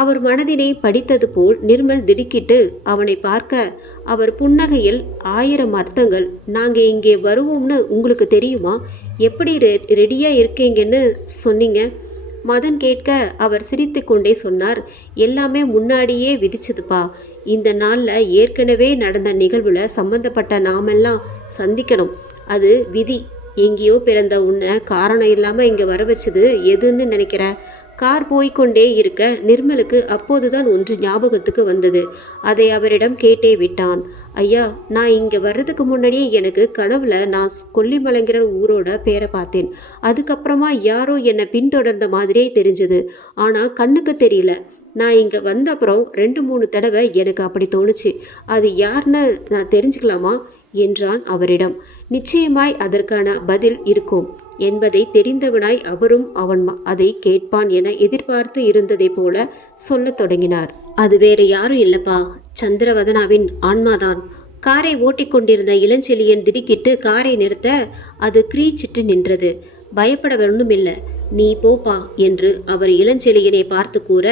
அவர் மனதினை படித்தது போல் நிர்மல் திடுக்கிட்டு அவனை பார்க்க, அவர் புன்னகையில் 1000 அர்த்தங்கள். நாங்கள் இங்கே வருவோம்னு உங்களுக்கு தெரியுமா? எப்படி ரெடியாக இருக்கீங்கன்னு சொன்னீங்க? மதன் கேட்க அவர் சிரித்து கொண்டே சொன்னார், எல்லாமே முன்னாடியே விதிச்சதுப்பா. இந்த நாளில் ஏற்கனவே நடந்த நிகழ்வில் சம்பந்தப்பட்ட நாமெல்லாம் சந்திக்கணும். அது விதி. எங்கேயோ பிறந்த உன்னை காரணம் இல்லாமல் இங்கே வர வச்சது எதுன்னு நினைக்கிற? கார் போய்கொண்டே இருக்க நிர்மலுக்கு அப்போதுதான் ஒன்று ஞாபகத்துக்கு வந்தது. அதை அவரிடம் கேட்டே விட்டான். ஐயா, நான் இங்கே வர்றதுக்கு முன்னாடியே எனக்கு கனவுல நான் கொல்லிமலைங்கிற ஊரோட பேரை பார்த்தேன். அதுக்கப்புறமா யாரோ என்னை பின்தொடர்ந்த மாதிரியே தெரிஞ்சது. ஆனால் கண்ணுக்கு தெரியல. நான் இங்கே வந்த அப்புறம் 2-3 தடவை எனக்கு அப்படி தோணுச்சு. அது யாருன்னு நான் தெரிஞ்சுக்கலாமா என்றான் அவரிடம். நிச்சயமாய் அதற்கான பதில் இருக்கும் என்பதை தெரிந்தவனாய் அவரும் அவன் அதை கேட்பான் என எதிர்பார்த்து இருந்ததை போல சொல்லத் தொடங்கினார். அது வேற யாரும் இல்லப்பா, சந்திரவதனாவின் ஆன்மாதான். காரை ஓட்டிக்கொண்டிருந்த இளஞ்செழியன் திடுக்கிட்டு காரை நிறுத்த அது கிரீச்சிட்டு நின்றது. பயப்பட ஒன்றும் இல்லை, நீ போப்பா என்று அவர் இளஞ்செழியனை பார்த்து கூற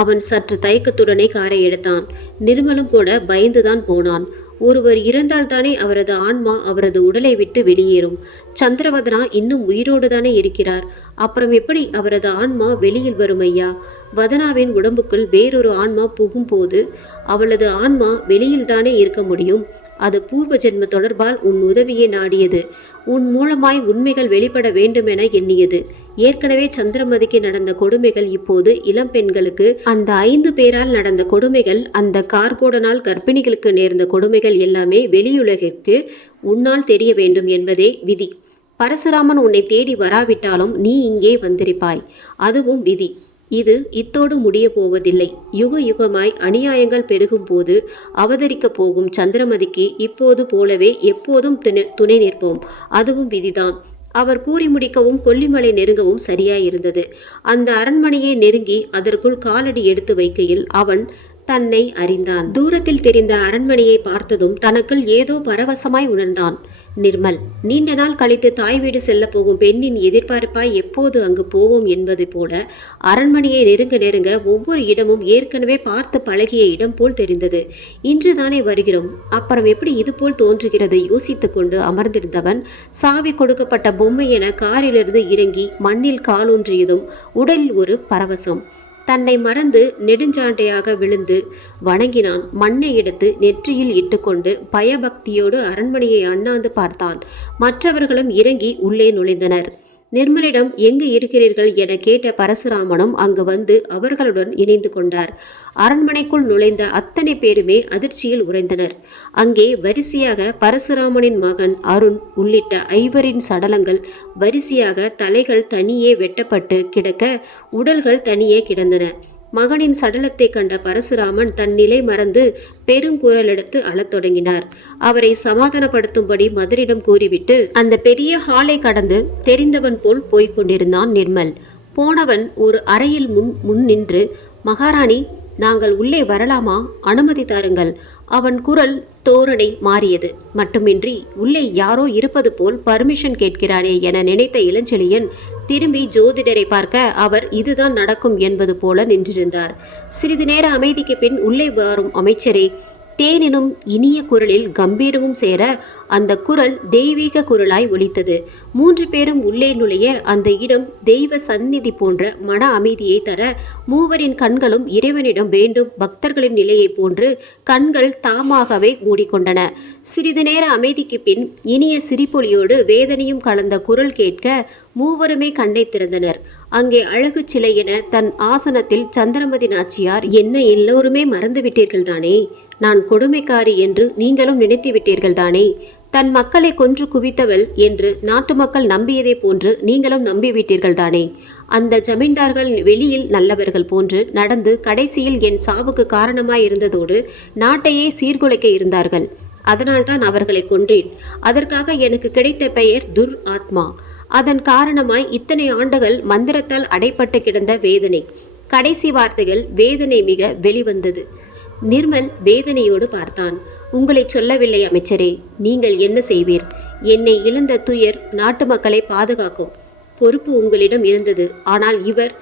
அவன் சற்று தயக்கத்துடனே காரை எடுத்தான். நிர்மலும் கூட பயந்துதான் போனான். ஒருவர் இறந்தால்தானே அவரது ஆன்மா அவரது உடலை விட்டு வெளியேறும். சந்திரவதனா இன்னும் உயிரோடு தானே இருக்கிறார். அப்புறம் எப்படி அவரது ஆன்மா வெளியில் வரும் ஐயா? வதனாவின் உடம்புக்குள் வேறொரு ஆன்மா புகும்போது அவளது ஆன்மா வெளியில் தானே இருக்க முடியும். அது பூர்வ ஜென்ம தொடர்பால் உன் உதவியை நாடியது. உன் மூலமாய் உண்மைகள் வெளிப்பட வேண்டுமென எண்ணியது. ஏற்கனவே சந்திரமதிக்கு நடந்த கொடுமைகள் இப்போது இளம் பெண்களுக்கு, அந்த 5 பேரால் நடந்த கொடுமைகள், அந்த கார்கோடனால் கர்ப்பிணிகளுக்கு நேர்ந்த கொடுமைகள் எல்லாமே வெளியுலகிற்கு உன்னால் தெரிய வேண்டும் என்பதே விதி. பரசுராமன் உன்னை தேடி வராவிட்டாலும் நீ இங்கே வந்திருப்பாய். அதுவும் விதி. இது இத்தோடு முடிய போவதில்லை. யுக யுகமாய் அநியாயங்கள் பெருகும் போது அவதரிக்கப் போகும் சந்திரமதிக்கு இப்போது போலவே எப்போதும் துணை நிற்போம். அதுவும் விதிதான். அவர் கூறி முடிக்கவும் கொல்லிமலை நெருங்கவும் சரியாயிருந்தது. அந்த அரண்மனையை நெருங்கி அதற்குள் காலடி எடுத்து வைக்கையில் அவன் தன்னை அறிந்தான். தூரத்தில் தெரிந்த அரண்மனையை பார்த்ததும் தனக்குள் ஏதோ பரவசமாய் உணர்ந்தான். நிர்மல் நீண்ட நாள் கழித்து தாய் வீடு செல்ல போகும் பெண்ணின் எதிர்பார்ப்பாய் எப்போது அங்கு போவோம் என்பது போல அரண்மனையை நெருங்க நெருங்க ஒவ்வொரு இடமும் ஏற்கனவே பார்த்து பழகிய இடம் போல் தெரிந்தது. இன்றுதானே வருகிறோம், அப்புறம் எப்படி இது போல் தோன்றுகிறது யோசித்து கொண்டு அமர்ந்திருந்தவன் சாவி கொடுக்கப்பட்ட பொம்மை என காரிலிருந்து இறங்கி மண்ணில் காலூன்றியதும் உடலில் ஒரு பரவசம். தன்னை மறந்து நெடுஞ்சாண்டையாக விழுந்து வணங்கினான். மண்ணை எடுத்து நெற்றியில் இட்டுக்கொண்டு பயபக்தியோடு அரண்மனையை அண்ணாந்து பார்த்தான். மற்றவர்களும் இறங்கி உள்ளே நுழைந்தனர். நிர்மலிடம் எங்கு இருக்கிறீர்கள் என கேட்ட பரசுராமனும் அங்கு வந்து அவர்களுடன் இணைந்து கொண்டார். அரண்மனைக்குள் நுழைந்த அத்தனை பேருமே அதிர்ச்சியில் உறைந்தனர். அங்கே வரிசையாக பரசுராமனின் மகன் அருண் உள்ளிட்ட 5 சடலங்கள் வரிசையாக, தலைகள் தனியே வெட்டப்பட்டு கிடக்க உடல்கள் தனியே கிடந்தன. மகனின் சடலத்தை கண்ட பரசுராமன் தன் நிலை மறந்து பெருங்குரல் எடுத்து அழத் தொடங்கினார். அவரை சமாதானப்படுத்தும்படி மதனிடம் கூறிவிட்டு அந்த பெரிய ஹாலை கடந்து தெரிந்தவன் போல் போய்க் கொண்டிருந்தான் நிர்மல். போனவன் ஒரு அறையில் முன் நின்று, மகாராணி, நாங்கள் உள்ளே வரலாமா? அனுமதி தாருங்கள். அவன் குரல் தோரணை மாறியது மட்டுமின்றி உள்ளே யாரோ இருப்பது போல் பர்மிஷன் கேட்கிறானே என நினைத்த இளஞ்செழியன் திரும்பி ஜோதிடரை பார்க்க அவர் இதுதான் நடக்கும் என்பது போல நின்றிருந்தார். சிறிது நேர அமைதிக்கு பின் உள்ளே வரும் அமைச்சரே, தேனினும் இனிய குரலில் கம்பீரமும் சேர அந்த குரல் தெய்வீக குரலாய் ஒலித்தது. 3 பேரும் உள்ளே நுழைய அந்த இடம் தெய்வ சந்நிதி போன்ற மன அமைதியை தர மூவரின் கண்களும் இறைவனிடம் வேண்டும் பக்தர்களின் நிலையை போன்று கண்கள் தாமாகவே மூடிக்கொண்டன. சிறிது நேர அமைதிக்கு பின் இனிய சிரிப்பொலியோடு வேதனையும் கலந்த குரல் கேட்க மூவருமே கண்ணை திறந்தனர். அங்கே அழகு சிலை என தன் ஆசனத்தில் சந்திரமதி நாச்சியார், என்ன எல்லோருமே மறந்துவிட்டீர்கள் தானே? நான் கொடுமைக்காரி என்று நீங்களும் நினைத்து விட்டீர்கள் தானே? தன் மக்களை கொன்று குவித்தவள் என்று நாட்டு மக்கள் நம்பியதை போன்று நீங்களும் நம்பிவிட்டீர்கள் தானே? அந்த ஜமீன்தார்கள் வெளியில் நல்லவர்கள் போன்று நடந்து கடைசியில் என் சாவுக்கு காரணமாய் இருந்ததோடு நாட்டையே சீர்குலைக்க இருந்தார்கள். அதனால்தான் அவர்களை கொன்றேன். அதற்காக எனக்கு கிடைத்த பெயர் துர் ஆத்மா. அதன் காரணமாய் இத்தனை ஆண்டுகள் மந்திரத்தால் அடைப்பட்டு கிடந்த வேதனை. கடைசி வார்த்தைகள் வேதனை மிக வெளிவந்தது. நிர்மல் வேதனையோடு பார்த்தான். உங்களை சொல்லவில்லை அமைச்சரே, நீங்கள் என்ன செய்வீர்? என்னை இழந்த துயர் நாட்டு மக்களை பாதுகாக்கும் பொறுப்பு உங்களிடம் இருந்தது. ஆனால் இவர்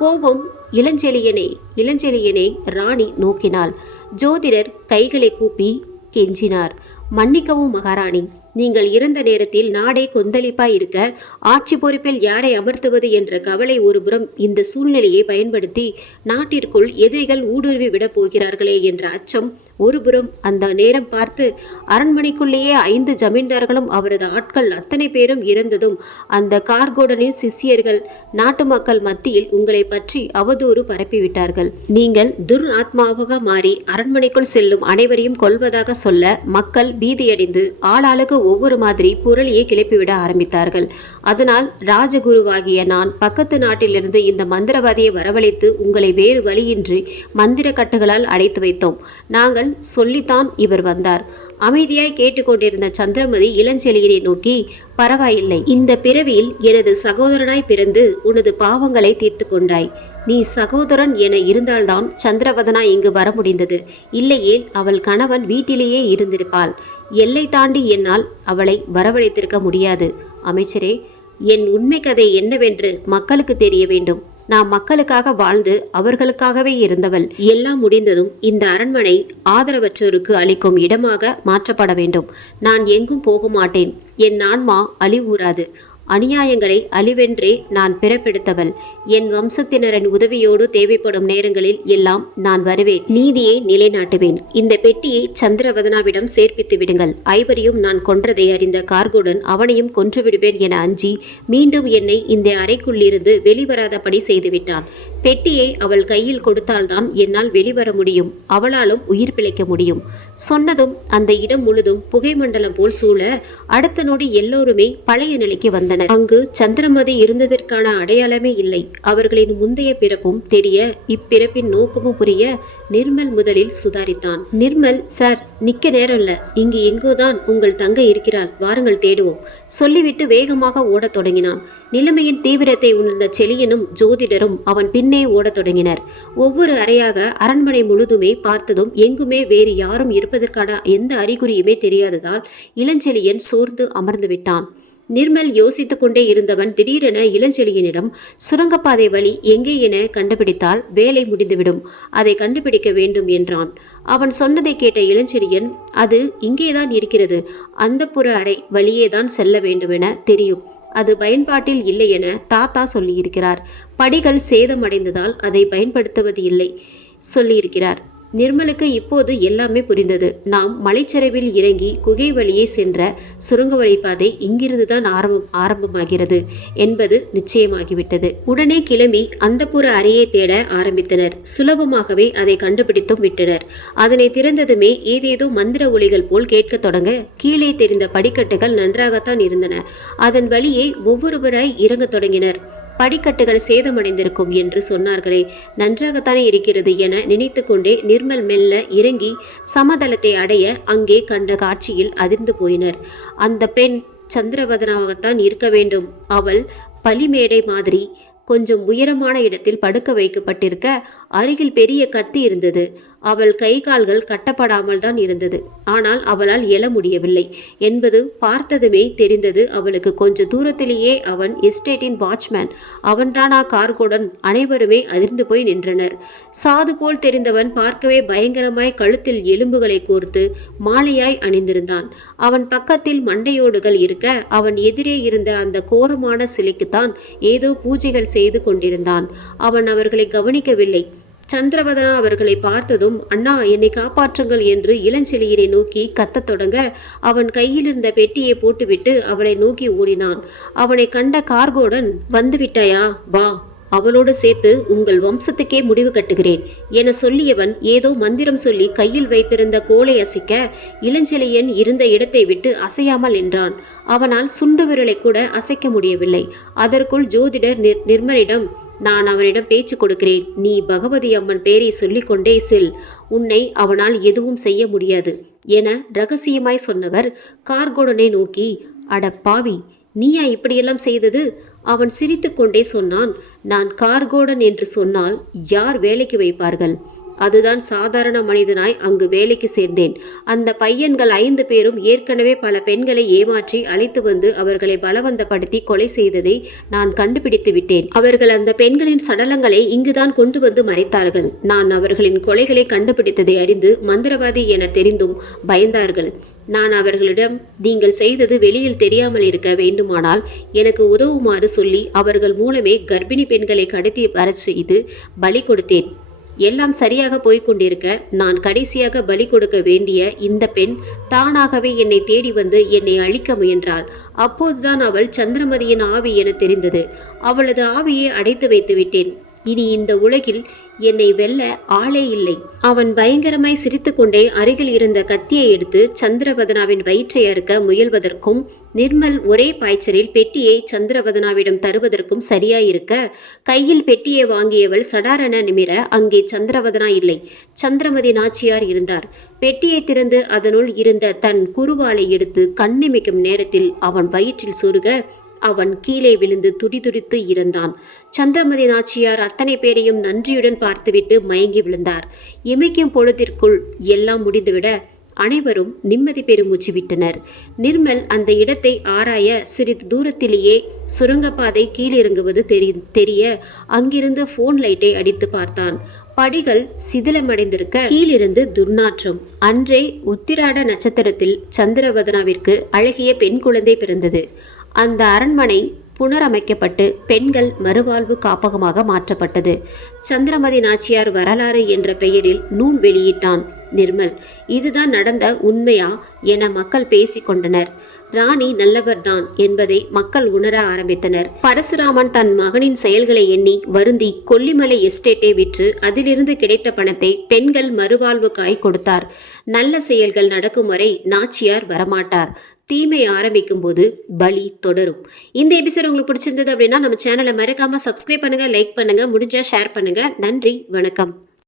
கோபம் இளஞ்செழியனை ராணி நோக்கினாள். ஜோதிடர் கைகளை கூப்பி கெஞ்சினார். மன்னிக்கவும் மகாராணி, நீங்கள் இறந்த நேரத்தில் நாடே கொந்தளிப்பாய் இருக்க ஆட்சி பொறுப்பில் யாரை அமர்த்துவது என்ற கவலை ஒருபுறம், இந்த சூழ்நிலையை பயன்படுத்தி நாட்டிற்குள் எதிரிகள் ஊடுருவி விடப் போகிறார்களே என்ற அச்சம் ஒருபுறம் அந்த நேரம் பார்த்து அரண்மனைக்குள்ளேயே 5 ஜமீன்தார்களும் அவரது ஆட்கள் அத்தனை பேரும் இறந்ததும் அந்த கார்கோடனின் சிஷ்யர்கள் நாட்டு மக்கள் மத்தியில் உங்களை பற்றி அவதூறு பரப்பிவிட்டார்கள். நீங்கள் துர் ஆத்மாவாக மாறி அரண்மனைக்குள் செல்லும் அனைவரையும் கொல்வதாக சொல்ல மக்கள் பீதியடைந்து ஆளாளுக்கு ஒவ்வொரு மாதிரி புரளியை கிளப்பிவிட ஆரம்பித்தார்கள். அதனால் ராஜகுருவாகிய நான் பக்கத்து நாட்டிலிருந்து இந்த மந்திரவாதியை வரவழைத்து உங்களை வேறு வழியின்றி மந்திர கட்டுகளால் அடைத்து வைத்தோம். நாங்கள் சொல்லித்தான் இவர் வந்தார். அமைதியாய் கேட்டுக்கொண்டிருந்த சந்திரமதி இளஞ்செழியனை நோக்கி, பரவாயில்லை, இந்த பிறவியில் எனது சகோதரனாய் பிறந்து உனது பாவங்களை தீர்த்து கொண்டாய். நீ சகோதரன் என இருந்தால்தான் சந்திரவதனா இங்கு வர முடிந்தது. இல்லையேல் அவள் கணவன் வீட்டிலேயே இருந்திருப்பாள். எல்லை தாண்டி என்னால் அவளை வரவழைத்திருக்க முடியாது. அமைச்சரே, என் உண்மை கதை என்னவென்று மக்களுக்கு தெரிய வேண்டும். நான் மக்களுக்காக வாழ்ந்து அவர்களுக்காகவே இருந்தவள். எல்லாம் முடிந்ததும் இந்த அரண்மனை ஆதரவற்றோருக்கு அளிக்கும் இடமாக மாற்றப்பட வேண்டும். நான் எங்கும் போக மாட்டேன். என் ஆன்மா அழிவுறாது. அநியாயங்களை அழிவென்றே நான் பிறப்பெடுத்தவள். என் வம்சத்தினரின் உதவியோடு தேவைப்படும் நேரங்களில் எல்லாம் நான் வருவேன். நீதியை நிலைநாட்டுவேன். இந்த பெட்டியை சந்திரவதனாவிடம் சேர்ப்பித்து விடுங்கள். ஐவரையும் நான் கொன்றதை அறிந்த கார்கோடன் அவனையும் கொன்று விடுவேன் என அஞ்சி மீண்டும் என்னை இந்த அறைக்குள்ளிருந்து வெளிவராதபடி செய்துவிட்டான். பெட்டியை அவள் கையில் கொடுத்தால்தான் என்னால் வெளிவர முடியும். அவளாலும் உயிர் பிழைக்க முடியும். சொன்னதும் அந்த இடம் முழுதும் புகை மண்டலம் போல் சூழ அடுத்த நொடி எல்லோருமே பழைய நிலைக்கு வந்தனர். அங்கு சந்திரமதி இருந்ததற்கான அடையாளமே இல்லை. அவர்களின் முந்தைய பிறப்பும் தெரிய, இப்பிறப்பின் நோக்கமும் புரிய நிர்மல் முதலில் சுதாரித்தான். நிர்மல், சார், நிக்க நேரம் இல்ல. இங்கு எங்கோதான் உங்கள் தங்கை இருக்கிறாள். வாருங்கள், தேடுவோம். சொல்லிவிட்டு வேகமாக ஓடத் தொடங்கினான். நிலைமையின் தீவிரத்தை உணர்ந்த செழியனும் ஜோதிடரும் அவன் பின்னே ஓடத் தொடங்கினர். ஒவ்வொரு அறையாக அரண்மனை முழுதுமே பார்த்ததும் எங்குமே வேறு யாரும் இருப்பதற்கான எந்த அறிகுறியுமே தெரியாததால் இளஞ்செழியன் சோர்ந்து அமர்ந்து விட்டான். நிர்மல் யோசித்துக் கொண்டே இருந்தவன் திடீரென இளஞ்செழியனிடம், சுரங்கப்பாதை வழி எங்கே என கண்டுபிடித்தால் வேலை முடிந்துவிடும். அதை கண்டுபிடிக்க வேண்டும் என்றான். அவன் சொன்னதை கேட்ட இளஞ்செழியன், அது இங்கேதான் இருக்கிறது. அந்தப்புற அறை வழியேதான் செல்ல வேண்டுமென தெரியும். அது பயன்பாட்டில் இல்லை என தாத்தா சொல்லியிருக்கிறார். படிகள் சேதமடைந்ததால் அதை பயன்படுத்துவது இல்லை சொல்லியிருக்கிறார். நிர்மலுக்கு இப்போது எல்லாமே புரிந்தது. நாம் மலைச்சரிவில் இறங்கி குகை வழியே சென்ற சுரங்க வழிபாதை இங்கிருந்துதான் ஆரம்பமாகிறது என்பது நிச்சயமாகிவிட்டது. உடனே கிளம்பி அந்தப்புற அறையை தேட ஆரம்பித்தனர். சுலபமாகவே அதை கண்டுபிடித்தும் விட்டனர். அதனை திறந்ததுமே ஏதேதோ மந்திர ஒலிகள் போல் கேட்க தொடங்க கீழே தெரிந்த படிக்கட்டுகள் நன்றாகத்தான் இருந்தன. அதன் வழியே ஒவ்வொருவராய் இறங்க தொடங்கினர். படிக்கட்டுகள் சேதமடைந்திருக்கும் என்று சொன்னார்களே, நன்றாகத்தானே இருக்கிறது என நினைத்து கொண்டே நிர்மல் மெல்ல இறங்கி சமதளத்தை அடைய அங்கே கண்ட காட்சியில் அதிர்ந்து போயினர். அந்த பெண் சந்திரவதனாகத்தான் இருக்க வேண்டும். அவள் பலிமேடை மாதிரி கொஞ்சம் உயரமான இடத்தில் படுக்க வைக்கப்பட்டிருக்க அருகில் பெரிய கத்தி இருந்தது. அவள் கை கால்கள் கட்டப்படாமல் தான் இருந்தது. ஆனால் அவளால் எழ முடியவில்லை என்பது பார்த்ததுமே தெரிந்தது அவளுக்கு. கொஞ்ச தூரத்திலேயே அவன் எஸ்டேட்டின் வாட்ச்மேன். அவன்தானா கார்கோடன்? அனைவருமே அதிர்ந்து போய் நின்றனர். சாது போல் தெரிந்தவன் பார்க்கவே பயங்கரமாய் கழுத்தில் எலும்புகளை கோர்த்து மாலையாய் அணிந்திருந்தான். அவன் பக்கத்தில் மண்டையோடுகள் இருக்க அவன் எதிரே இருந்த அந்த கோரமான சிலைக்குத்தான் ஏதோ பூஜைகள் செய்து கொண்டிருந்தான். அவன் அவர்களை கவனிக்கவில்லை. சந்திரவதனா அவர்களை பார்த்ததும், அண்ணா, என்னை காப்பாற்றுங்கள் என்று இளஞ்செழியனை நோக்கி கத்தத் தொடங்க அவன் கையில் இருந்த பெட்டியை போட்டுவிட்டு அவளை நோக்கி ஓடினான். அவனை கண்ட கார்கோடன், வந்துவிட்டாயா? வா, அவளோடு சேர்த்து உங்கள் வம்சத்துக்கே முடிவு கட்டுகிறேன் என சொல்லியவன் ஏதோ மந்திரம் சொல்லி கையில் வைத்திருந்த கோலை அசைக்க இளஞ்செழியன் இருந்த இடத்தை விட்டு அசையாமல் நின்றான். அவனால் சுண்டு விரலை கூட அசைக்க முடியவில்லை. அதற்குள் ஜோதிடர் நிர்மலிடம், நான் அவனிடம் பேச்சு கொடுக்கிறேன். நீ பகவதி அம்மன் பேரை சொல்லிக்கொண்டே செல். உன்னை அவனால் எதுவும் செய்ய முடியாது என ரகசியமாய் சொன்னவர் கார்கோடனை நோக்கி, அட பாவி, நீயா இப்படியெல்லாம் செய்தது? அவன் சிரித்து கொண்டே சொன்னான், நான் கார்கோடன் என்று சொன்னால் யார் வேலைக்கு வைப்பார்கள்? அதுதான் சாதாரண மனிதனாய் அங்கு வேலைக்கு சேர்ந்தேன். அந்த பையன்கள் 5 பேரும் ஏற்கனவே பல பெண்களை ஏமாற்றி அழைத்து வந்து அவர்களை பலவந்தப்படுத்தி கொலை செய்ததை நான் கண்டுபிடித்து விட்டேன். அவர்கள் அந்த பெண்களின் சடலங்களை இங்குதான் கொண்டு வந்து மறைத்தார்கள். நான் அவர்களின் கொலைகளை கண்டுபிடித்ததை அறிந்து மந்திரவாதி என தெரிந்தும் பயந்தார்கள். நான் அவர்களிடம், நீங்கள் செய்தது வெளியில் தெரியாமல் இருக்க வேண்டுமானால் எனக்கு உதவுமாறு சொல்லி அவர்கள் மூலமே கர்ப்பிணி பெண்களை கடத்தி வரச் செய்து பலி கொடுத்தேன். எல்லாம் சரியாக போய்கொண்டிருக்க நான் கடைசியாக பலி கொடுக்க வேண்டிய இந்த பெண் தானாகவே என்னை தேடி வந்து என்னை அழிக்க முயன்றாள். அப்போதுதான் அவள் சந்திரமதியின் ஆவி என தெரிந்தது. அவளது ஆவியை அடைத்து வைத்து விட்டேன். இனி இந்த உலகில் என்னை வெல்ல ஆளே இல்லை. அவன் பயங்கரமாய் சிரித்துக்கொண்டே அருகில் இருந்த கத்தியை எடுத்து சந்திரவதனாவின் வயிற்றை அறுக்க முயல்வதற்கும் நிர்மல் ஒரே பாய்ச்சலில் பெட்டியை சந்திரவதனாவிடம் தருவதற்கும் சரியாயிருக்க, கையில் பெட்டியை வாங்கியவள் சடாரென நிமிர அங்கே சந்திரவதனா இல்லை, சந்திரமதி நாச்சியார் இருந்தார். பெட்டியை திறந்து அதனுள் இருந்த தன் குருவாளை எடுத்து கண்ணிமைக்கும் நேரத்தில் அவன் வயிற்றில் சொருக அவன் கீழே விழுந்து துடிதுடித்து இறந்தான். சந்திரமதி நாச்சியார் அத்தனை பேரையும் நன்றியுடன் பார்த்துவிட்டு மயங்கி விழுந்தார். இமைக்கும் பொழுதிற்குள் எல்லாம் முடிந்துவிட அனைவரும் நிம்மதி பெருமூச்சு விட்டனர். நிர்மல் அந்த இடத்தை ஆராய சிறிது தூரத்திலேயே சுரங்கப்பாதை கீழிறங்குவது தெரிய அங்கிருந்து போன் லைட்டை அடித்து பார்த்தான். படிகள் சிதிலமடைந்திருக்க கீழிருந்து துர்நாற்றம். அன்றே உத்திராட நட்சத்திரத்தில் சந்திரவதனாவிற்கு அழகிய பெண் குழந்தை பிறந்தது. அந்த அரண்மனை புனரமைக்கப்பட்டு பெண்கள் மறுவாழ்வு காப்பகமாக மாற்றப்பட்டது. சந்திரமதி நாச்சியார் வரலாறு என்ற பெயரில் நூல் வெளியிட்டான் நிர்மல். இதுதான் நடந்த உண்மையா என மக்கள் பேசிக்கொண்டனர். ராணி நல்லவர்தான் என்பதை மக்கள் உணர ஆரம்பித்தனர். பரசுராமன் தன் மகனின் செயல்களை எண்ணி வருந்தி கொல்லிமலை எஸ்டேட்டை விற்று அதிலிருந்து கிடைத்த பணத்தை பெண்கள் மறுவாழ்வுக்காய் கொடுத்தார். நல்ல செயல்கள் நடக்கும் வரை நாச்சியார் வரமாட்டார். தீமை ஆரம்பிக்கும் போது பலி தொடரும். இந்த எபிசோட் உங்களுக்கு பிடிச்சிருந்தது அப்படின்னா நம்ம சேனலை மறக்காம சப்ஸ்கிரைப் பண்ணுங்க, லைக் பண்ணுங்க, முடிஞ்சா ஷேர் பண்ணுங்க. நன்றி, வணக்கம்.